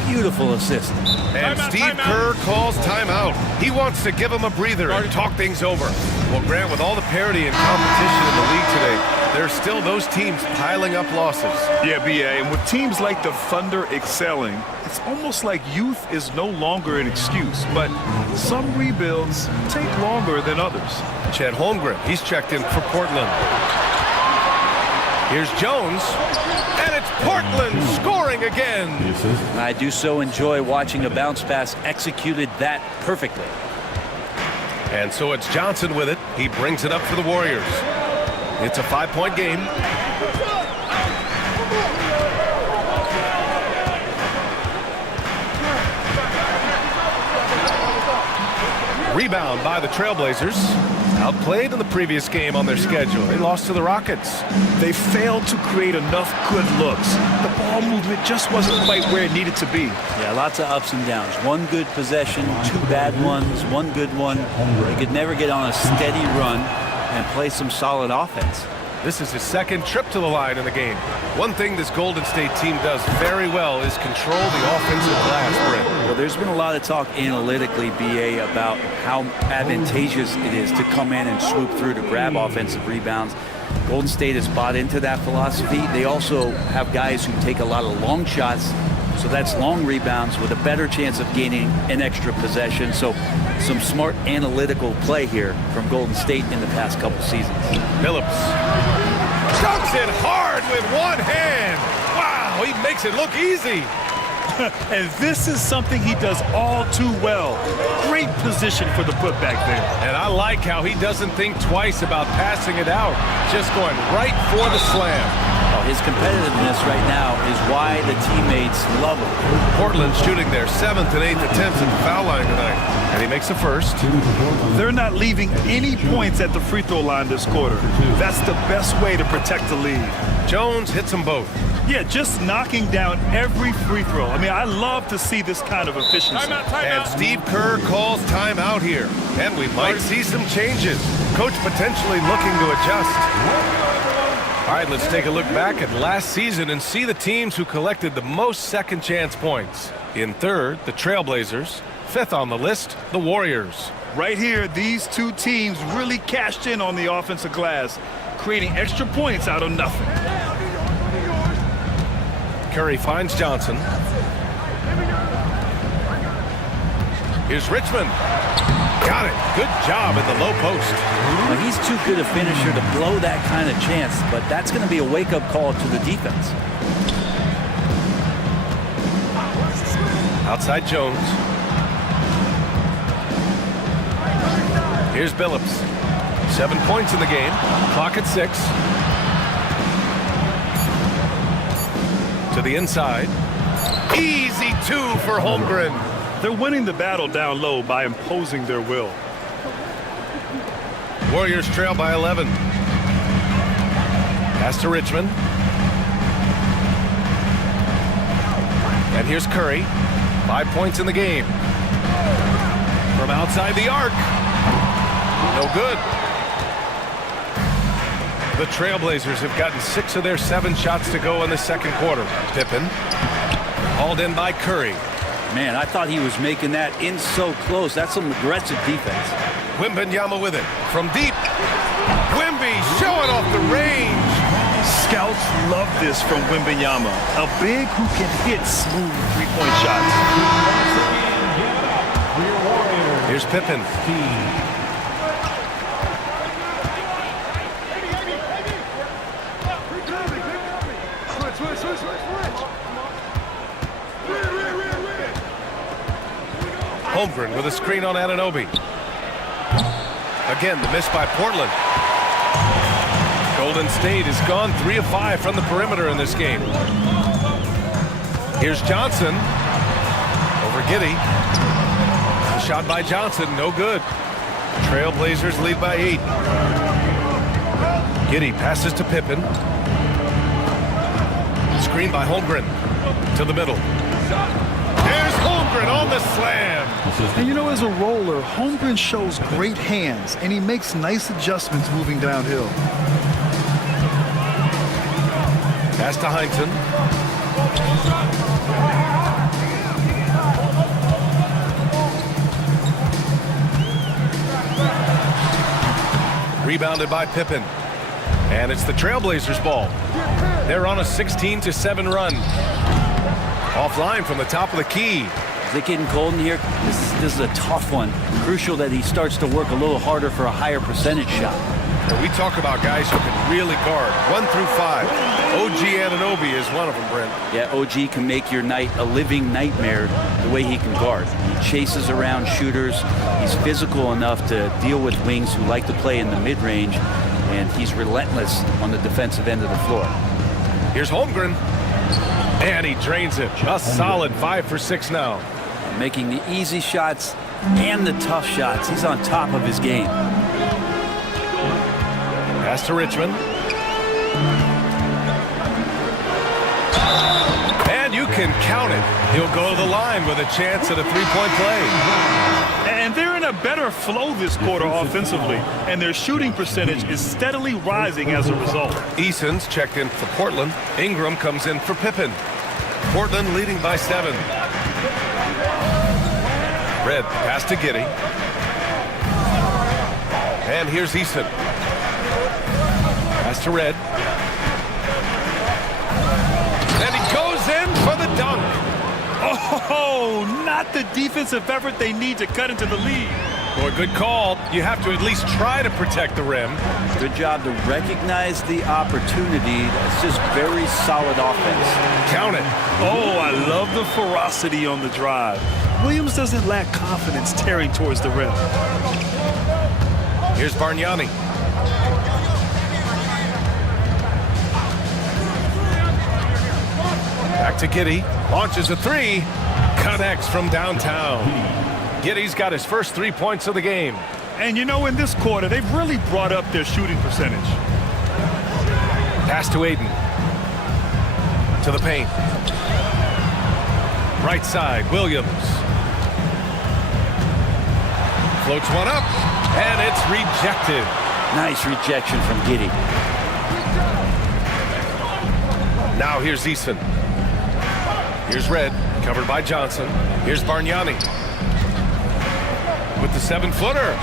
Beautiful assist. And Steve Kerr calls timeout. He wants to give him a breather and talk things over. Well, Grant, with all the parity and competition in the league today, there's still those teams piling up losses. Yeah, B.A., and with teams like the Thunder excelling, it's almost like youth is no longer an excuse. But some rebuilds take longer than others. Chet Holmgren, he's checked in for Portland. Here's Jones, and it's Portland scoring again. I do so enjoy watching a bounce pass executed that perfectly. And so it's Johnson with it. He brings it up for the Warriors. It's a 5-point game. Rebound by the Trailblazers. Outplayed in the previous game on their schedule. They lost to the Rockets. They failed to create enough good looks. The ball movement just wasn't quite where it needed to be. Yeah, lots of ups and downs. 1 good possession, 2 bad ones, 1 good one. They could never get on a steady run and play some solid offense. This is his 2nd trip to the line in the game. One thing this Golden State team does very well is control the offensive glass, Brent. Well, there's been a lot of talk analytically, BA, about how advantageous it is to come in and swoop through to grab offensive rebounds. Golden State has bought into that philosophy. They also have guys who take a lot of long shots So that's long rebounds with a better chance of gaining an extra possession. So some smart analytical play here from Golden State in the past couple seasons. Phillips dunks it hard with one hand. Wow, he makes it look easy. And this is something he does all too well. Great position for the putback there. And I like how he doesn't think twice about passing it out, just going right for the slam. Oh, his competitiveness right now is why the teammates love him. Portland shooting their 7th and 8th attempts at the foul line tonight. And he makes the first. They're not leaving any points at the free throw line this quarter. That's the best way to protect the lead. Jones hits them both. Yeah, just knocking down every free throw. I mean, I love to see this kind of efficiency. And Steve Kerr calls timeout here. And we might see some changes. Coach potentially looking to adjust. All right, let's take a look back at last season and see the teams who collected the most second chance points. In third, the Trailblazers. Fifth on the list, the Warriors. Right here, these two teams really cashed in on the offensive glass, creating extra points out of nothing. Curry finds Johnson. Here's Richmond. Got it. Good job in the low post. Well, he's too good a finisher to blow that kind of chance, but that's going to be a wake-up call to the defense. Outside Jones. Here's Billups. 7 points in the game. Clock at 6. To the inside. Easy 2 for Holmgren. They're winning the battle down low by imposing their will. Warriors trail by 11. Pass to Richmond. And here's Curry. 5 points in the game. From outside the arc. No good. The Trailblazers have gotten 6 of their 7 shots to go in the second quarter. Pippen. Hauled in by Curry. Man, I thought he was making that in so close. That's some aggressive defense. Wembanyama with it. From deep. Wemby showing off the range. Scouts love this from Wembanyama. A big who can hit smooth three-point shots. Here's Pippen. Holmgren with a screen on Anunoby. Again, the miss by Portland. Golden State has gone 3 of 5 from the perimeter in this game. Here's Johnson. Over Giddey. The shot by Johnson, no good. Trailblazers lead by 8. Giddey passes to Pippen. Screen by Holmgren. To the middle. There's Holmgren on the slam. And you know, as a roller, Holmgren shows great hands, and he makes nice adjustments moving downhill. Pass to Heinsohn. Rebounded by Pippen. And it's the Trailblazers' ball. They're on a 16-7 run. Offline from the top of the key. Is it getting cold in here? This is a tough one. Crucial that he starts to work a little harder for a higher percentage shot. And we talk about guys who can really guard 1 through 5. OG Anunoby is one of them, Brent. Yeah, OG can make your night a living nightmare the way he can guard. He chases around shooters. He's physical enough to deal with wings who like to play in the mid-range, and he's relentless on the defensive end of the floor. Here's Holmgren. And he drains it. A solid 5 for 6 now. Making the easy shots and the tough shots. He's on top of his game. Pass to Richmond. And you can count it. He'll go to the line with a chance at a three-point play. And they're in a better flow this quarter offensively, and their shooting percentage is steadily rising as a result. Eason's checked in for Portland. Ingram comes in for Pippen. Portland leading by 7. Red pass to Giddey. And here's Eason. Pass to Red. And he goes in for the dunk. Oh, not the defensive effort they need to cut into the lead. Boy, good call. You have to at least try to protect the rim. Good job to recognize the opportunity. That's just very solid offense. Count it. Oh, I love the ferocity on the drive. Williams doesn't lack confidence tearing towards the rim. Here's Bargnani. Back to Giddey. Launches a three. Connects from downtown. Giddey's got his first 3 points of the game. And you know, in this quarter, they've really brought up their shooting percentage. Pass to Aiden. To the paint. Right side, Williams. Floats one up, and it's rejected. Nice rejection from Giddey. Now here's Eason. Here's Red, covered by Johnson. Here's Bargnani. With the 7-footer.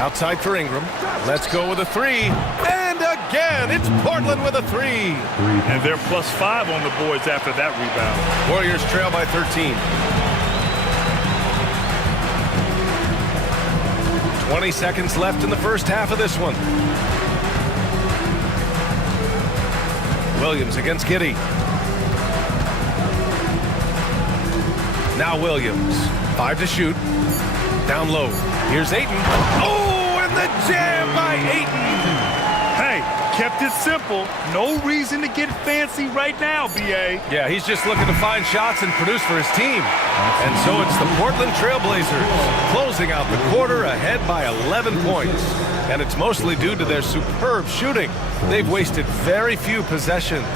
Outside for Ingram. Let's go with a three. And again, it's Portland with a three. And they're +5 on the boards after that rebound. Warriors trail by 13. 20 seconds left in the first half of this one. Williams against Giddey. Now Williams. 5 to shoot. Down low. Here's Ayton. Oh, and the jam by Ayton. Hey, kept it simple. No reason to get fancy right now, B.A. Yeah, he's just looking to find shots and produce for his team. And so it's the Portland Trailblazers closing out the quarter ahead by 11 points. And it's mostly due to their superb shooting. They've wasted very few possessions.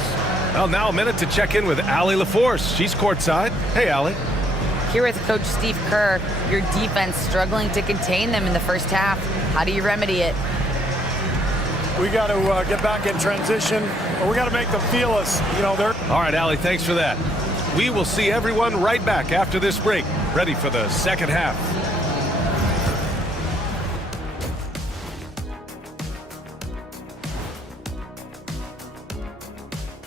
Well, now a minute to check in with Allie LaForce. She's courtside. Hey, Allie. Here with Coach Steve Kerr, your defense struggling to contain them in the first half. How do you remedy it? We got to get back in transition, or we got to make them feel us. You know, they're. All right, Allie, thanks for that. We will see everyone right back after this break, ready for the second half.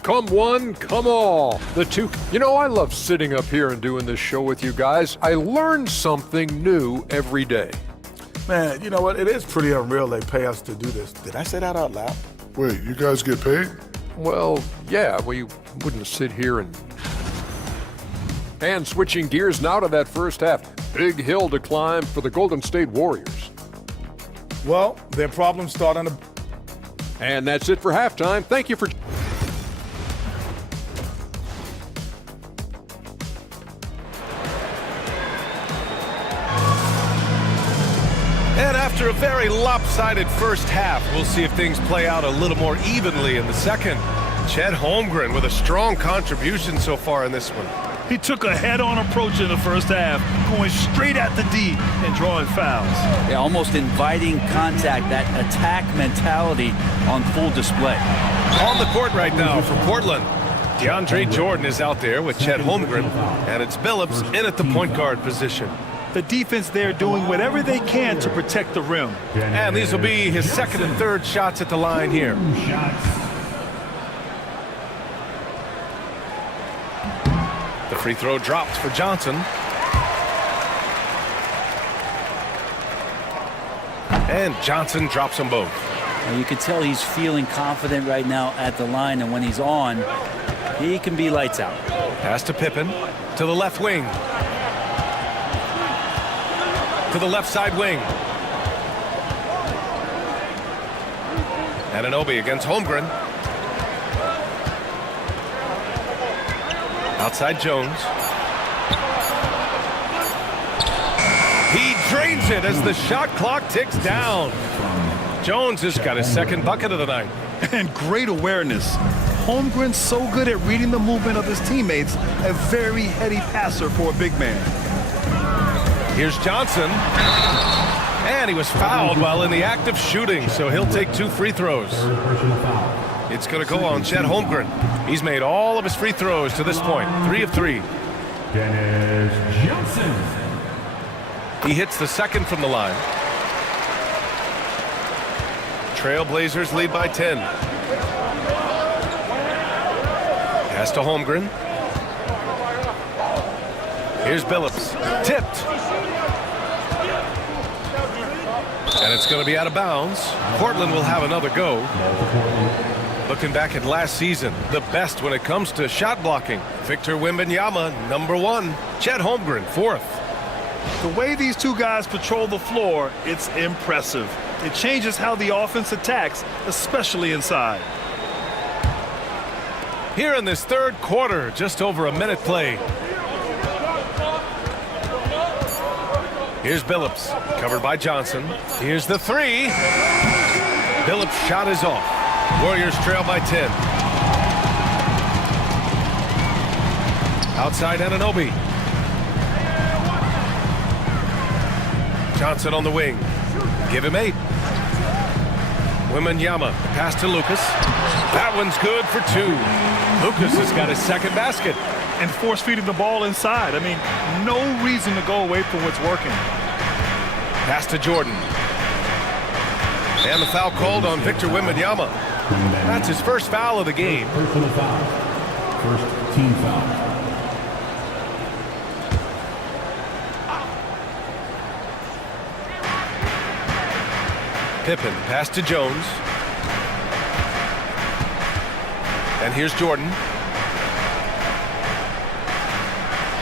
Come one, come all. The two. You know, I love sitting up here and doing this show with you guys. I learn something new every day. Man, you know what? It is pretty unreal they pay us to do this. Did I say that out loud? Wait, you guys get paid? Well, yeah, we wouldn't sit here and switching gears now to that first half. Big hill to climb for the Golden State Warriors. Well, their problems start on the... And that's it for halftime. Thank you for... And after a very lopsided first half, we'll see if things play out a little more evenly in the second. Chet Holmgren with a strong contribution so far in this one. He took a head-on approach in the first half, going straight at the D and drawing fouls. Yeah, almost inviting contact, that attack mentality on full display. On the court right now for Portland. DeAndre Jordan is out there with Chet Holmgren, and it's Billups in at the point guard position. The defense there doing whatever they can to protect the rim. And these will be his second and third shots at the line here. The free throw dropped for Johnson. And Johnson drops them both. And you can tell he's feeling confident right now at the line, and when he's on, he can be lights out. Pass to Pippen, to the left wing. To the left side wing. Anunoby against Holmgren. Outside Jones. He drains it as the shot clock ticks down. Jones has got his second bucket of the night. And great awareness. Holmgren's so good at reading the movement of his teammates, a very heady passer for a big man. Here's Johnson. And he was fouled while in the act of shooting, so he'll take 2 free throws. It's going to go on Chet Holmgren. He's made all of his free throws to this point, 3 of 3. Dennis Johnson. He hits the second from the line. Trailblazers lead by 10. Pass to Holmgren. Here's Billups. Tipped. And it's going to be out of bounds. Portland will have another go. Looking back at last season, the best when it comes to shot blocking. Victor Wembanyama, #1. Chet Holmgren, 4th. The way these two guys patrol the floor, it's impressive. It changes how the offense attacks, especially inside. Here in this third quarter, just over a minute played. Here's Billups, covered by Johnson. Here's the 3. Billups' shot is off. Warriors trail by 10. Outside Anunoby. Johnson on the wing. Give him 8. Wembanyama, pass to Lucas. That one's good for 2. Lucas has got his second basket. And force feeding the ball inside. I mean, no reason to go away from what's working. Pass to Jordan. And the foul called on Victor Wembanyama. That's his first foul of the game. Personal foul. First team foul. Pippen, pass to Jones. And here's Jordan.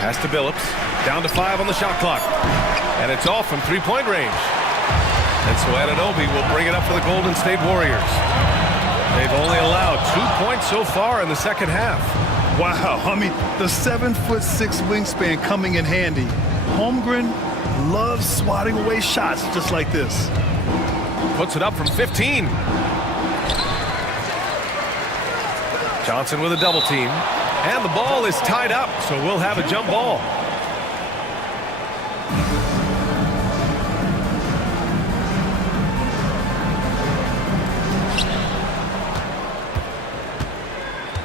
Pass to Billups. Down to 5 on the shot clock. And it's off from 3-point range. And so Anunoby will bring it up for the Golden State Warriors. They've only allowed 2 points so far in the second half. Wow, I mean, the 7'6" wingspan coming in handy. Holmgren loves swatting away shots just like this. Puts it up from 15. Johnson with a double team. And the ball is tied up, so we'll have a jump ball.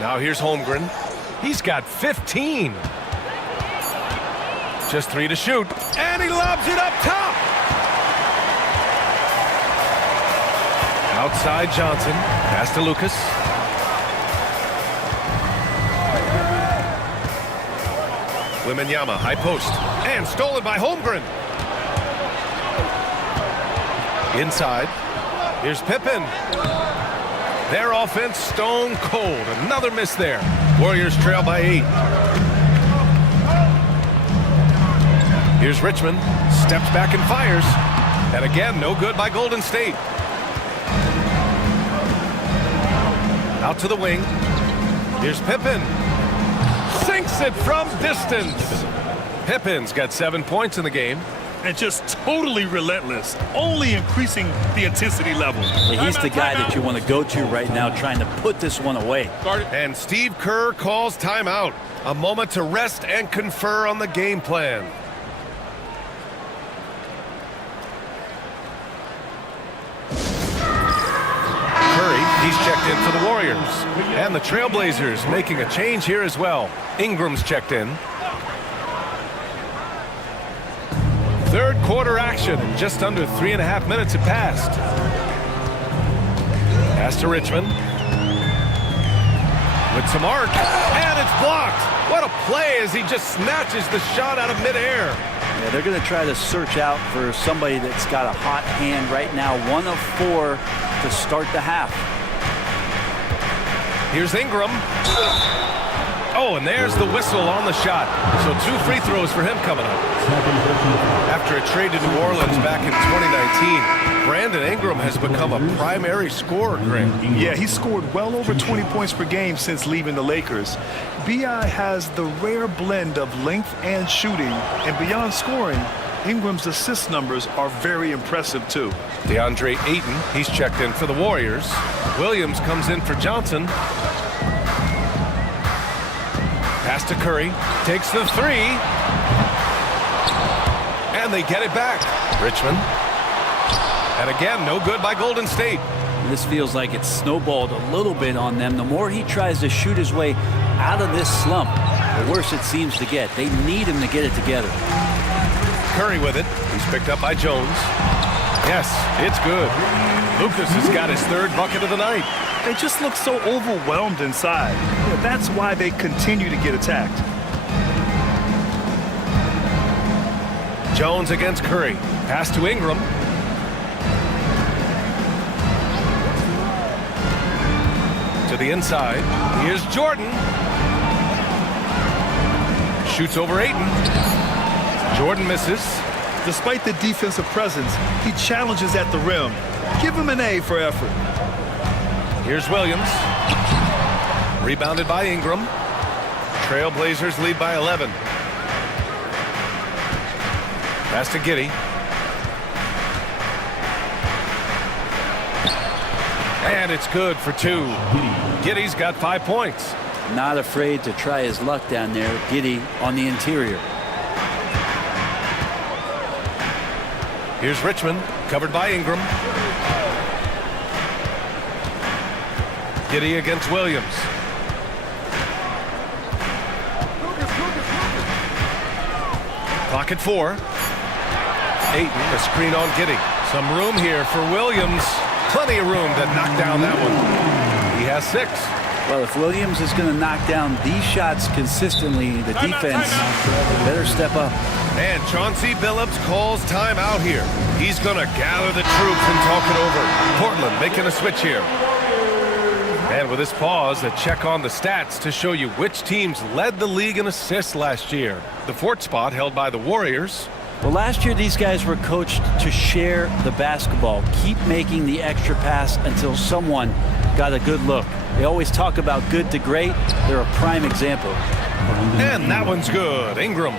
Now here's Holmgren. He's got 15. Just 3 to shoot. And he lobs it up top. Outside Johnson. Pass to Lucas. Wembanyama, high post. And stolen by Holmgren. Inside. Here's Pippen. Their offense stone cold. Another miss there. Warriors trail by 8. Here's Richmond. Steps back and fires. And again, no good by Golden State. Out to the wing. Here's Pippen. Sinks it from distance. Pippen's got 7 points in the game. And just totally relentless, only increasing the intensity level. He's the guy that you want to go to right now, trying to put this one away. And Steve Kerr calls timeout. A moment to rest and confer on the game plan. Curry, he's checked in for the Warriors. And the Trailblazers making a change here as well. Ingram's checked in. Third quarter action. Just under 3.5 minutes have passed. Pass to Richmond. With some arc. And it's blocked. What a play as he just snatches the shot out of midair. Yeah, they're going to try to search out for somebody that's got a hot hand right now. 1 of 4 to start the half. Here's Ingram. Oh, and there's the whistle on the shot. So 2 free throws for him coming up. After a trade to New Orleans back in 2019, Brandon Ingram has become a primary scorer, Greg. Yeah, he scored well over 20 points per game since leaving the Lakers. B.I. has the rare blend of length and shooting, and beyond scoring, Ingram's assist numbers are very impressive too. DeAndre Ayton, he's checked in for the Warriors. Williams comes in for Johnson. Pass to Curry, takes the 3. And they get it back. Richmond. And again, no good by Golden State. This feels like it's snowballed a little bit on them. The more he tries to shoot his way out of this slump, the worse it seems to get. They need him to get it together. Curry with it. He's picked up by Jones. Yes, it's good. Lucas has got his 3rd bucket of the night. They just look so overwhelmed inside. Yeah, that's why they continue to get attacked. Jones against Curry. Pass to Ingram. To the inside. Here's Jordan. Shoots over Ayton. Jordan misses. Despite the defensive presence, he challenges at the rim. Give him an A for effort. Here's Williams. Rebounded by Ingram. Trailblazers lead by 11. Pass to Giddey. And it's good for 2. Giddey's got 5 points. Not afraid to try his luck down there. Giddey on the interior. Here's Richmond, covered by Ingram. Giddey against Williams. Clock at 4. Ayton, a screen on Giddey. Some room here for Williams. Plenty of room to knock down that one. He has 6. Well, if Williams is going to knock down these shots consistently, the defense better step up. And Chauncey Billups calls timeout here. He's going to gather the troops and talk it over. Portland making a switch here. And with this pause, a check on the stats to show you which teams led the league in assists last year. The 4th spot held by the Warriors. Well, last year these guys were coached to share the basketball, keep making the extra pass until someone got a good look. They always talk about good to great. They're a prime example. And that one's good. Ingram.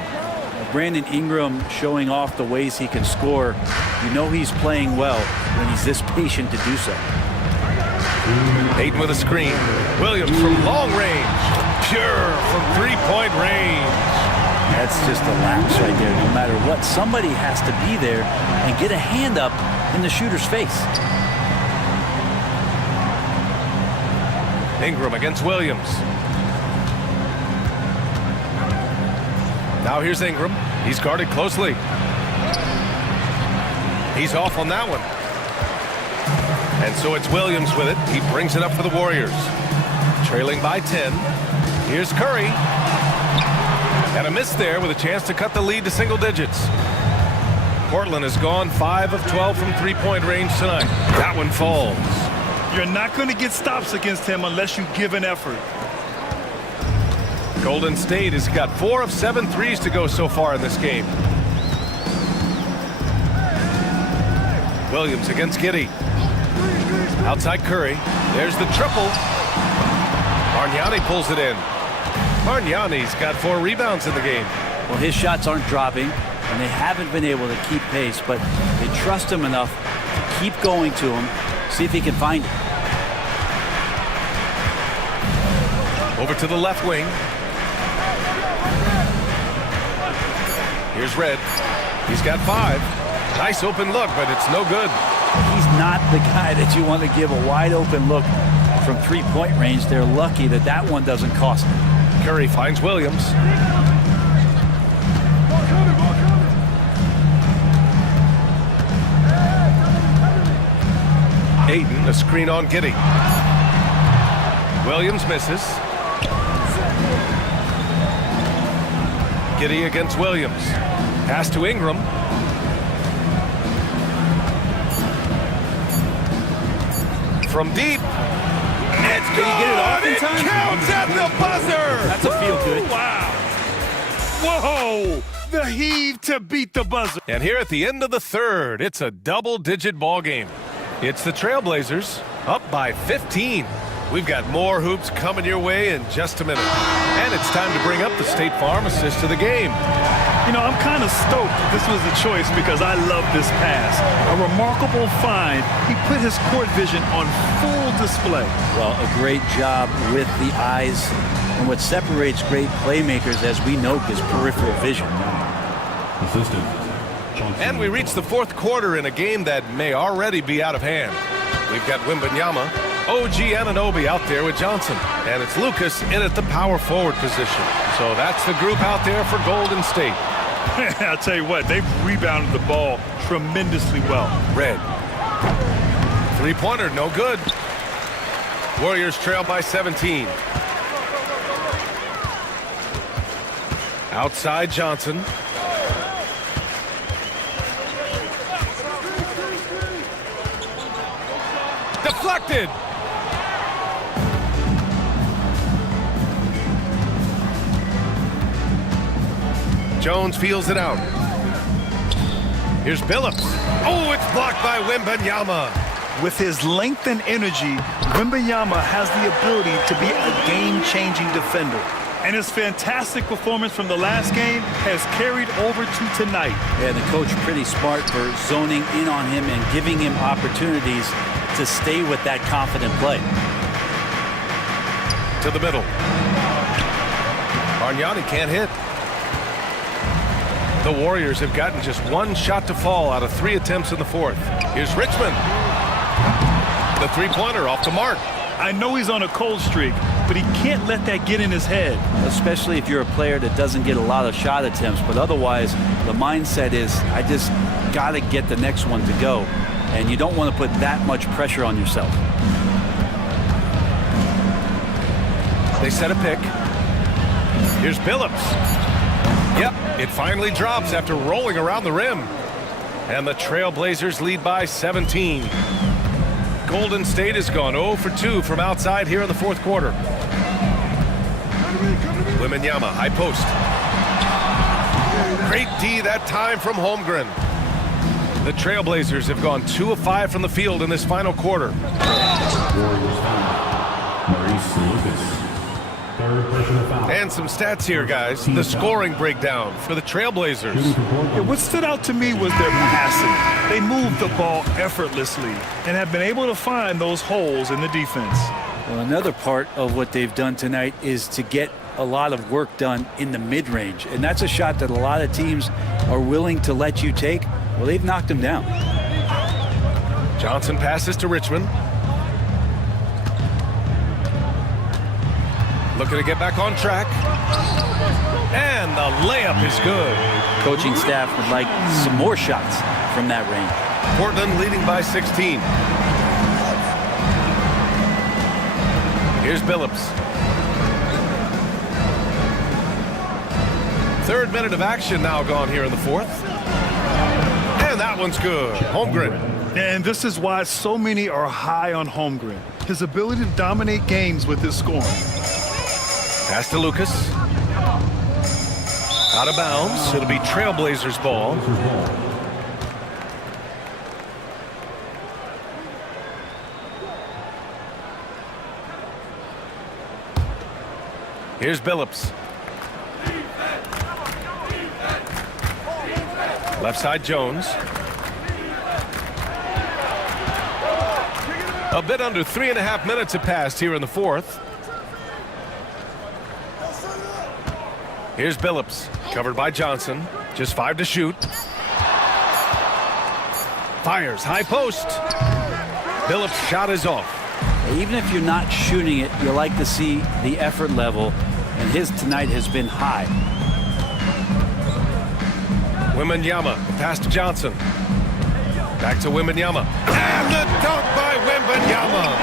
Brandon Ingram showing off the ways he can score. You know he's playing well when he's this patient to do so. Ayton with a screen. Williams from long range. Pure from 3-point range. That's just a lapse right there. No matter what, somebody has to be there and get a hand up in the shooter's face. Ingram against Williams. Now here's Ingram. He's guarded closely. He's off on that one. And so it's Williams with it. He brings it up for the Warriors. Trailing by 10. Here's Curry. And a miss there with a chance to cut the lead to single digits. Portland has gone 5 of 12 from 3-point range tonight. That one falls. You're not going to get stops against him unless you give an effort. Golden State has got 4 of 7 threes to go so far in this game. Williams against Giddey. Outside Curry. There's the triple. Bargnani pulls it in. Bargnani's got 4 rebounds in the game. Well, his shots aren't dropping, and they haven't been able to keep pace, but they trust him enough to keep going to him, see if he can find it. Over to the left wing. Here's Red. He's got 5. Nice open look, but it's no good. He's not the guy that you want to give a wide open look from 3-point range. They're lucky that that one doesn't cost them. Curry finds Williams. Ayton, a screen on Giddey. Williams misses. Giddey against Williams. Pass to Ingram. From deep. It's good. Did he get it off in time? It counts at the buzzer. That's a feel good. Wow. Whoa. The heave to beat the buzzer. And here at the end of the 3rd, it's a double-digit ball game. It's the Trailblazers up by 15. We've got more hoops coming your way in just a minute. And it's time to bring up the State Farm assist to the game. You know, I'm kind of stoked this was a choice because I love this pass. A remarkable find. He put his court vision on full display. Well, a great job with the eyes. And what separates great playmakers, as we know, is peripheral vision. And we reach the 4th quarter in a game that may already be out of hand. We've got Wembanyama, OG Anunoby out there with Johnson. And it's Lucas in at the power forward position. So that's the group out there for Golden State. I'll tell you what, they've rebounded the ball tremendously well. Red. 3-pointer, no good. Warriors trail by 17. Outside Johnson. deflected. Jones feels it out. Here's Billups. Oh, it's blocked by Wembanyama. With his length and energy, Wembanyama has the ability to be a game-changing defender. And his fantastic performance from the last game has carried over to tonight. Yeah, the coach pretty smart for zoning in on him and giving him opportunities to stay with that confident play. To the middle. Bargnani can't hit. The Warriors have gotten just one shot to fall out of 3 attempts in the fourth. Here's Richmond. The three-pointer off the mark. I know he's on a cold streak, but he can't let that get in his head. Especially if you're a player that doesn't get a lot of shot attempts, but otherwise the mindset is, I just got to get the next one to go. And you don't want to put that much pressure on yourself. They set a pick. Here's Billups. Yep, it finally drops after rolling around the rim. And the Trailblazers lead by 17. Golden State has gone 0 for 2 from outside here in the fourth quarter. Wembanyama, high post. Great D that time from Holmgren. The Trailblazers have gone 2 of 5 from the field in this final quarter. And some stats here, guys. The scoring breakdown for the Trailblazers. Yeah, what stood out to me was their passing. They moved the ball effortlessly and have been able to find those holes in the defense. Well, another part of what they've done tonight is to get a lot of work done in the mid-range. And that's a shot that a lot of teams are willing to let you take. Well, they've knocked them down. Johnson passes to Richmond. Looking to get back on track. And the layup is good. Coaching staff would like some more shots from that range. Portland leading by 16. Here's Billups. Third minute of action now gone here in the fourth. And that one's good. Holmgren. And this is why so many are high on Holmgren. His ability to dominate games with his scoring. Pass to Lucas. Out of bounds. It'll be Trailblazers ball. Here's Billups. Left side Jones. A bit under 3.5 minutes have passed here in the fourth. Here's Billups, covered by Johnson. Just 5 to shoot. Fires, high post. Billups' shot is off. Even if you're not shooting it, you like to see the effort level, and his tonight has been high. Wembanyama, pass to Johnson. Back to Wembanyama. And the dunk by Wembanyama.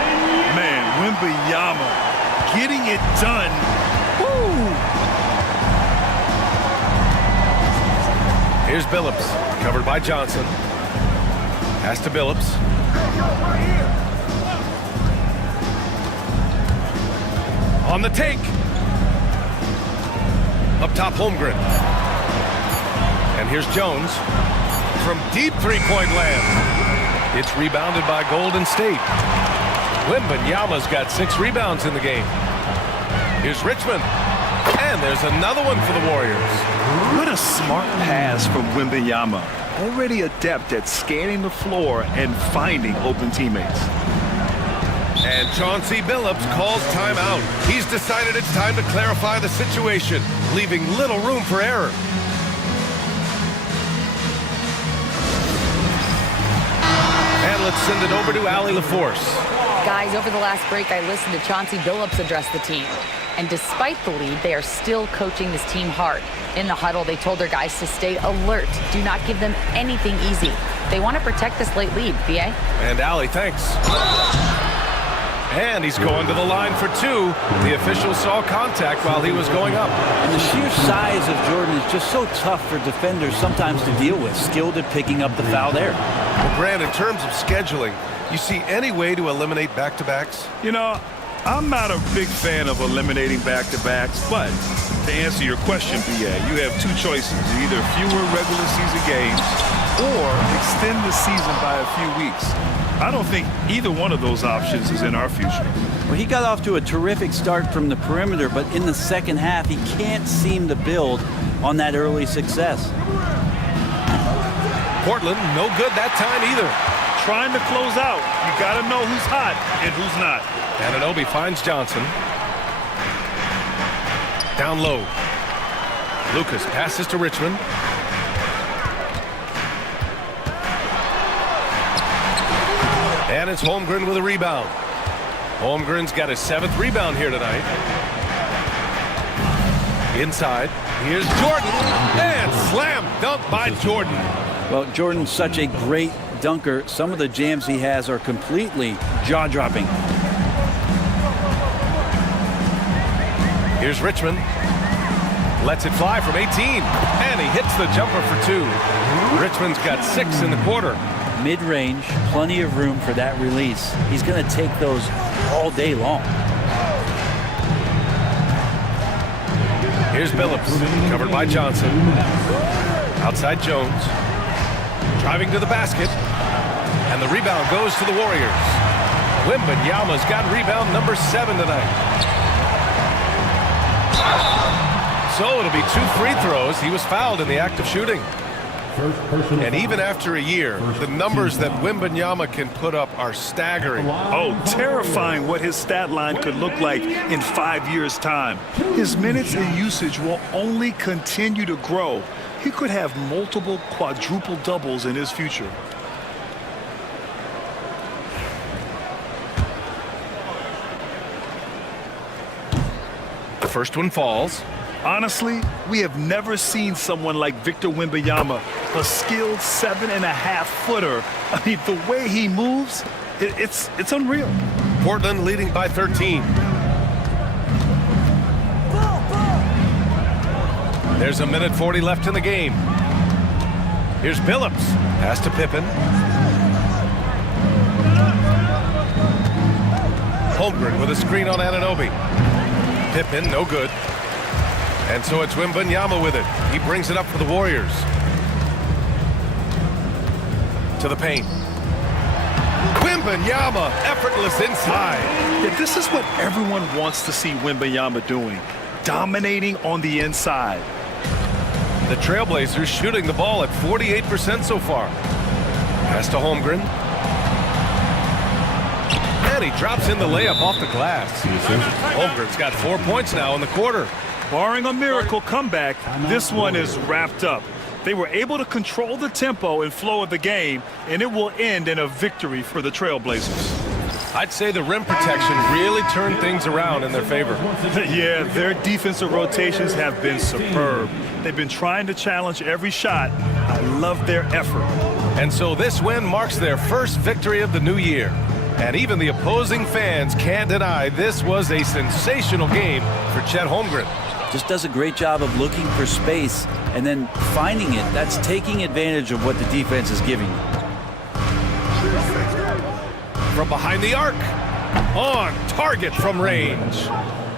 Man, Wembanyama getting it done. Woo! Here's Billups, covered by Johnson. Pass to Billups. On the take. Up top, Holmgren. And here's Jones from deep three-point land. It's rebounded by Golden State. Wembanyama's got 6 rebounds in the game. Here's Richmond. And there's another one for the Warriors. What a smart pass from Wembanyama. Already adept at scanning the floor and finding open teammates. And Chauncey Billups calls timeout. He's decided it's time to clarify the situation, leaving little room for error. And let's send it over to Allie LaForce. Guys, over the last break, I listened to Chauncey Billups address the team. And despite the lead, they are still coaching this team hard. In the huddle, they told their guys to stay alert. Do not give them anything easy. They want to protect this late lead, B.A. And Allie, thanks. And he's going to the line for 2. The official saw contact while he was going up. And the sheer size of Jordan is just so tough for defenders sometimes to deal with. Skilled at picking up the foul there. Well, Grant, in terms of scheduling, You see any way to eliminate back-to-backs? You know, I'm not a big fan of eliminating back-to-backs, but to answer your question, BA, you have two choices. Either fewer regular season games or extend the season by a few weeks. I don't think either one of those options is in our future. Well, he got off to a terrific start from the perimeter, but in the second half, he can't seem to build on that early success. Portland, no good that time either. Trying to close out. You got to know who's hot and who's not. Anunoby finds Johnson. Down low. Lucas passes to Richmond. And it's Holmgren with a rebound. Holmgren's got his 7th rebound here tonight. Inside, here's Jordan. And slam dunk by Jordan. Well, Jordan's such a great dunker. Some of the jams he has are completely jaw-dropping. Here's Richmond. Lets it fly from 18. And he hits the jumper for 2. Richmond's got 6 in the quarter. Mid-range, plenty of room for that release. He's going to take those all day long. Here's Billups, covered by Johnson. Outside Jones. Driving to the basket. And the rebound goes to the Warriors. Wembanyama's got rebound number 7 tonight. So it'll be 2 free throws. He was fouled in the act of shooting. And even after a year, the numbers that Wembanyama can put up are staggering. Oh, terrifying what his stat line could look like in 5 years' time. His minutes and usage will only continue to grow. He could have multiple quadruple doubles in his future. The first one falls. Honestly, we have never seen someone like Victor Wembanyama, a skilled 7.5-footer. I mean, the way he moves, it's unreal. Portland leading by 13. There's 1:40 left in the game. Here's Billups. Pass to Pippen. Holmgren with a screen on Anunoby. Pippen, no good. And so it's Wembanyama with it. He brings it up for the Warriors. To the paint. Wembanyama, effortless inside. Yeah, this is what everyone wants to see Wembanyama doing. Dominating on the inside. The Trailblazers shooting the ball at 48% so far. Pass to Holmgren. And he drops in the layup off the glass. Holmgren's got 4 points now in the quarter. Barring a miracle comeback, this one is wrapped up. They were able to control the tempo and flow of the game, and it will end in a victory for the Trailblazers. I'd say the rim protection really turned things around in their favor. Yeah, their defensive rotations have been superb. They've been trying to challenge every shot. I love their effort. And so this win marks their first victory of the new year. And even the opposing fans can't deny this was a sensational game for Chet Holmgren. Just does a great job of looking for space and then finding it. That's taking advantage of what the defense is giving you. From behind the arc. On target from range.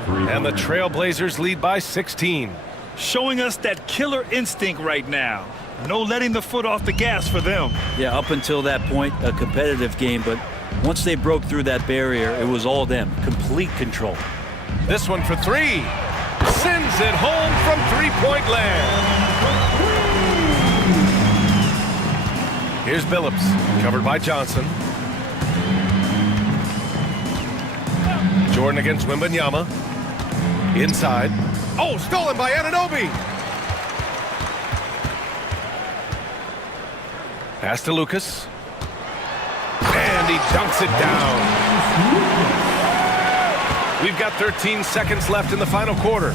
And the Trailblazers lead by 16. Showing us that killer instinct right now. No letting the foot off the gas for them. Yeah, up until that point, a competitive game, but once they broke through that barrier, it was all them. Complete control. This one for 3. Sends it home from three-point land. Here's Billups, covered by Johnson. Jordan against Wembanyama. Inside. Oh, stolen by Anunoby. Pass to Lucas. And he dunks it down. We've got 13 seconds left in the final quarter.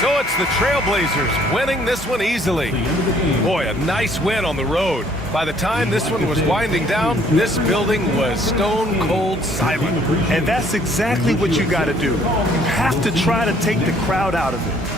So it's the Trailblazers, winning this one easily. Boy, a nice win on the road. By the time this one was winding down, this building was stone cold silent. And that's exactly what you got to do. You have to try to take the crowd out of it.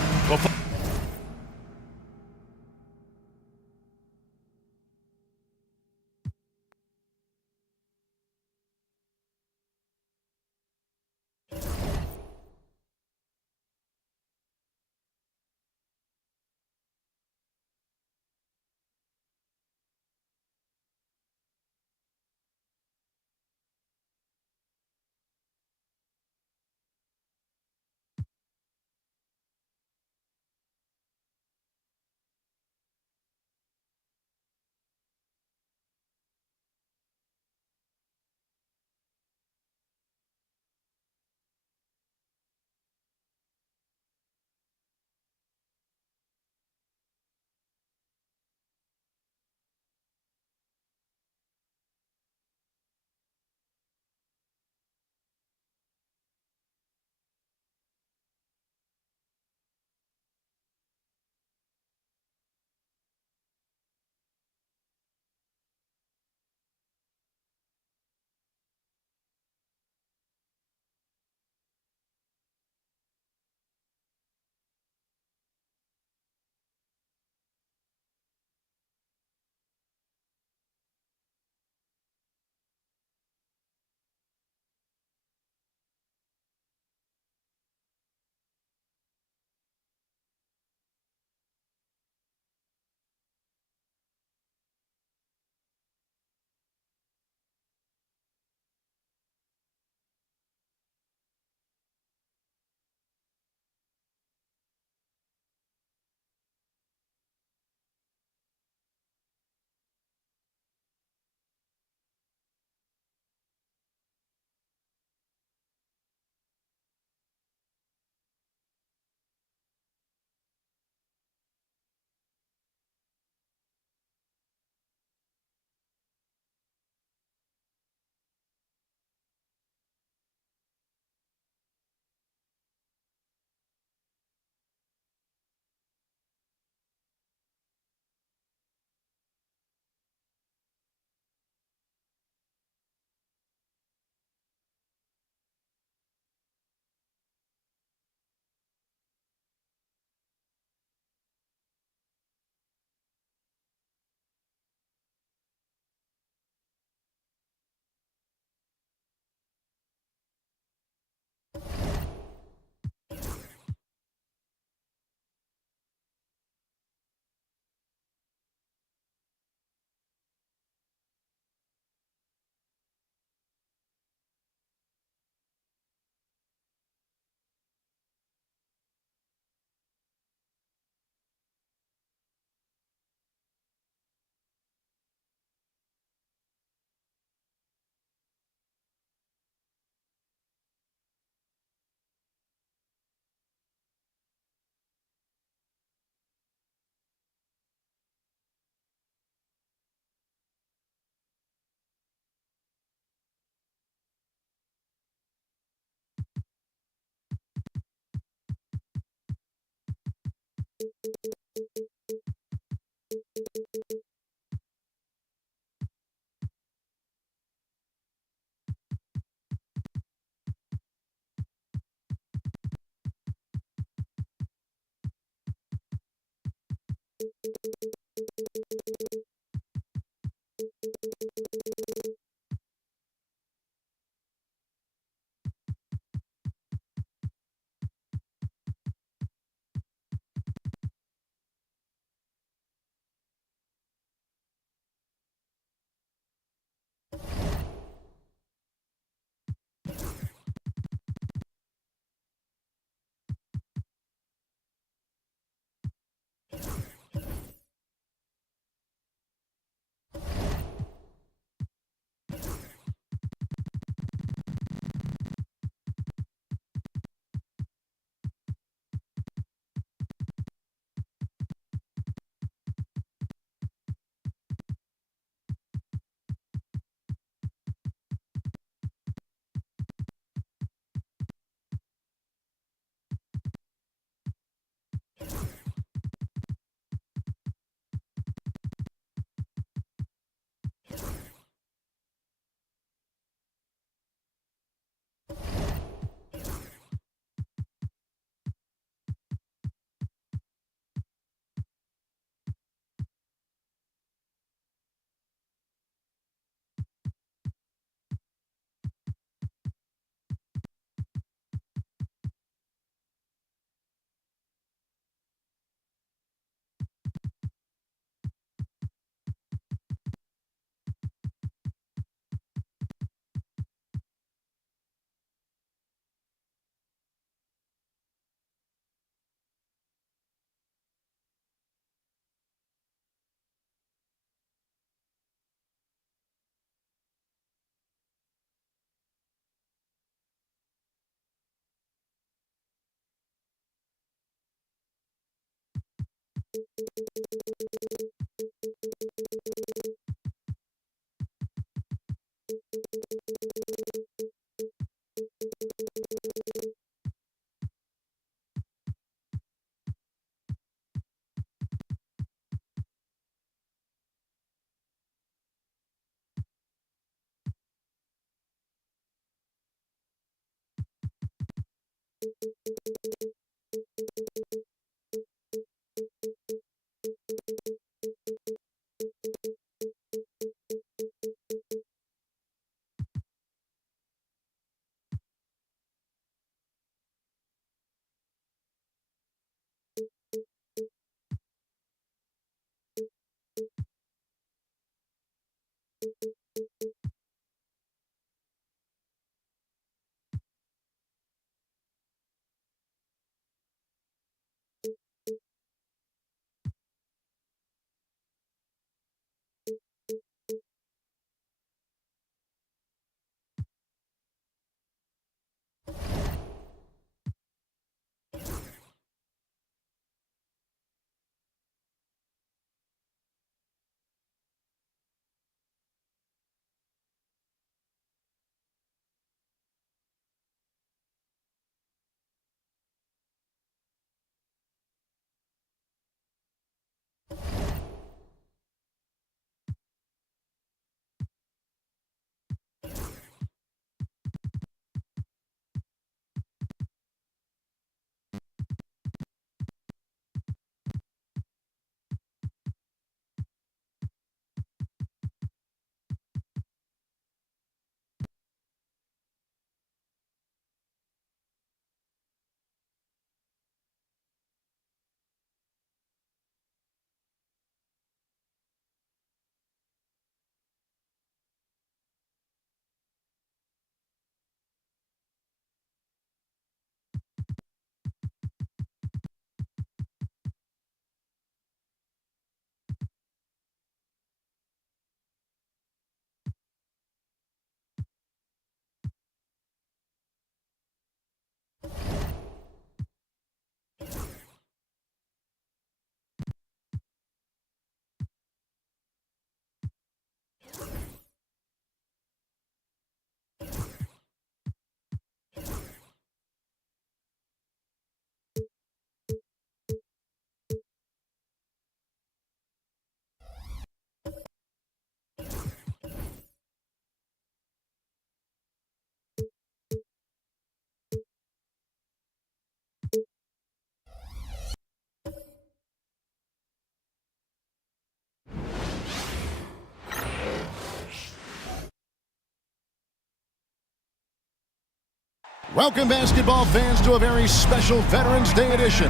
Welcome, basketball fans, to a very special Veterans Day edition.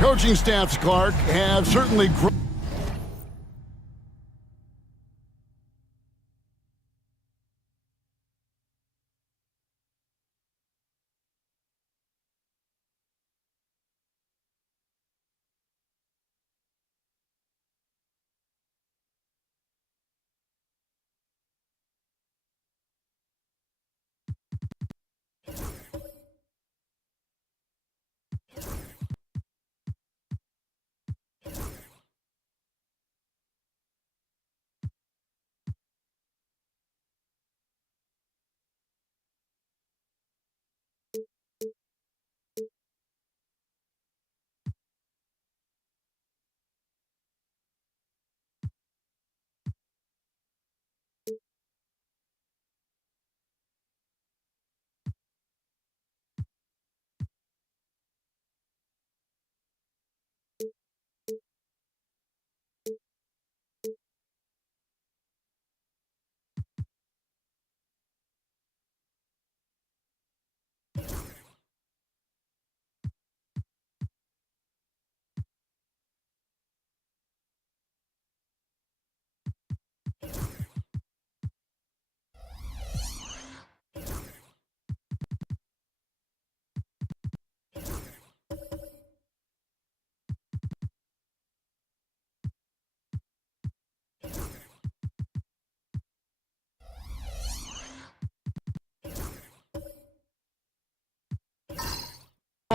Coaching staffs, Clark, have certainly grown.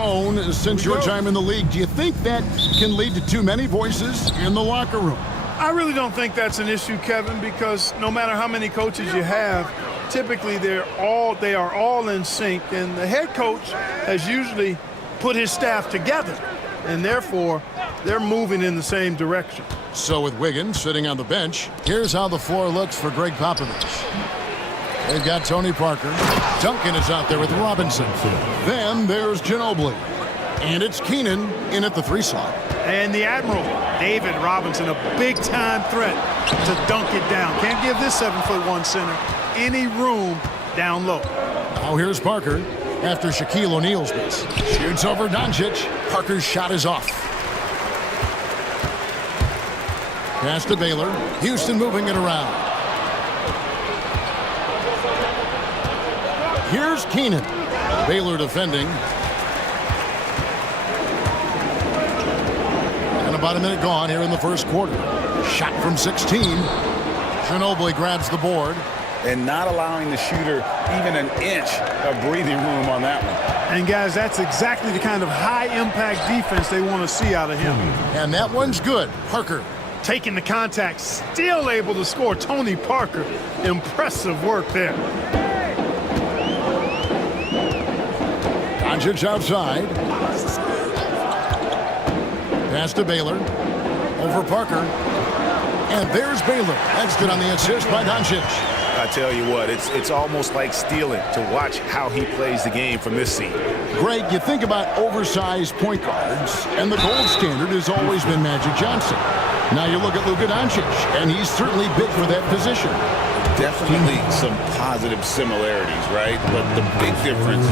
grown since your time in the league. Do you think that can lead to too many voices in the locker room? I really don't think that's an issue, Kevin, because no matter how many coaches you have, typically they are all in sync, and the head coach has usually put his staff together, and therefore they're moving in the same direction. So with Wiggins sitting on the bench, here's how the floor looks for Greg Popovich. They've got Tony Parker. Duncan is out there with Robinson. Then there's Ginobili. And it's Keenan in at the 3 slot. And the Admiral, David Robinson, a big-time threat to dunk it down. Can't give this 7'1" center any room down low. Now here's Parker after Shaquille O'Neal's miss. Shoots over Doncic. Parker's shot is off. Pass to Baylor. Houston moving it around. Here's Keenan. Baylor defending. And about a minute gone here in the first quarter. Shot from 16. Ginobili grabs the board. And not allowing the shooter even an inch of breathing room on that one. And, guys, that's exactly the kind of high-impact defense they want to see out of him. And that one's good. Parker. Taking the contact, still able to score. Tony Parker, impressive work there. Doncic outside. Pass to Baylor. Over Parker. And there's Baylor. That's good on the assist by Doncic. I tell you what, it's almost like stealing to watch how he plays the game from this seat. Greg, you think about oversized point guards, and the gold standard has always been Magic Johnson. Now you look at Luka Doncic, and he's certainly big for that position. Definitely some positive similarities, right? But the big difference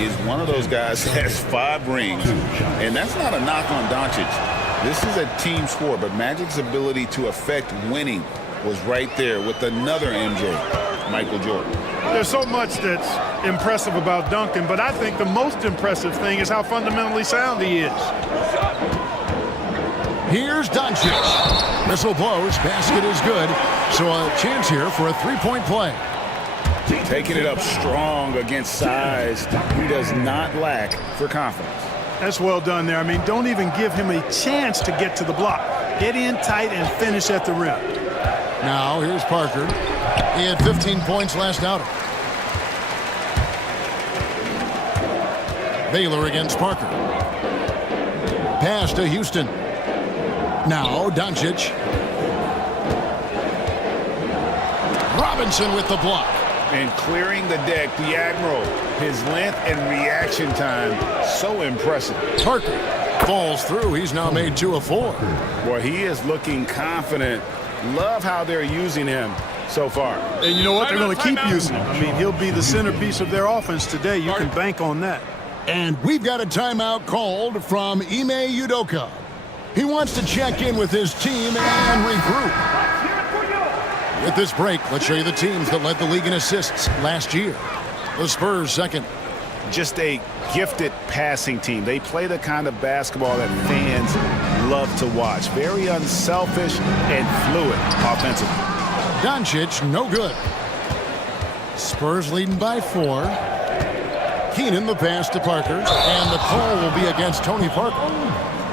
is one of those guys has 5 rings, and that's not a knock on Doncic. This is a team sport, but Magic's ability to affect winning was right there with another MJ, Michael Jordan. There's so much that's impressive about Duncan, but I think the most impressive thing is how fundamentally sound he is. Here's Doncic. Whistle blows. Basket is good. So a chance here for a 3-point play. Taking it up strong against size. He does not lack for confidence. That's well done there. I mean, don't even give him a chance to get to the block. Get in tight and finish at the rim. Now here's Parker. He had 15 points last outing. Baylor against Parker. Pass to Houston. Now Doncic. Robinson with the block. And clearing the deck, the Admiral. His length and reaction time, so impressive. Parker falls through. He's now made 2 of 4. Boy, he is looking confident. Love how they're using him so far. And you know what? They're going to keep using him. I mean, he'll be the centerpiece of their offense today. You can bank on that. And we've got a timeout called from Ime Udoka. He wants to check in with his team and regroup. With this break, let's show you the teams that led the league in assists last year. The Spurs second. Just a gifted passing team. They play the kind of basketball that fans love to watch. Very unselfish and fluid offensively. Doncic, no good. Spurs leading by 4. Keenan the pass to Parker. And the call will be against Tony Parker.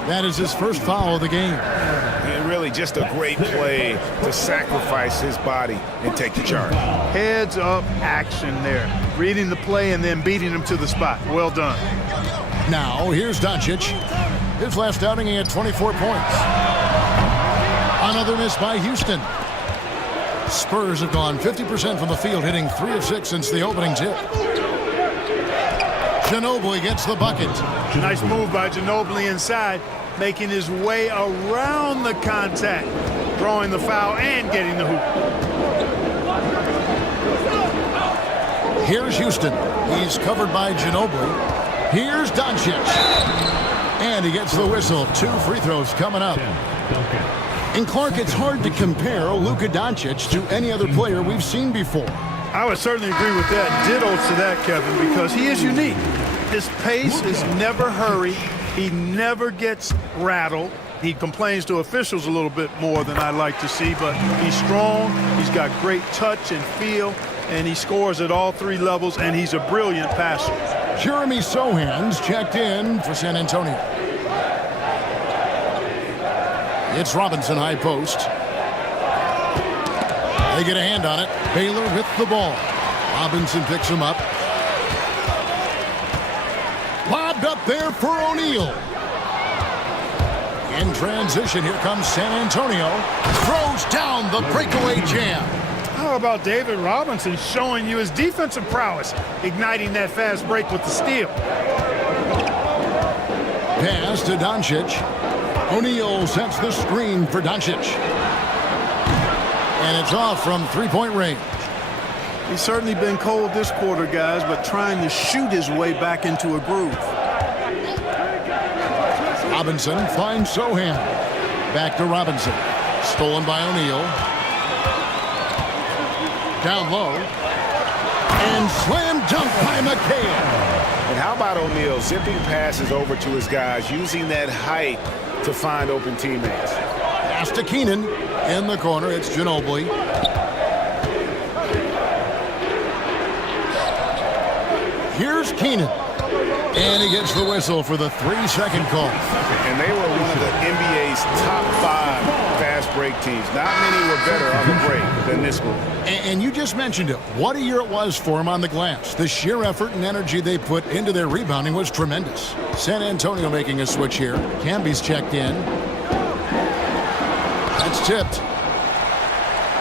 That is his first foul of the game. And really just a great play to sacrifice his body and take the charge. Heads up action there. Reading the play and then beating him to the spot. Well done. Now here's Doncic. His last outing he had 24 points. Another miss by Houston. Spurs have gone 50% from the field, hitting 3 of 6 since the opening tip. Ginobili gets the bucket. Nice move by Ginobili inside, making his way around the contact, drawing the foul and getting the hoop. Here's Houston. He's covered by Ginobili. Here's Doncic. And he gets the whistle. 2 free throws coming up. And Clark, it's hard to compare Luka Doncic to any other player we've seen before. I would certainly agree with that. Ditto to that, Kevin, because he is unique. His pace is never hurried. He never gets rattled. He complains to officials a little bit more than I like to see, but he's strong. He's got great touch and feel, and he scores at all 3 levels, and he's a brilliant passer. Jeremy Sohan's checked in for San Antonio. It's Robinson high post. They get a hand on it. Baylor with the ball. Robinson picks him up. Lobbed up there for O'Neal. In transition, here comes San Antonio. Throws down the breakaway jam. How about David Robinson showing you his defensive prowess, igniting that fast break with the steal? Pass to Doncic. O'Neal sets the screen for Doncic. And it's off from three-point range. He's certainly been cold this quarter, guys, but trying to shoot his way back into a groove. Robinson finds Sohan. Back to Robinson. Stolen by O'Neal. Down low. And slam dunk by McHale. And how about O'Neal zipping passes over to his guys, using that height to find open teammates? Pass to Keenan. In the corner, it's Ginobili. Here's Keenan. And he gets the whistle for the 3-second call. And they were one of the NBA's top 5 fast break teams. Not many were better on the break than this one. And you just mentioned it. What a year it was for him on the glass. The sheer effort and energy they put into their rebounding was tremendous. San Antonio making a switch here. Camby's checked in. That's tipped.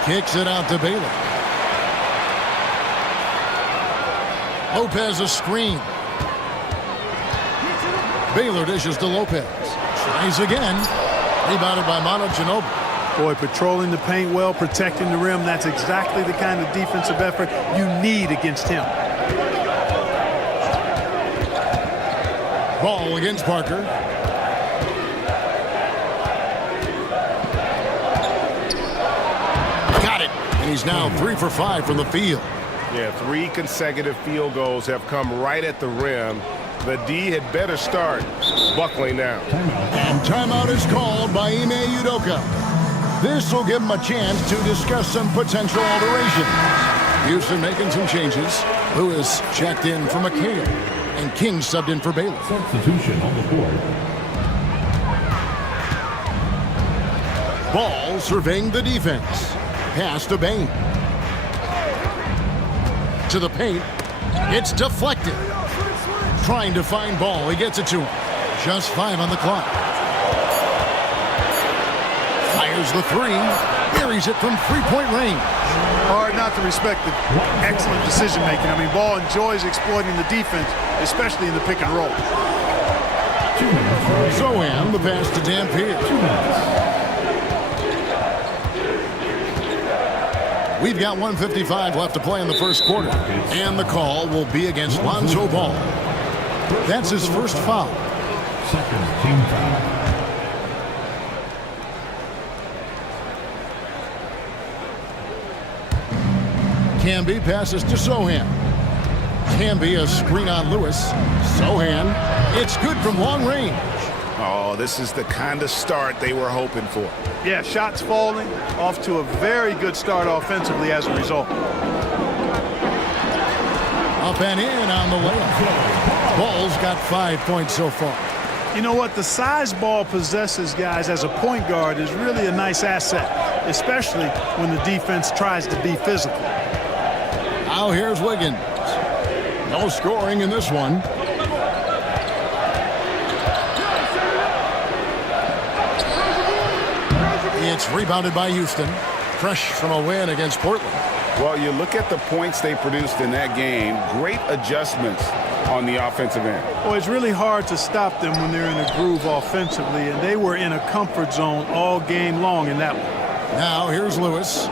Kicks it out to Baylor. Lopez a screen. Baylor dishes to Lopez. Tries again. Rebounded by Manu Ginobili. Boy, patrolling the paint well, protecting the rim. That's exactly the kind of defensive effort you need against him. Ball against Parker. Got it. And he's now 3 for 5 from the field. Yeah, 3 consecutive field goals have come right at the rim. The D had better start buckling down. And timeout is called by Ime Udoka. This will give him a chance to discuss some potential alterations. Houston making some changes. Lewis checked in for McHale. And King subbed in for Baylor. Substitution on the board. Ball surveying the defense. Pass to Bain. To the paint. It's deflected. Trying to find Ball. He gets it to him. Just 5 on the clock. Fires the 3. Buries it from 3-point range. Hard not to respect the excellent decision making. I mean, Ball enjoys exploiting the defense, especially in the pick and roll. Sohan, the pass to Dampier. We've got 1:55 left to play in the first quarter. And the call will be against Lonzo Ball. That's his first foul. Second team foul. Camby passes to Sohan. Camby a screen on Lewis. Sohan, it's good from long range. Oh, this is the kind of start they were hoping for. Yeah, shots falling, off to a very good start offensively as a result. Up and in on the layup. Ball's got 5 points so far. You know what? The size Ball possesses, guys, as a point guard is really a nice asset, especially when the defense tries to be physical. Now here's Wiggins. No scoring in this one. It's rebounded by Houston. Fresh from a win against Portland. Well, you look at the points they produced in that game. Great adjustments on the offensive end. Well, it's really hard to stop them when they're in a groove offensively, and they were in a comfort zone all game long in that one. Now here's Lewis.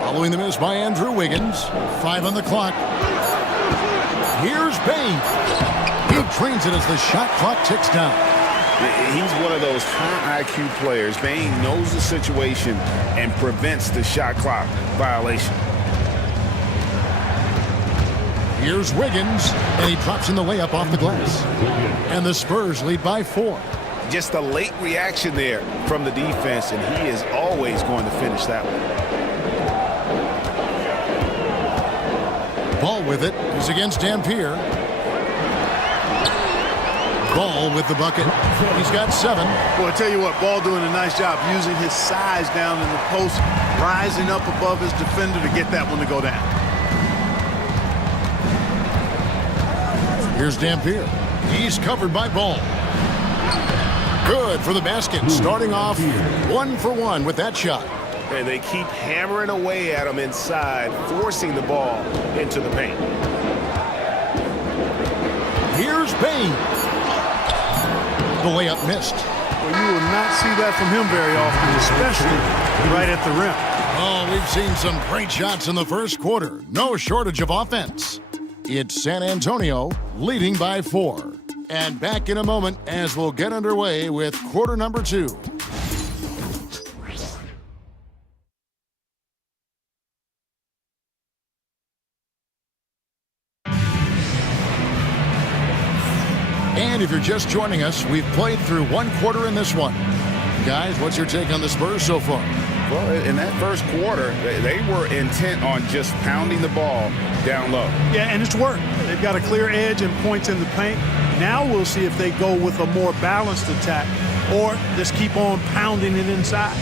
Following the miss by Andrew Wiggins. 5 on the clock. Here's Bain. He trains it as the shot clock ticks down. He's one of those high IQ players. Bain knows the situation and prevents the shot clock violation. Here's Wiggins, and he drops in the layup off the glass. And the Spurs lead by 4. Just a late reaction there from the defense, and he is always going to finish that one. Ball with it is against Dampier. Ball with the bucket. He's got 7. Well, I tell you what, Ball doing a nice job using his size down in the post, rising up above his defender to get that one to go down. Here's Dampier. He's covered by Ball. Good for the basket. Starting off 1 for 1 with that shot. And they keep hammering away at him inside, forcing the ball into the paint. Here's Payne. The layup missed. Well, you will not see that from him very often, especially right at the rim. Oh, we've seen some great shots in the first quarter. No shortage of offense. It's San Antonio leading by 4. And back in a moment as we'll get underway with quarter number 2. And if you're just joining us, we've played through 1 quarter in this one. Guys, what's your take on the Spurs so far? Well, in that first quarter, they were intent on just pounding the ball down low. Yeah, and it's worked. They've got a clear edge and points in the paint. Now we'll see if they go with a more balanced attack or just keep on pounding it inside.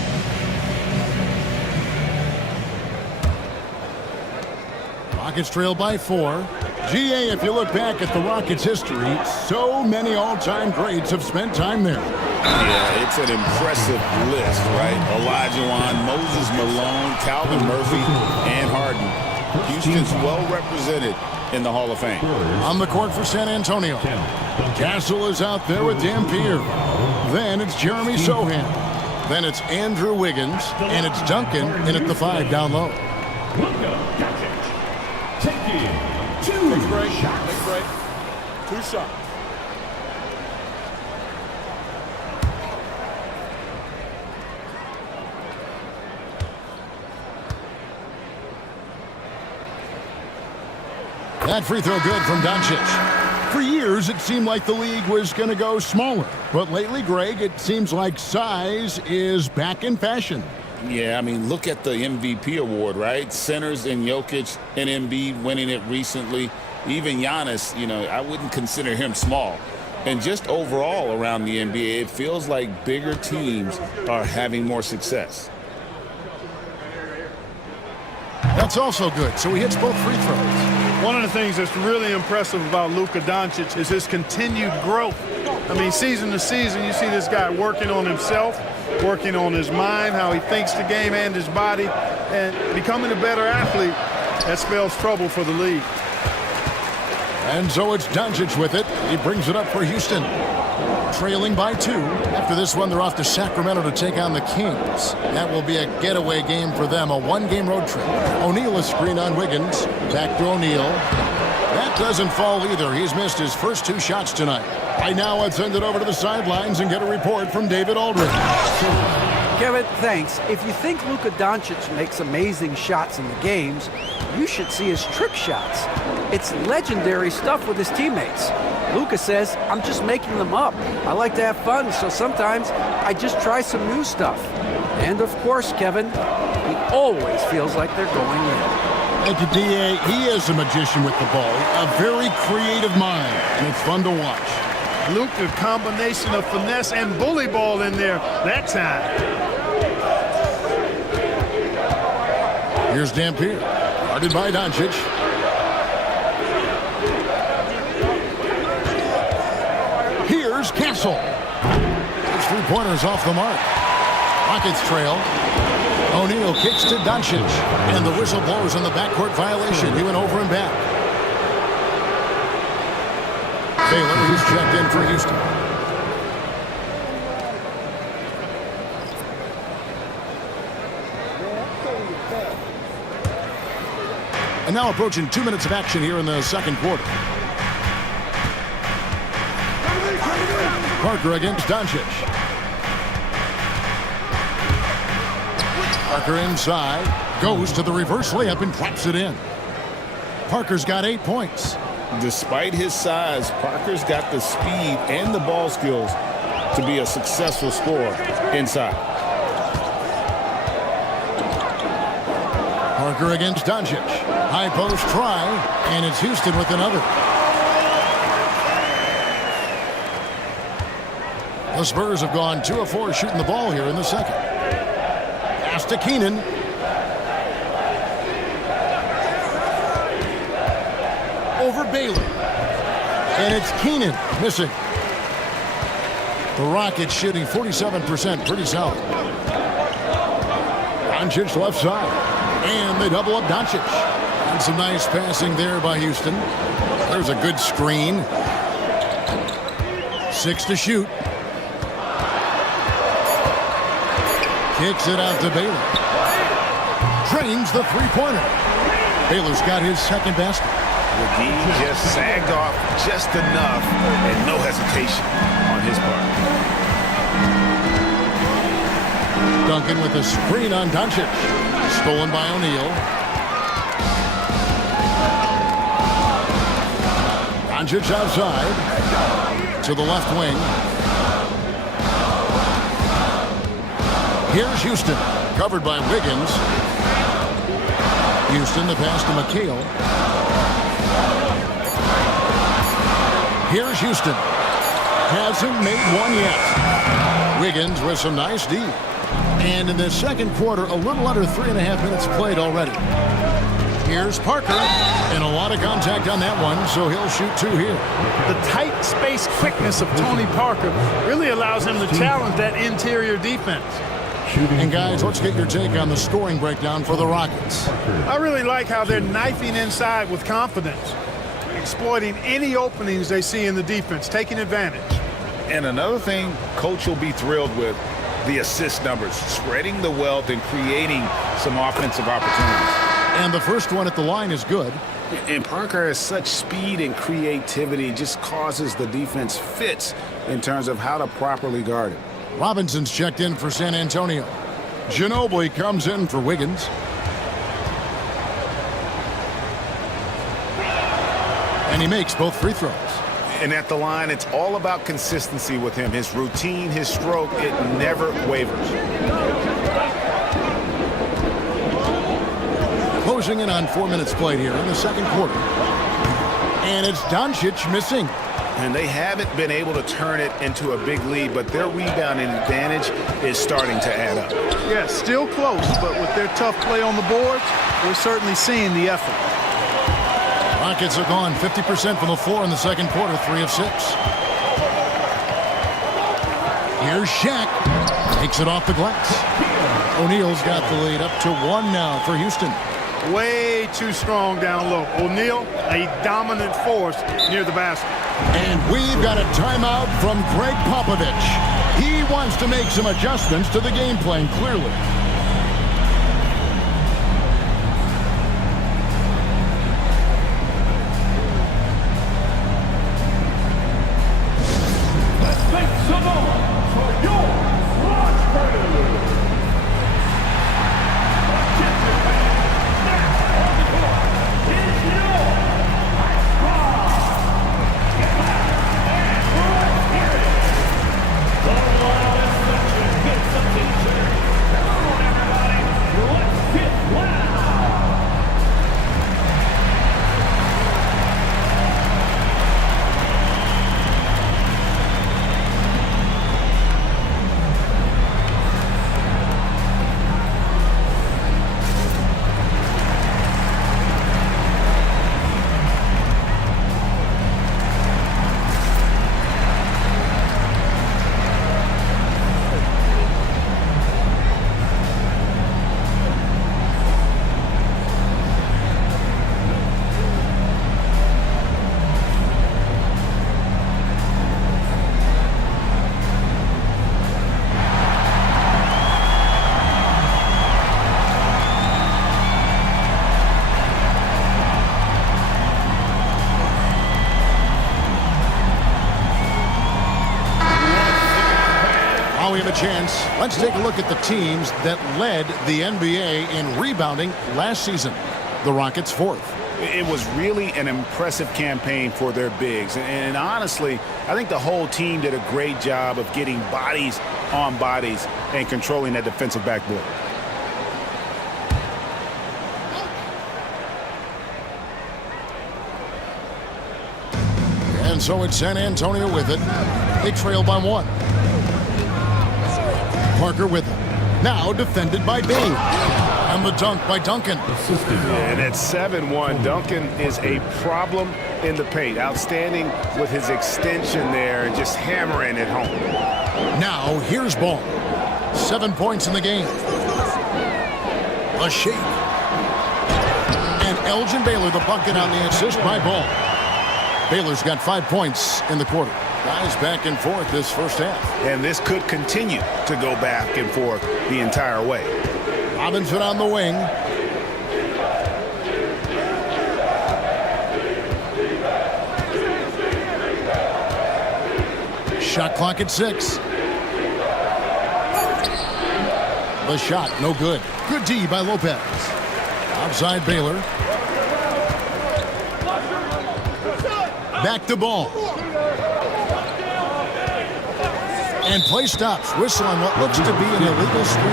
Rockets trail by 4. GA, if you look back at the Rockets' history, so many all-time greats have spent time there. Yeah, it's an impressive list, right? Olajuwon, Moses Malone, Calvin Murphy, and Harden. Houston's well represented in the Hall of Fame. On the court for San Antonio. Castle is out there with Dampier. Then it's Jeremy Sohan. Then it's Andrew Wiggins. And it's Duncan in at the 5 down low. Big break. 2 shots. That free throw good from Doncic. For years, it seemed like the league was going to go smaller. But lately, Greg, it seems like size is back in fashion. Yeah, I mean, look at the MVP award, right? Centers and Jokic and Embiid winning it recently. Even Giannis, I wouldn't consider him small. And just overall around the NBA, it feels like bigger teams are having more success. That's also good. So he hits both free throws. One of the things that's really impressive about Luka Doncic is his continued growth. I mean, season to season, you see this guy working on himself, working on his mind, how he thinks the game and his body, and becoming a better athlete. That spells trouble for the league. And so it's Doncic with it. He brings it up for Houston. Trailing by 2. After this one, they're off to Sacramento to take on the Kings. That will be a getaway game for them, a 1-game road trip. O'Neal is screen on Wiggins. Back to O'Neal. That doesn't fall either. He's missed his first 2 shots tonight. Right now, let's send it over to the sidelines and get a report from David Aldridge. Kevin, thanks. If you think Luka Doncic makes amazing shots in the games, you should see his trick shots. It's legendary stuff with his teammates. Luka says, I'm just making them up. I like to have fun, so sometimes I just try some new stuff. And of course, Kevin, he always feels like they're going in. Thank you, D.A. He is a magician with the ball. A very creative mind, and it's fun to watch. Luka, combination of finesse and bully ball in there that time. Here's Dampier. Guarded by Doncic. Here's Castle. His 3-pointers off the mark. Rockets trail. O'Neal kicks to Doncic. And the whistle blows on the backcourt violation. He went over and back. Baylor, who's checked in for Houston. And now approaching 2 minutes of action here in the second quarter. Parker against Doncic. Parker inside. Goes to the reverse layup and claps it in. Parker's got 8 points. Despite his size, Parker's got the speed and the ball skills to be a successful scorer inside. Parker against Doncic. High post try, and it's Houston with another. The Spurs have gone 2 of 4 shooting the ball here in the second. Pass to Keenan. Over Baylor. And it's Keenan missing. The Rockets shooting 47%, pretty solid. Doncic left side. And they double up Doncic. And some nice passing there by Houston. There's a good screen. 6 to shoot. Kicks it out to Baylor. Drains the three-pointer. Baylor's got his second basket. McGee just sagged off just enough and no hesitation on his part. Duncan with a screen on Doncic. Stolen by O'Neal. Doncic outside to the left wing. Here's Houston, covered by Wiggins. Houston, the pass to McHale. Here's Houston. Hasn't made one yet. Wiggins with some nice D. And in the second quarter, a little under 3.5 minutes played already. Here's Parker, and a lot of contact on that one, so he'll shoot 2 here. The tight space quickness of Tony Parker really allows him to challenge that interior defense. And guys, let's get your take on the scoring breakdown for the Rockets. I really like how they're knifing inside with confidence, exploiting any openings they see in the defense, taking advantage. And another thing Coach will be thrilled with, the assist numbers, spreading the wealth and creating some offensive opportunities. And the first one at the line is good. And Parker has such speed and creativity, just causes the defense fits in terms of how to properly guard it. Robinson's checked in for San Antonio. Ginobili comes in for Wiggins. And he makes both free throws. And at the line, it's all about consistency with him. His routine, his stroke, it never wavers. Closing in on 4 minutes played here in the second quarter. And it's Doncic missing. And they haven't been able to turn it into a big lead, but their rebounding advantage is starting to add up. Yeah, still close, but with their tough play on the boards, we're certainly seeing the effort. Rockets have gone 50% from the floor in the second quarter, 3 of 6. Here's Shaq. Takes it off the glass. O'Neal's got the lead up to 1 now for Houston. Way too strong down low. O'Neal, a dominant force near the basket. And we've got a timeout from Greg Popovich. He wants to make some adjustments to the game plan, clearly. We have a chance. Let's take a look at the teams that led the NBA in rebounding last season. The Rockets 4th. It was really an impressive campaign for their bigs. And honestly, I think the whole team did a great job of getting bodies on bodies and controlling that defensive backboard. And so it's San Antonio with it. They trail by 1. Parker with him. Now defended by Bain. And the dunk by Duncan. And at 7-1, Duncan is a problem in the paint. Outstanding with his extension there and just hammering it home. Now here's Ball. 7 points in the game. A shake. And Elgin Baylor the bucket on the assist by Ball. Baylor's got 5 points in the quarter. Guys back and forth this first half. And this could continue to go back and forth the entire way. Robinson on the wing. Shot clock at 6. The shot, no good. Good D by Lopez. Outside Baylor. Back to Ball. And play stops. Whistle on what looks to be an illegal screen.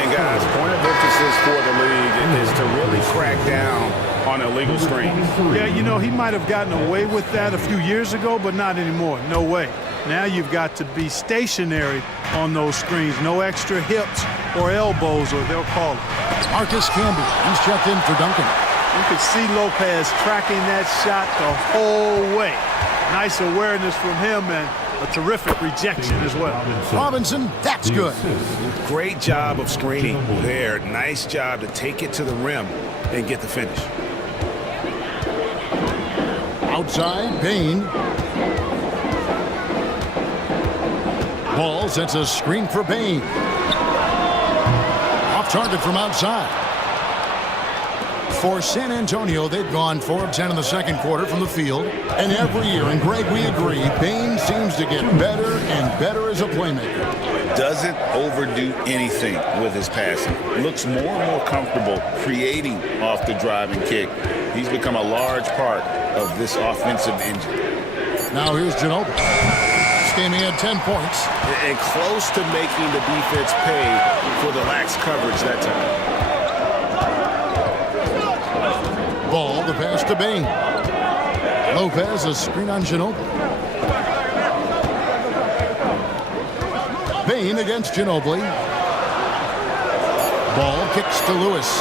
And guys, point of emphasis for the league is to really crack down on illegal screens. Yeah, you know, he might have gotten away with that a few years ago, but not anymore. No way. Now you've got to be stationary on those screens. No extra hips or elbows, or they'll call it. Marcus Camby, he's checked in for Duncan. You could see Lopez tracking that shot the whole way. Nice awareness from him and a terrific rejection as well. Robinson, that's good. Great job of screening there. Nice job to take it to the rim and get the finish. Outside, Bain. Ball sets a screen for Bain. Off target from outside. For San Antonio, they've gone 4 of 10 in the second quarter from the field. And every year, and Greg, we agree, Bain seems to get better and better as a playmaker. Doesn't overdo anything with his passing. Looks more and more comfortable creating off the driving kick. He's become a large part of this offensive engine. Now here's Ginobili. Standing at 10 points. And close to making the defense pay for the lax coverage that time. Ball, the pass to Bain. Lopez, a screen on Ginobili. Bain against Ginobili. Ball kicks to Lewis.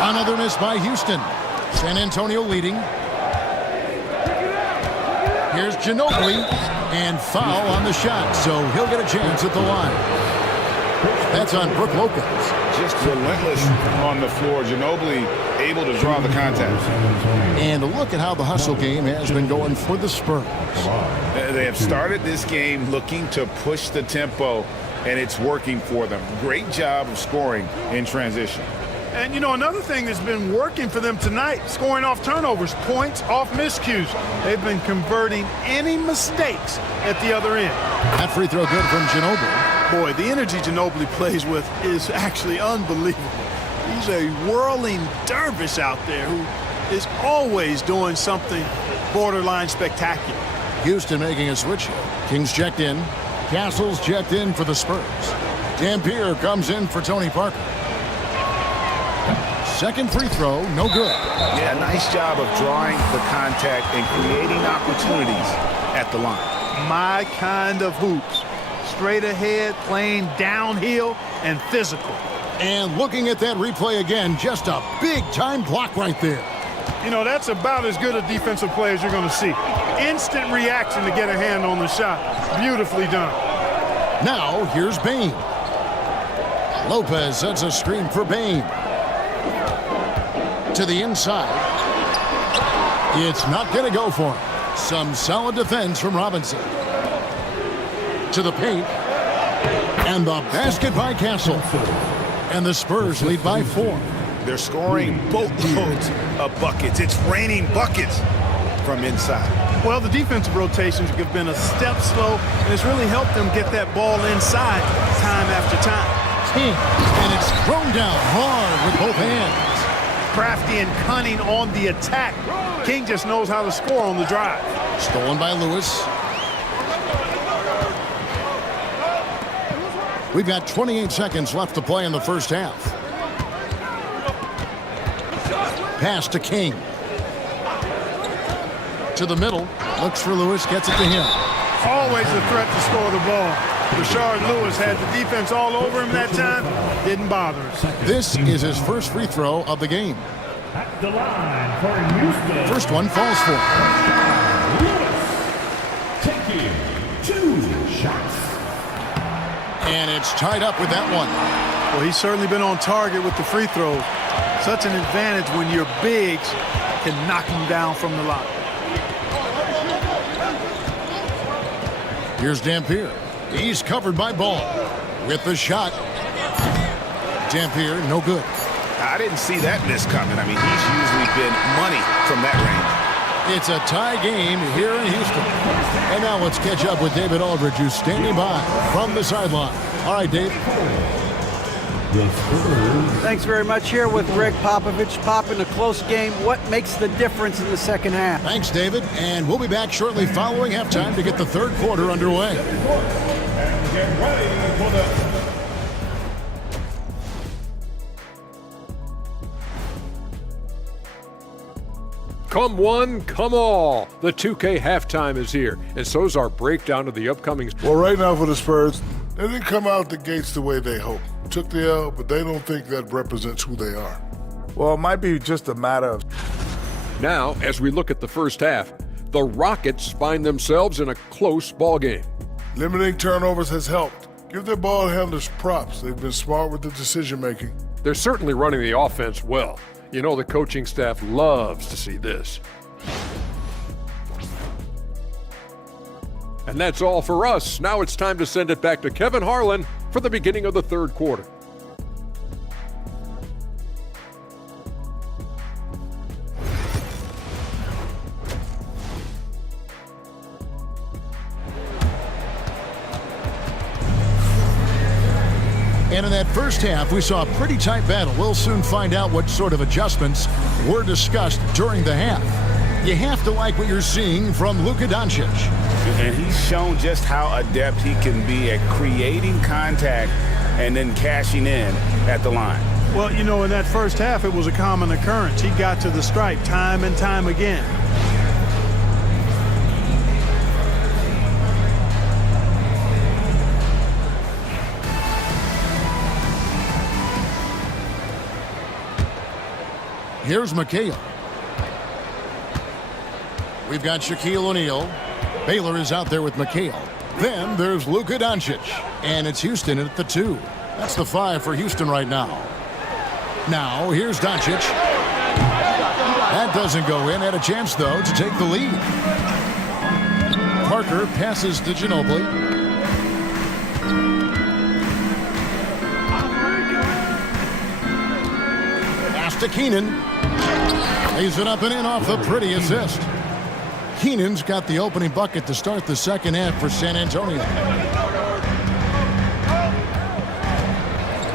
Another miss by Houston. San Antonio leading. Here's Ginobili, and foul on the shot, so he'll get a chance at the line. That's on Brook Lopez. Just relentless on the floor. Ginobili able to draw the contact. And look at how the hustle game has been going for the Spurs. They have started this game looking to push the tempo, and it's working for them. Great job of scoring in transition. And, you know, another thing that's been working for them tonight, scoring off turnovers, points off miscues. They've been converting any mistakes at the other end. That free throw good from Ginobili. Boy, the energy Ginobili plays with is actually unbelievable. He's a whirling dervish out there who is always doing something borderline spectacular. Houston making a switch here. Kings checked in. Castles checked in for the Spurs. Dampier comes in for Tony Parker. Second free throw, no good. Yeah, nice job of drawing the contact and creating opportunities at the line. My kind of hoops. Straight ahead, playing downhill, and physical. And looking at that replay again, just a big-time block right there. You know, that's about as good a defensive play as you're going to see. Instant reaction to get a hand on the shot. Beautifully done. Now, here's Bain. Lopez sets a screen for Bain. To the inside. It's not going to go for him. Some solid defense from Robinson. To the paint. And the basket by Castle. And the Spurs lead by 4. They're scoring boatloads of buckets. It's raining buckets from inside. Well, the defensive rotations have been a step slow, and it's really helped them get that ball inside time after time. And it's thrown down hard with both hands. Crafty and cunning on the attack. King just knows how to score on the drive. Stolen by Lewis. We've got 28 seconds left to play in the first half. Pass to King. To the middle. Looks for Lewis. Gets it to him. Always a threat to score the ball. Rashard Lewis had the defense all over him that time. Didn't bother us. This is his first free throw of the game. At the line for Houston. First one falls for him. Lewis taking 2 shots. And it's tied up with that one. Well, he's certainly been on target with the free throws. Such an advantage when your bigs can knock him down from the line. Here's Dampier. He's covered by Ball. With the shot. Dampier, no good. I didn't see that miss coming. I mean, he's usually been money from that range. It's a tie game here in Houston. And now let's catch up with David Aldridge, who's standing by from the sideline. All right, Dave. Thanks very much. Here with Greg Popovich. Pop, in a close game, what makes the difference in the second half? Thanks, David. And we'll be back shortly following halftime to get the third quarter underway. And get ready for the... Come one, come all. The 2K halftime is here, and so's our breakdown of the upcoming. Well, right now for the Spurs, they didn't come out the gates the way they hoped. Took the L, but they don't think that represents who they are. Well, it might be just a matter of... Now, as we look at the first half, the Rockets find themselves in a close ball game. Limiting turnovers has helped. Give their ball handlers props. They've been smart with the decision-making. They're certainly running the offense well. You know, the coaching staff loves to see this. And that's all for us. Now it's time to send it back to Kevin Harlan for the beginning of the third quarter. And in that first half, we saw a pretty tight battle. We'll soon find out what sort of adjustments were discussed during the half. You have to like what you're seeing from Luka Doncic. And he's shown just how adept he can be at creating contact and then cashing in at the line. Well, you know, in that first half, it was a common occurrence. He got to the stripe time and time again. Here's McHale. We've got Shaquille O'Neal. Baylor is out there with McHale. Then there's Luka Doncic. And it's Houston at the 2. That's the 5 for Houston right now. Now, here's Doncic. That doesn't go in. Had a chance, though, to take the lead. Parker passes to Ginobili. Pass to Keenan. Lays it up and in off the pretty assist. Keenan's got the opening bucket to start the second half for San Antonio.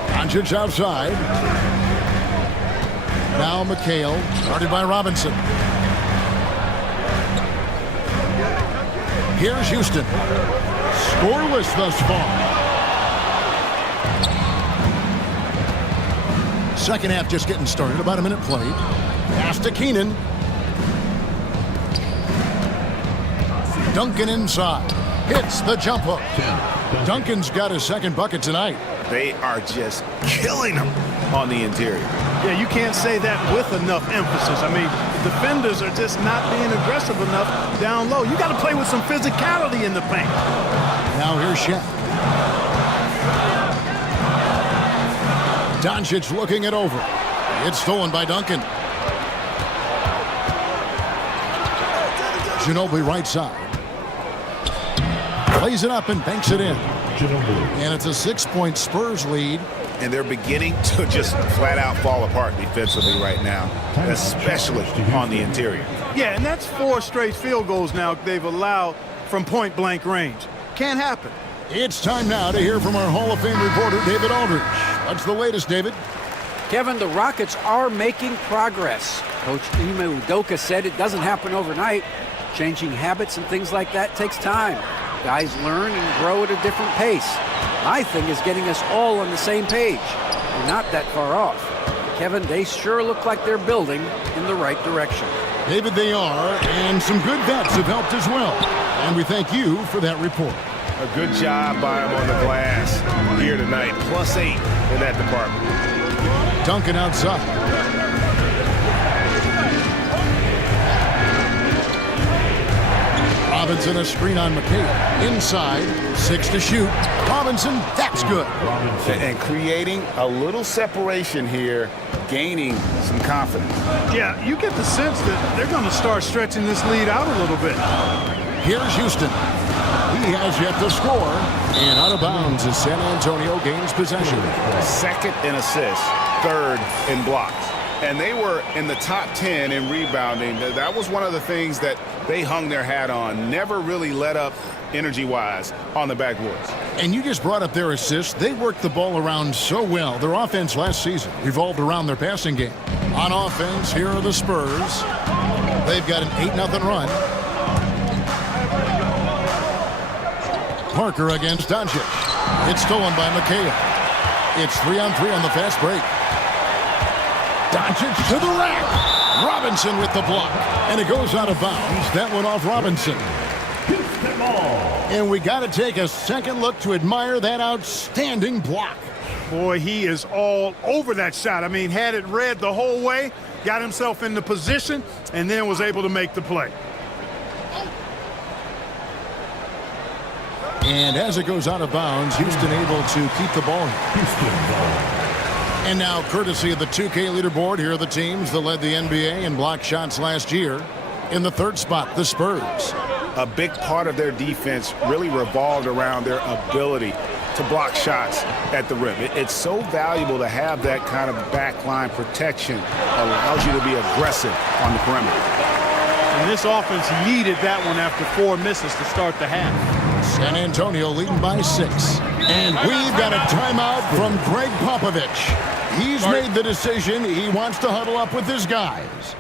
Doncic outside. Now McHale, guarded by Robinson. Here's Houston. Scoreless thus far. Second half just getting started. About a minute played. Pass to Keenan. Duncan inside. Hits the jump hook. Duncan's got his second bucket tonight. They are just killing them on the interior. Yeah, you can't say that with enough emphasis. I mean, the defenders are just not being aggressive enough down low. You got to play with some physicality in the paint. Now here's Shaq. Doncic looking it over. It's stolen by Duncan. Ginobili right side. Plays it up and banks it in. And it's a 6-point Spurs lead. And they're beginning to just flat out fall apart defensively right now, especially on the interior. Yeah, and that's 4 straight field goals now they've allowed from point-blank range. Can't happen. It's time now to hear from our Hall of Fame reporter, David Aldridge. What's the latest, David? Kevin, the Rockets are making progress. Coach Ime Udoka said it doesn't happen overnight. Changing habits and things like that takes time. Guys learn and grow at a different pace. My thing is getting us all on the same page. We're not that far off. Kevin, they sure look like they're building in the right direction. David, they are, and some good vets have helped as well. And we thank you for that report. A good job by him on the glass here tonight. +8 in that department. Duncan outside. Robinson a screen on McKay. Inside, 6 to shoot. Robinson, that's good. And creating a little separation here, gaining some confidence. Yeah, you get the sense that they're going to start stretching this lead out a little bit. Here's Houston. He has yet to score. And out of bounds as San Antonio gains possession. Second in assists, third in blocks. And they were in the top 10 in rebounding. That was one of the things that they hung their hat on. Never really let up energy-wise on the backboards. And you just brought up their assists. They worked the ball around so well. Their offense last season revolved around their passing game. On offense, here are the Spurs. They've got an 8-0 run. Parker against Doncic. It's stolen by McHale. It's 3-on-3 on the fast break. Doncic to the rack. Robinson with the block. And it goes out of bounds. That one off Robinson. And we got to take a second look to admire that outstanding block. Boy, he is all over that shot. I mean, had it read the whole way, got himself in the position, and then was able to make the play. And as it goes out of bounds, Houston able to keep the ball. And now, courtesy of the 2K leaderboard, here are the teams that led the NBA in block shots last year. In the third spot, the Spurs. A big part of their defense really revolved around their ability to block shots at the rim. It's so valuable to have that kind of backline protection. Allows you to be aggressive on the perimeter. And this offense needed that one after 4 misses to start the half. San Antonio leading by 6. And we've got a timeout from Greg Popovich. He's made the decision. He wants to huddle up with his guys.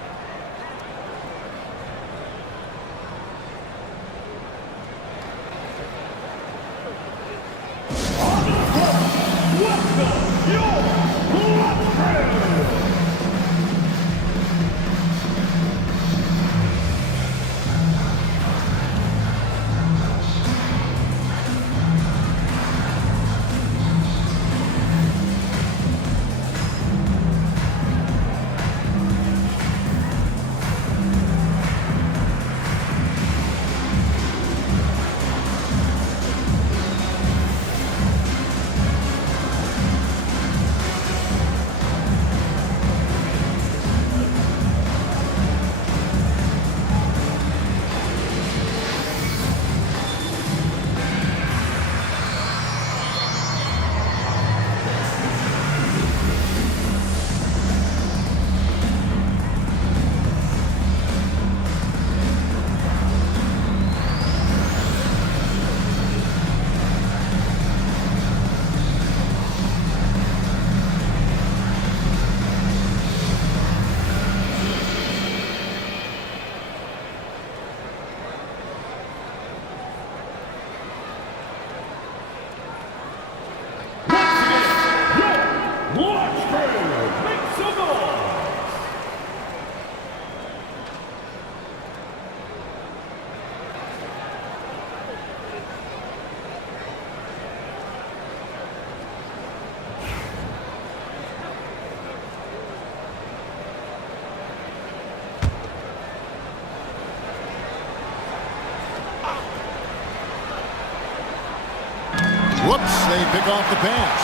Whoops, they pick off the pass.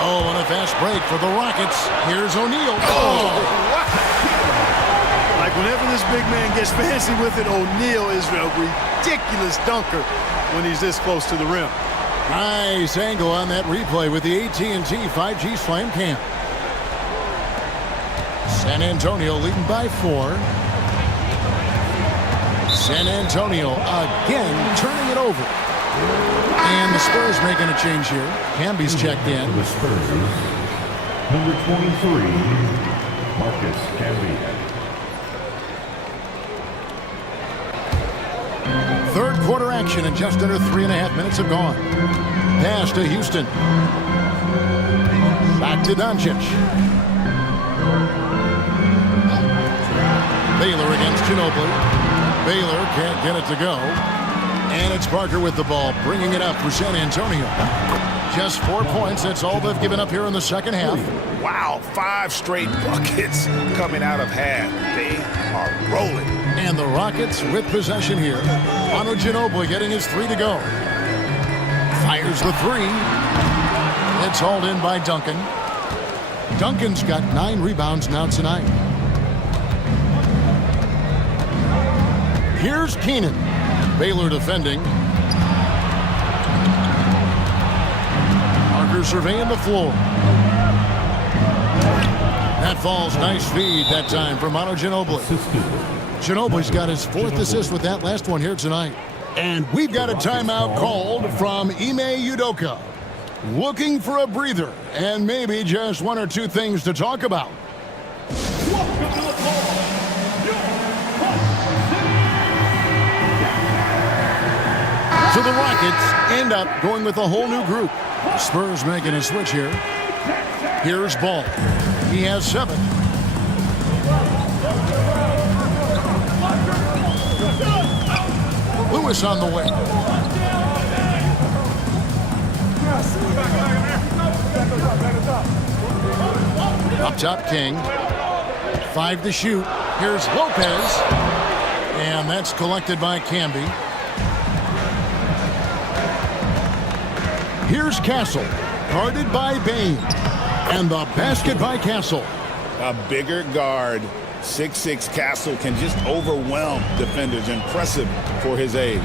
Oh, and a fast break for the Rockets. Here's O'Neal. Oh! Like whenever this big man gets fancy with it, O'Neal is a ridiculous dunker when he's this close to the rim. Nice angle on that replay with the AT&T 5G Slam Cam. San Antonio leading by 4. San Antonio again turning it over. And the Spurs making a change here. Camby's checked in. The Spurs, number 23, Marcus Camby. Third quarter action and just under 3.5 minutes have gone. Pass to Houston. Back to Doncic. Baylor against Ginobili. Baylor can't get it to go. And it's Parker with the ball, bringing it up for San Antonio. Just 4 points. That's all they've given up here in the second half. Wow, 5 straight buckets coming out of half. They are rolling. And the Rockets with possession here. Manu Ginobili getting his 3 to go. Fires the 3. It's hauled in by Duncan. Duncan's got 9 rebounds now tonight. Here's Keenan. Baylor defending. Parker surveying the floor. That falls. Nice feed that time for Manu Ginobili. Ginobili's got his 4th assist with that last one here tonight. And we've got a timeout called from Ime Udoka. Looking for a breather and maybe just 1 or 2 things to talk about. So the Rockets end up going with a whole new group. The Spurs making a switch here. Here's Ball. He has 7. Lewis on the way. Up top, King. 5 to shoot. Here's Lopez. And that's collected by Camby. Here's Castle, guarded by Bane. And the basket by Castle. A bigger guard, 6'6" Castle, can just overwhelm defenders. Impressive for his age.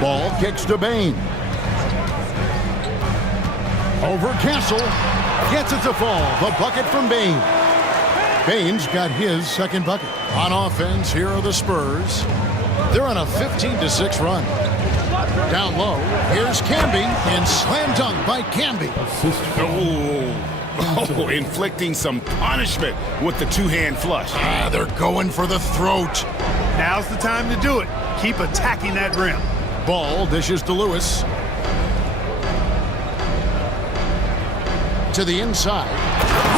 Ball kicks to Bane. Over Castle. Gets it to fall. The bucket from Bane. Bane's got his 2nd bucket. On offense, here are the Spurs. They're on a 15-6 run. Down low, here's Camby, and slam dunk by Camby. Oh, inflicting some punishment with the 2-hand flush. They're going for the throat. Now's the time to do it. Keep attacking that rim. Ball dishes to Lewis. To the inside.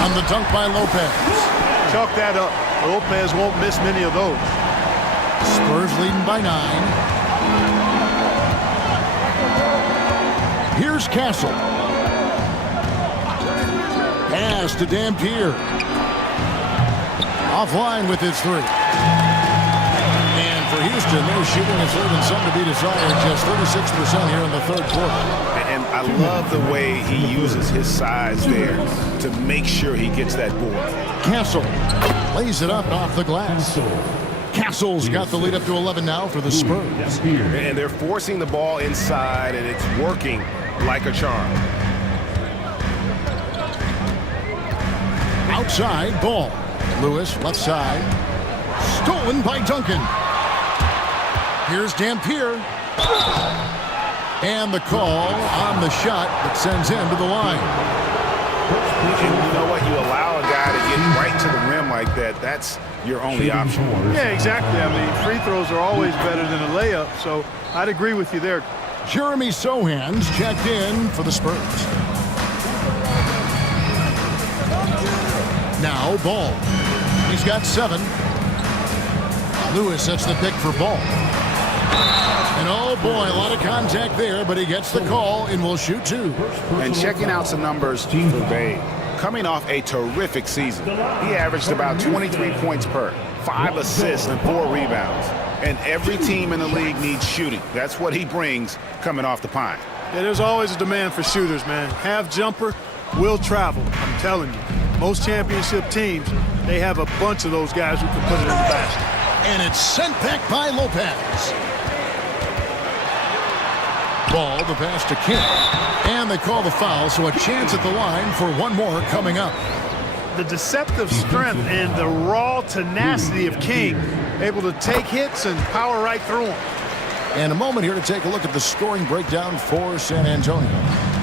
On the dunk by Lopez. Chalk that up. Lopez won't miss many of those. Spurs leading by 9. Here's Castle. Pass to Dampier. Offline with his 3. And for Houston, they're shooting a 3rd and some to be desired. Just 36% here in the 3rd quarter. And I love the way he uses his size there to make sure he gets that board. Castle lays it up off the glass. Castle's got the lead up to 11 now for the Spurs. And they're forcing the ball inside, and it's working like a charm. Outside, Ball. Lewis, left side. Stolen by Duncan. Here's Dampier. And the call on the shot that sends him to the line. And you know what? You allow a guy to get right to the rim like that. That's your only option. Yeah, exactly. I mean, free throws are always better than a layup, so I'd agree with you there. Jeremy Sohan's checked in for the Spurs. Now Ball. He's got 7. Lewis sets the pick for Ball. And oh boy, a lot of contact there, but he gets the call and will shoot 2. And checking out some numbers for Bane. Coming off a terrific season, he averaged about 23 points per, 5 assists and 4 rebounds. And every team in the league needs shooting. That's what he brings coming off the pine. Yeah, there's always a demand for shooters, man. Half jumper will travel. I'm telling you. Most championship teams, they have a bunch of those guys who can put it in the basket. And it's sent back by Lopez. Ball, the pass to King. And they call the foul, so a chance at the line for one more coming up. The deceptive strength and the raw tenacity of King, able to take hits and power right through them. And a moment here to take a look at the scoring breakdown for San Antonio.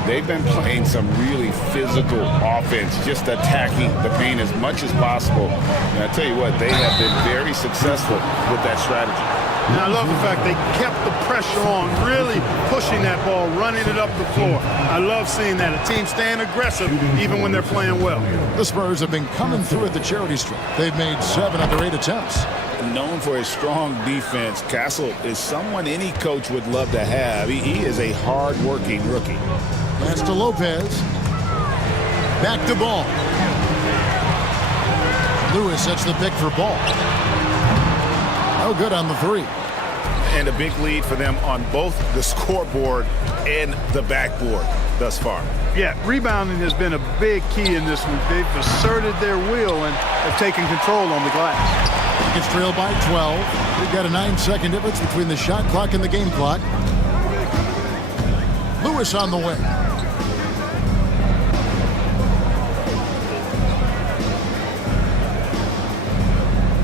They've been playing some really physical offense, just attacking the paint as much as possible. And I tell you what, they have been very successful with that strategy. And I love the fact they kept the pressure on, really pushing that ball, running it up the floor. I love seeing that. A team staying aggressive even when they're playing well. The Spurs have been coming through at the charity stripe. They've made 7 of their 8 attempts. Known for his strong defense, Castle is someone any coach would love to have. He is a hard-working rookie. Pass to Lopez. Back to Ball. Lewis sets the pick for Ball. No good on the 3. And a big lead for them on both the scoreboard and the backboard thus far. Yeah, rebounding has been a big key in this one. They've asserted their will and have taken control on the glass. It's trailed by 12. We've got a 9-second difference between the shot clock and the game clock. Lewis on the way.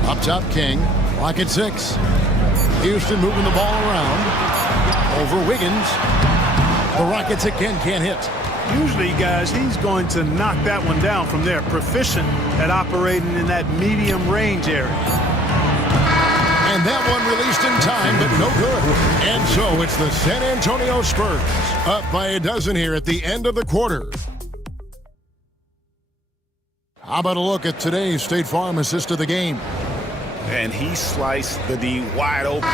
Up top, King. Clock at 6. Houston moving the ball around. Over Wiggins. The Rockets again can't hit. Usually, guys, he's going to knock that one down from there. Proficient at operating in that medium range area. And that one released in time, but no good. And so it's the San Antonio Spurs up by a dozen here at the end of the quarter. How about a look at today's State Farm assist of the game? And he sliced the D wide open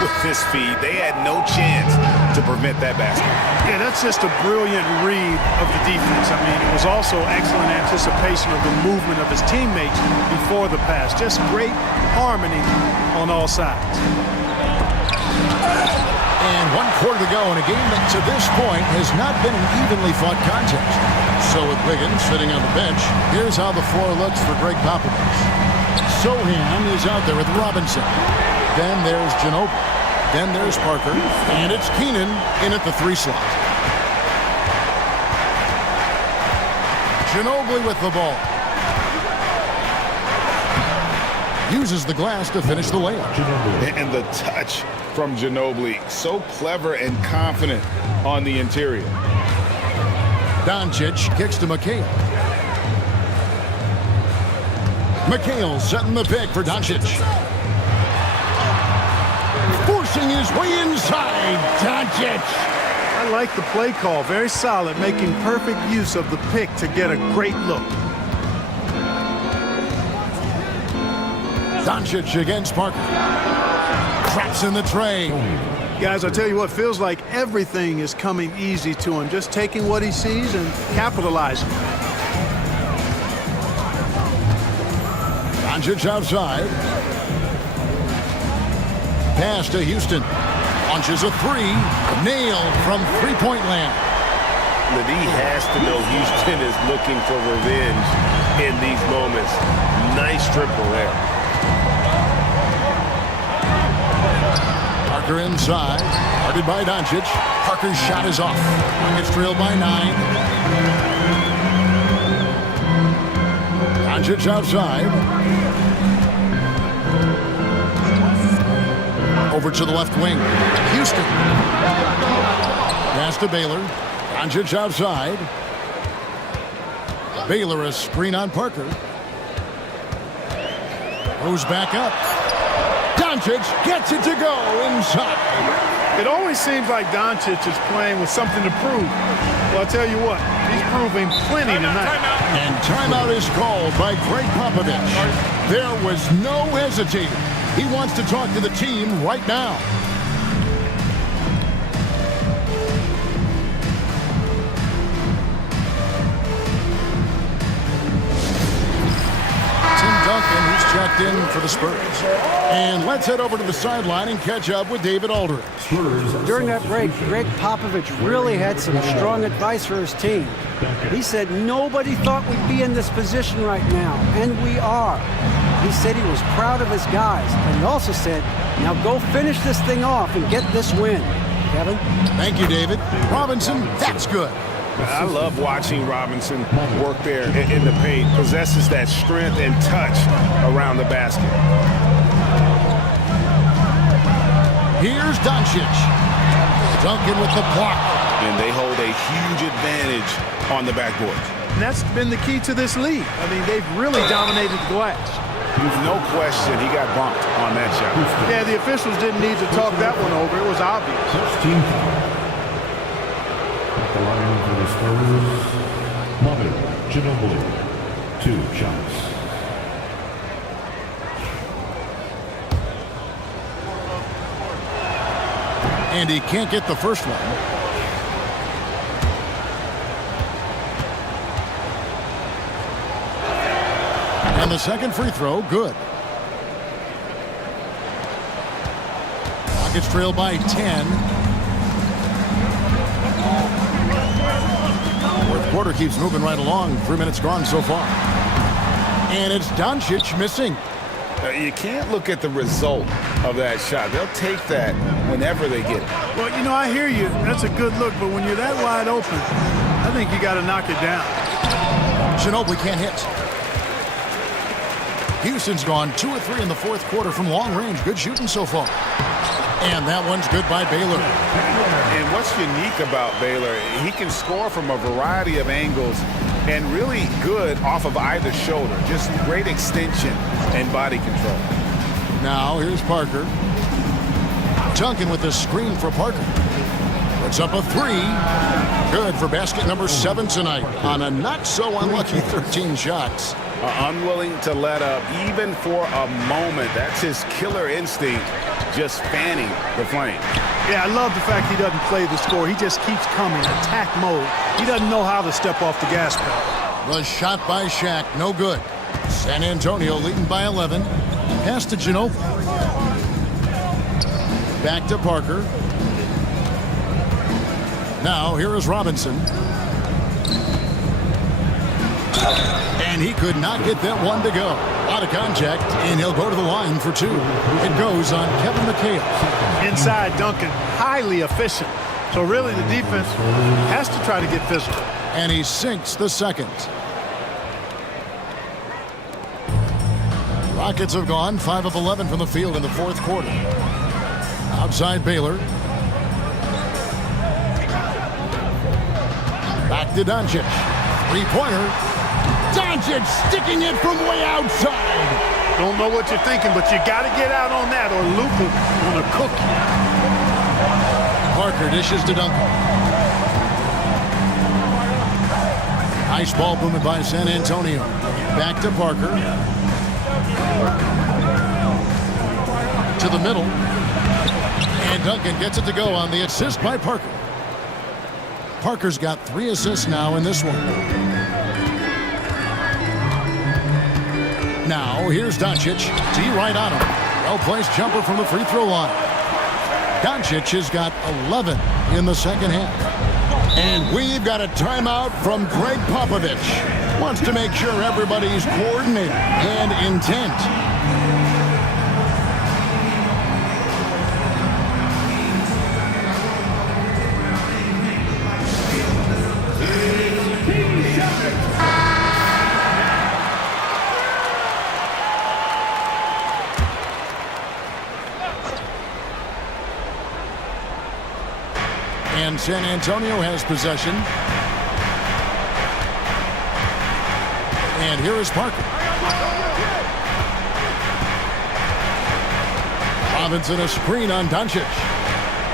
with his feet. They had no chance to prevent that basket. Yeah, that's just a brilliant read of the defense. I mean, it was also excellent anticipation of the movement of his teammates before the pass. Just great harmony on all sides. And 1 quarter to go in a game that to this point has not been an evenly fought contest. So with Wiggins sitting on the bench, here's how the floor looks for Greg Popovich. Sohan is out there with Robinson. Then there's Ginobili. Then there's Parker. And it's Keenan in at the 3 slot. Ginobili with the ball. Uses the glass to finish the layup. And the touch from Ginobili. So clever and confident on the interior. Doncic kicks to McHale. McHale setting the pick for Doncic. Forcing his way inside. Doncic. I like the play call. Very solid, making perfect use of the pick to get a great look. Doncic against Parker. Traps in the tray. Guys, I tell you what, feels like everything is coming easy to him. Just taking what he sees and capitalizing. Doncic outside. Pass to Houston. Launches a 3. Nailed from three-point land. The D has to know Houston is looking for revenge in these moments. Nice triple there. Parker inside. Guarded by Doncic. Parker's shot is off. Rockets trailed by 9. Doncic outside. Over to the left wing. Houston. Pass to Baylor. Doncic outside. Baylor a screen on Parker. Goes back up. Doncic gets it to go inside. It always seems like Doncic is playing with something to prove. Well, I'll tell you what, he's proving plenty tonight. And timeout is called by Greg Popovich. There was no hesitating. He wants to talk to the team right now. Duncan, who's checked in for the Spurs. And let's head over to the sideline and catch up with David Aldridge. During that break, Greg Popovich really had some strong advice for his team. He said nobody thought we'd be in this position right now, and we are. He said he was proud of his guys, but he also said, now go finish this thing off and get this win. Kevin? Thank you, David. Robinson, that's good. I love watching Robinson work there in the paint. Possesses that strength and touch around the basket. Here's Doncic. Duncan with the block. And they hold a huge advantage on the backboard. And that's been the key to this league. I mean, they've really dominated the glass. No question, he got bumped on that shot. Yeah, the officials didn't need to talk that one over. It was obvious. First team foul. At the line for the Spurs, Manu Ginobili. 2 shots. And he can't get the first one. And the second free throw, good. Rockets trail by 10. Fourth quarter keeps moving right along. 3 minutes gone so far. And it's Doncic missing. You can't look at the result of that shot. They'll take that whenever they get it. Well, you know, I hear you. That's a good look, but when you're that wide open, I think you got to knock it down. Ginobili can't hit. Houston's gone 2 of 3 in the fourth quarter from long range. Good shooting so far. And that one's good by Baylor. And what's unique about Baylor, he can score from a variety of angles and really good off of either shoulder. Just great extension and body control. Now here's Parker. Duncan with the screen for Parker. Puts up a 3. Good for basket number 7 tonight on a not so unlucky 13 shots. Unwilling to let up even for a moment. That's his killer instinct, just fanning the flame. Yeah, I love the fact he doesn't play the score. He just keeps coming, attack mode. He doesn't know how to step off the gas pedal. The shot by Shaq, no good. San Antonio leading by 11. Pass to Ginobili. Back to Parker. Now here is Robinson. And he could not get that one to go. Out of contact, and he'll go to the line for 2. It goes on Kevin McHale. Inside Duncan, highly efficient. So really the defense has to try to get physical. And he sinks the second. Rockets have gone 5 of 11 from the field in the fourth quarter. Outside Baylor. Back to Doncic. 3-pointer. Doncic sticking it from way outside. Don't know what you're thinking, but you got to get out on that or Luka will cook you. Parker dishes to Duncan. Nice ball movement by San Antonio. Back to Parker. To the middle. And Duncan gets it to go on the assist by Parker. Parker's got 3 assists now in this one. Now, here's Doncic. D right on him. Well-placed jumper from the free throw line. Doncic has got 11 in the second half. And we've got a timeout from Greg Popovich. Wants to make sure everybody's coordinated and intent. And San Antonio has possession. And here is Parker. Robinson a screen on Doncic.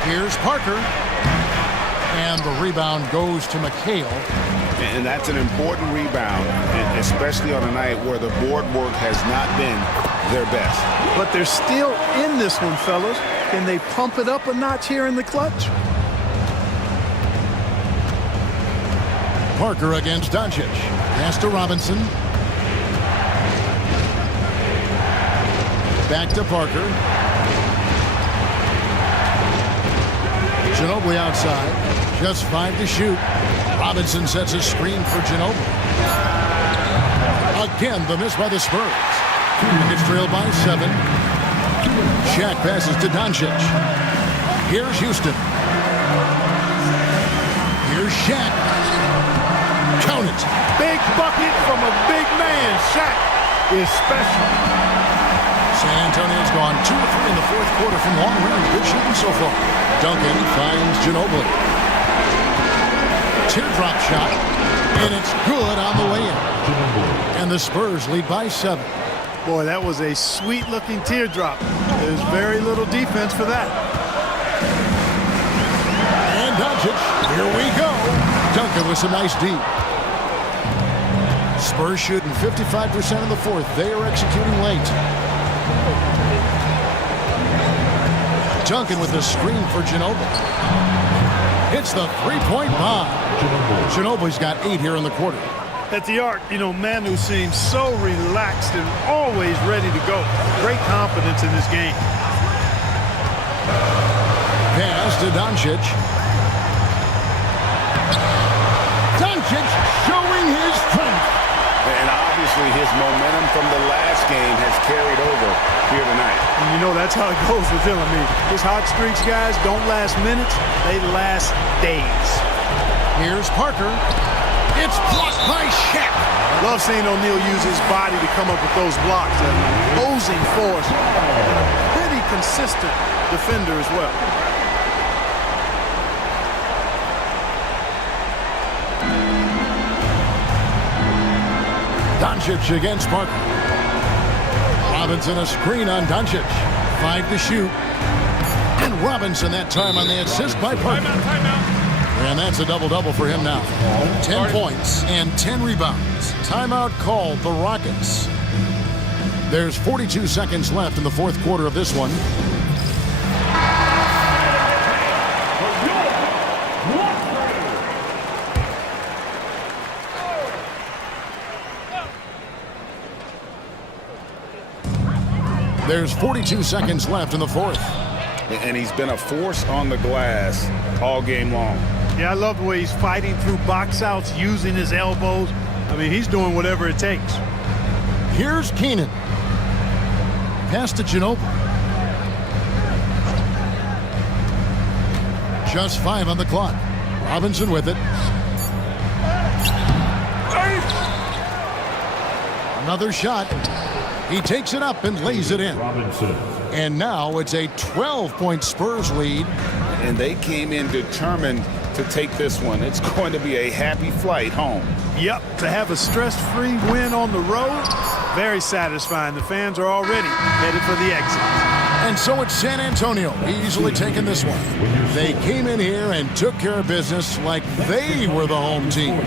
Here's Parker. And the rebound goes to McHale. And that's an important rebound, especially on a night where the board work has not been their best. But they're still in this one, fellas. Can they pump it up a notch here in the clutch? Parker against Doncic. Pass to Robinson. Back to Parker. Ginobili outside. Just 5 to shoot. Robinson sets a screen for Ginobili. Again, the miss by the Spurs. Rockets trail by 7. Shaq passes to Doncic. Here's Houston. Here's Shaq. Count it. Big bucket from a big man. Shaq is special. San Antonio's gone 2 of 3 in the fourth quarter from long range. Good shooting so far. Duncan finds Ginobili. Teardrop shot, and it's good on the way in. And the Spurs lead by 7. Boy, that was a sweet-looking teardrop. There's very little defense for that. And Doncic, here we go. Duncan with some nice D. Spurs shooting 55% in the fourth. They are executing late. Duncan with the screen for Ginobili. Hits the three-point bomb. Ginobili's got 8 here in the quarter. At the arc, you know, Manu seems so relaxed and always ready to go. Great confidence in this game. Pass to Doncic. Doncic showing his strength. And obviously his momentum from the last game has carried over here tonight. And you know, that's how it goes with him. I mean, his hot streaks, guys, don't last minutes. They last days. Here's Parker. It's blocked by Shaq. Love seeing O'Neal use his body to come up with those blocks. An opposing force. And a pretty consistent defender as well. Doncic against Parker. Robinson a screen on Doncic. 5 to shoot. And Robinson that time on the assist by Parker. And that's a double-double for him now. 10 points and 10 rebounds. Timeout called the Rockets. There's 42 seconds left in the fourth quarter of this one. There's 42 seconds left in the fourth. And he's been a force on the glass all game long. Yeah, I love the way he's fighting through box outs, using his elbows. I mean, he's doing whatever it takes. Here's Keenan. Pass to Ginobili. Just 5 on the clock. Robinson with it. Another shot. He takes it up and lays it in. Robinson. And now it's a 12-point Spurs lead. And they came in determined to take this one. It's going to be a happy flight home. Yep, to have a stress-free win on the road, very satisfying. The fans are already headed for the exit. And so it's San Antonio easily taking this one. They came in here and took care of business like they were the home team.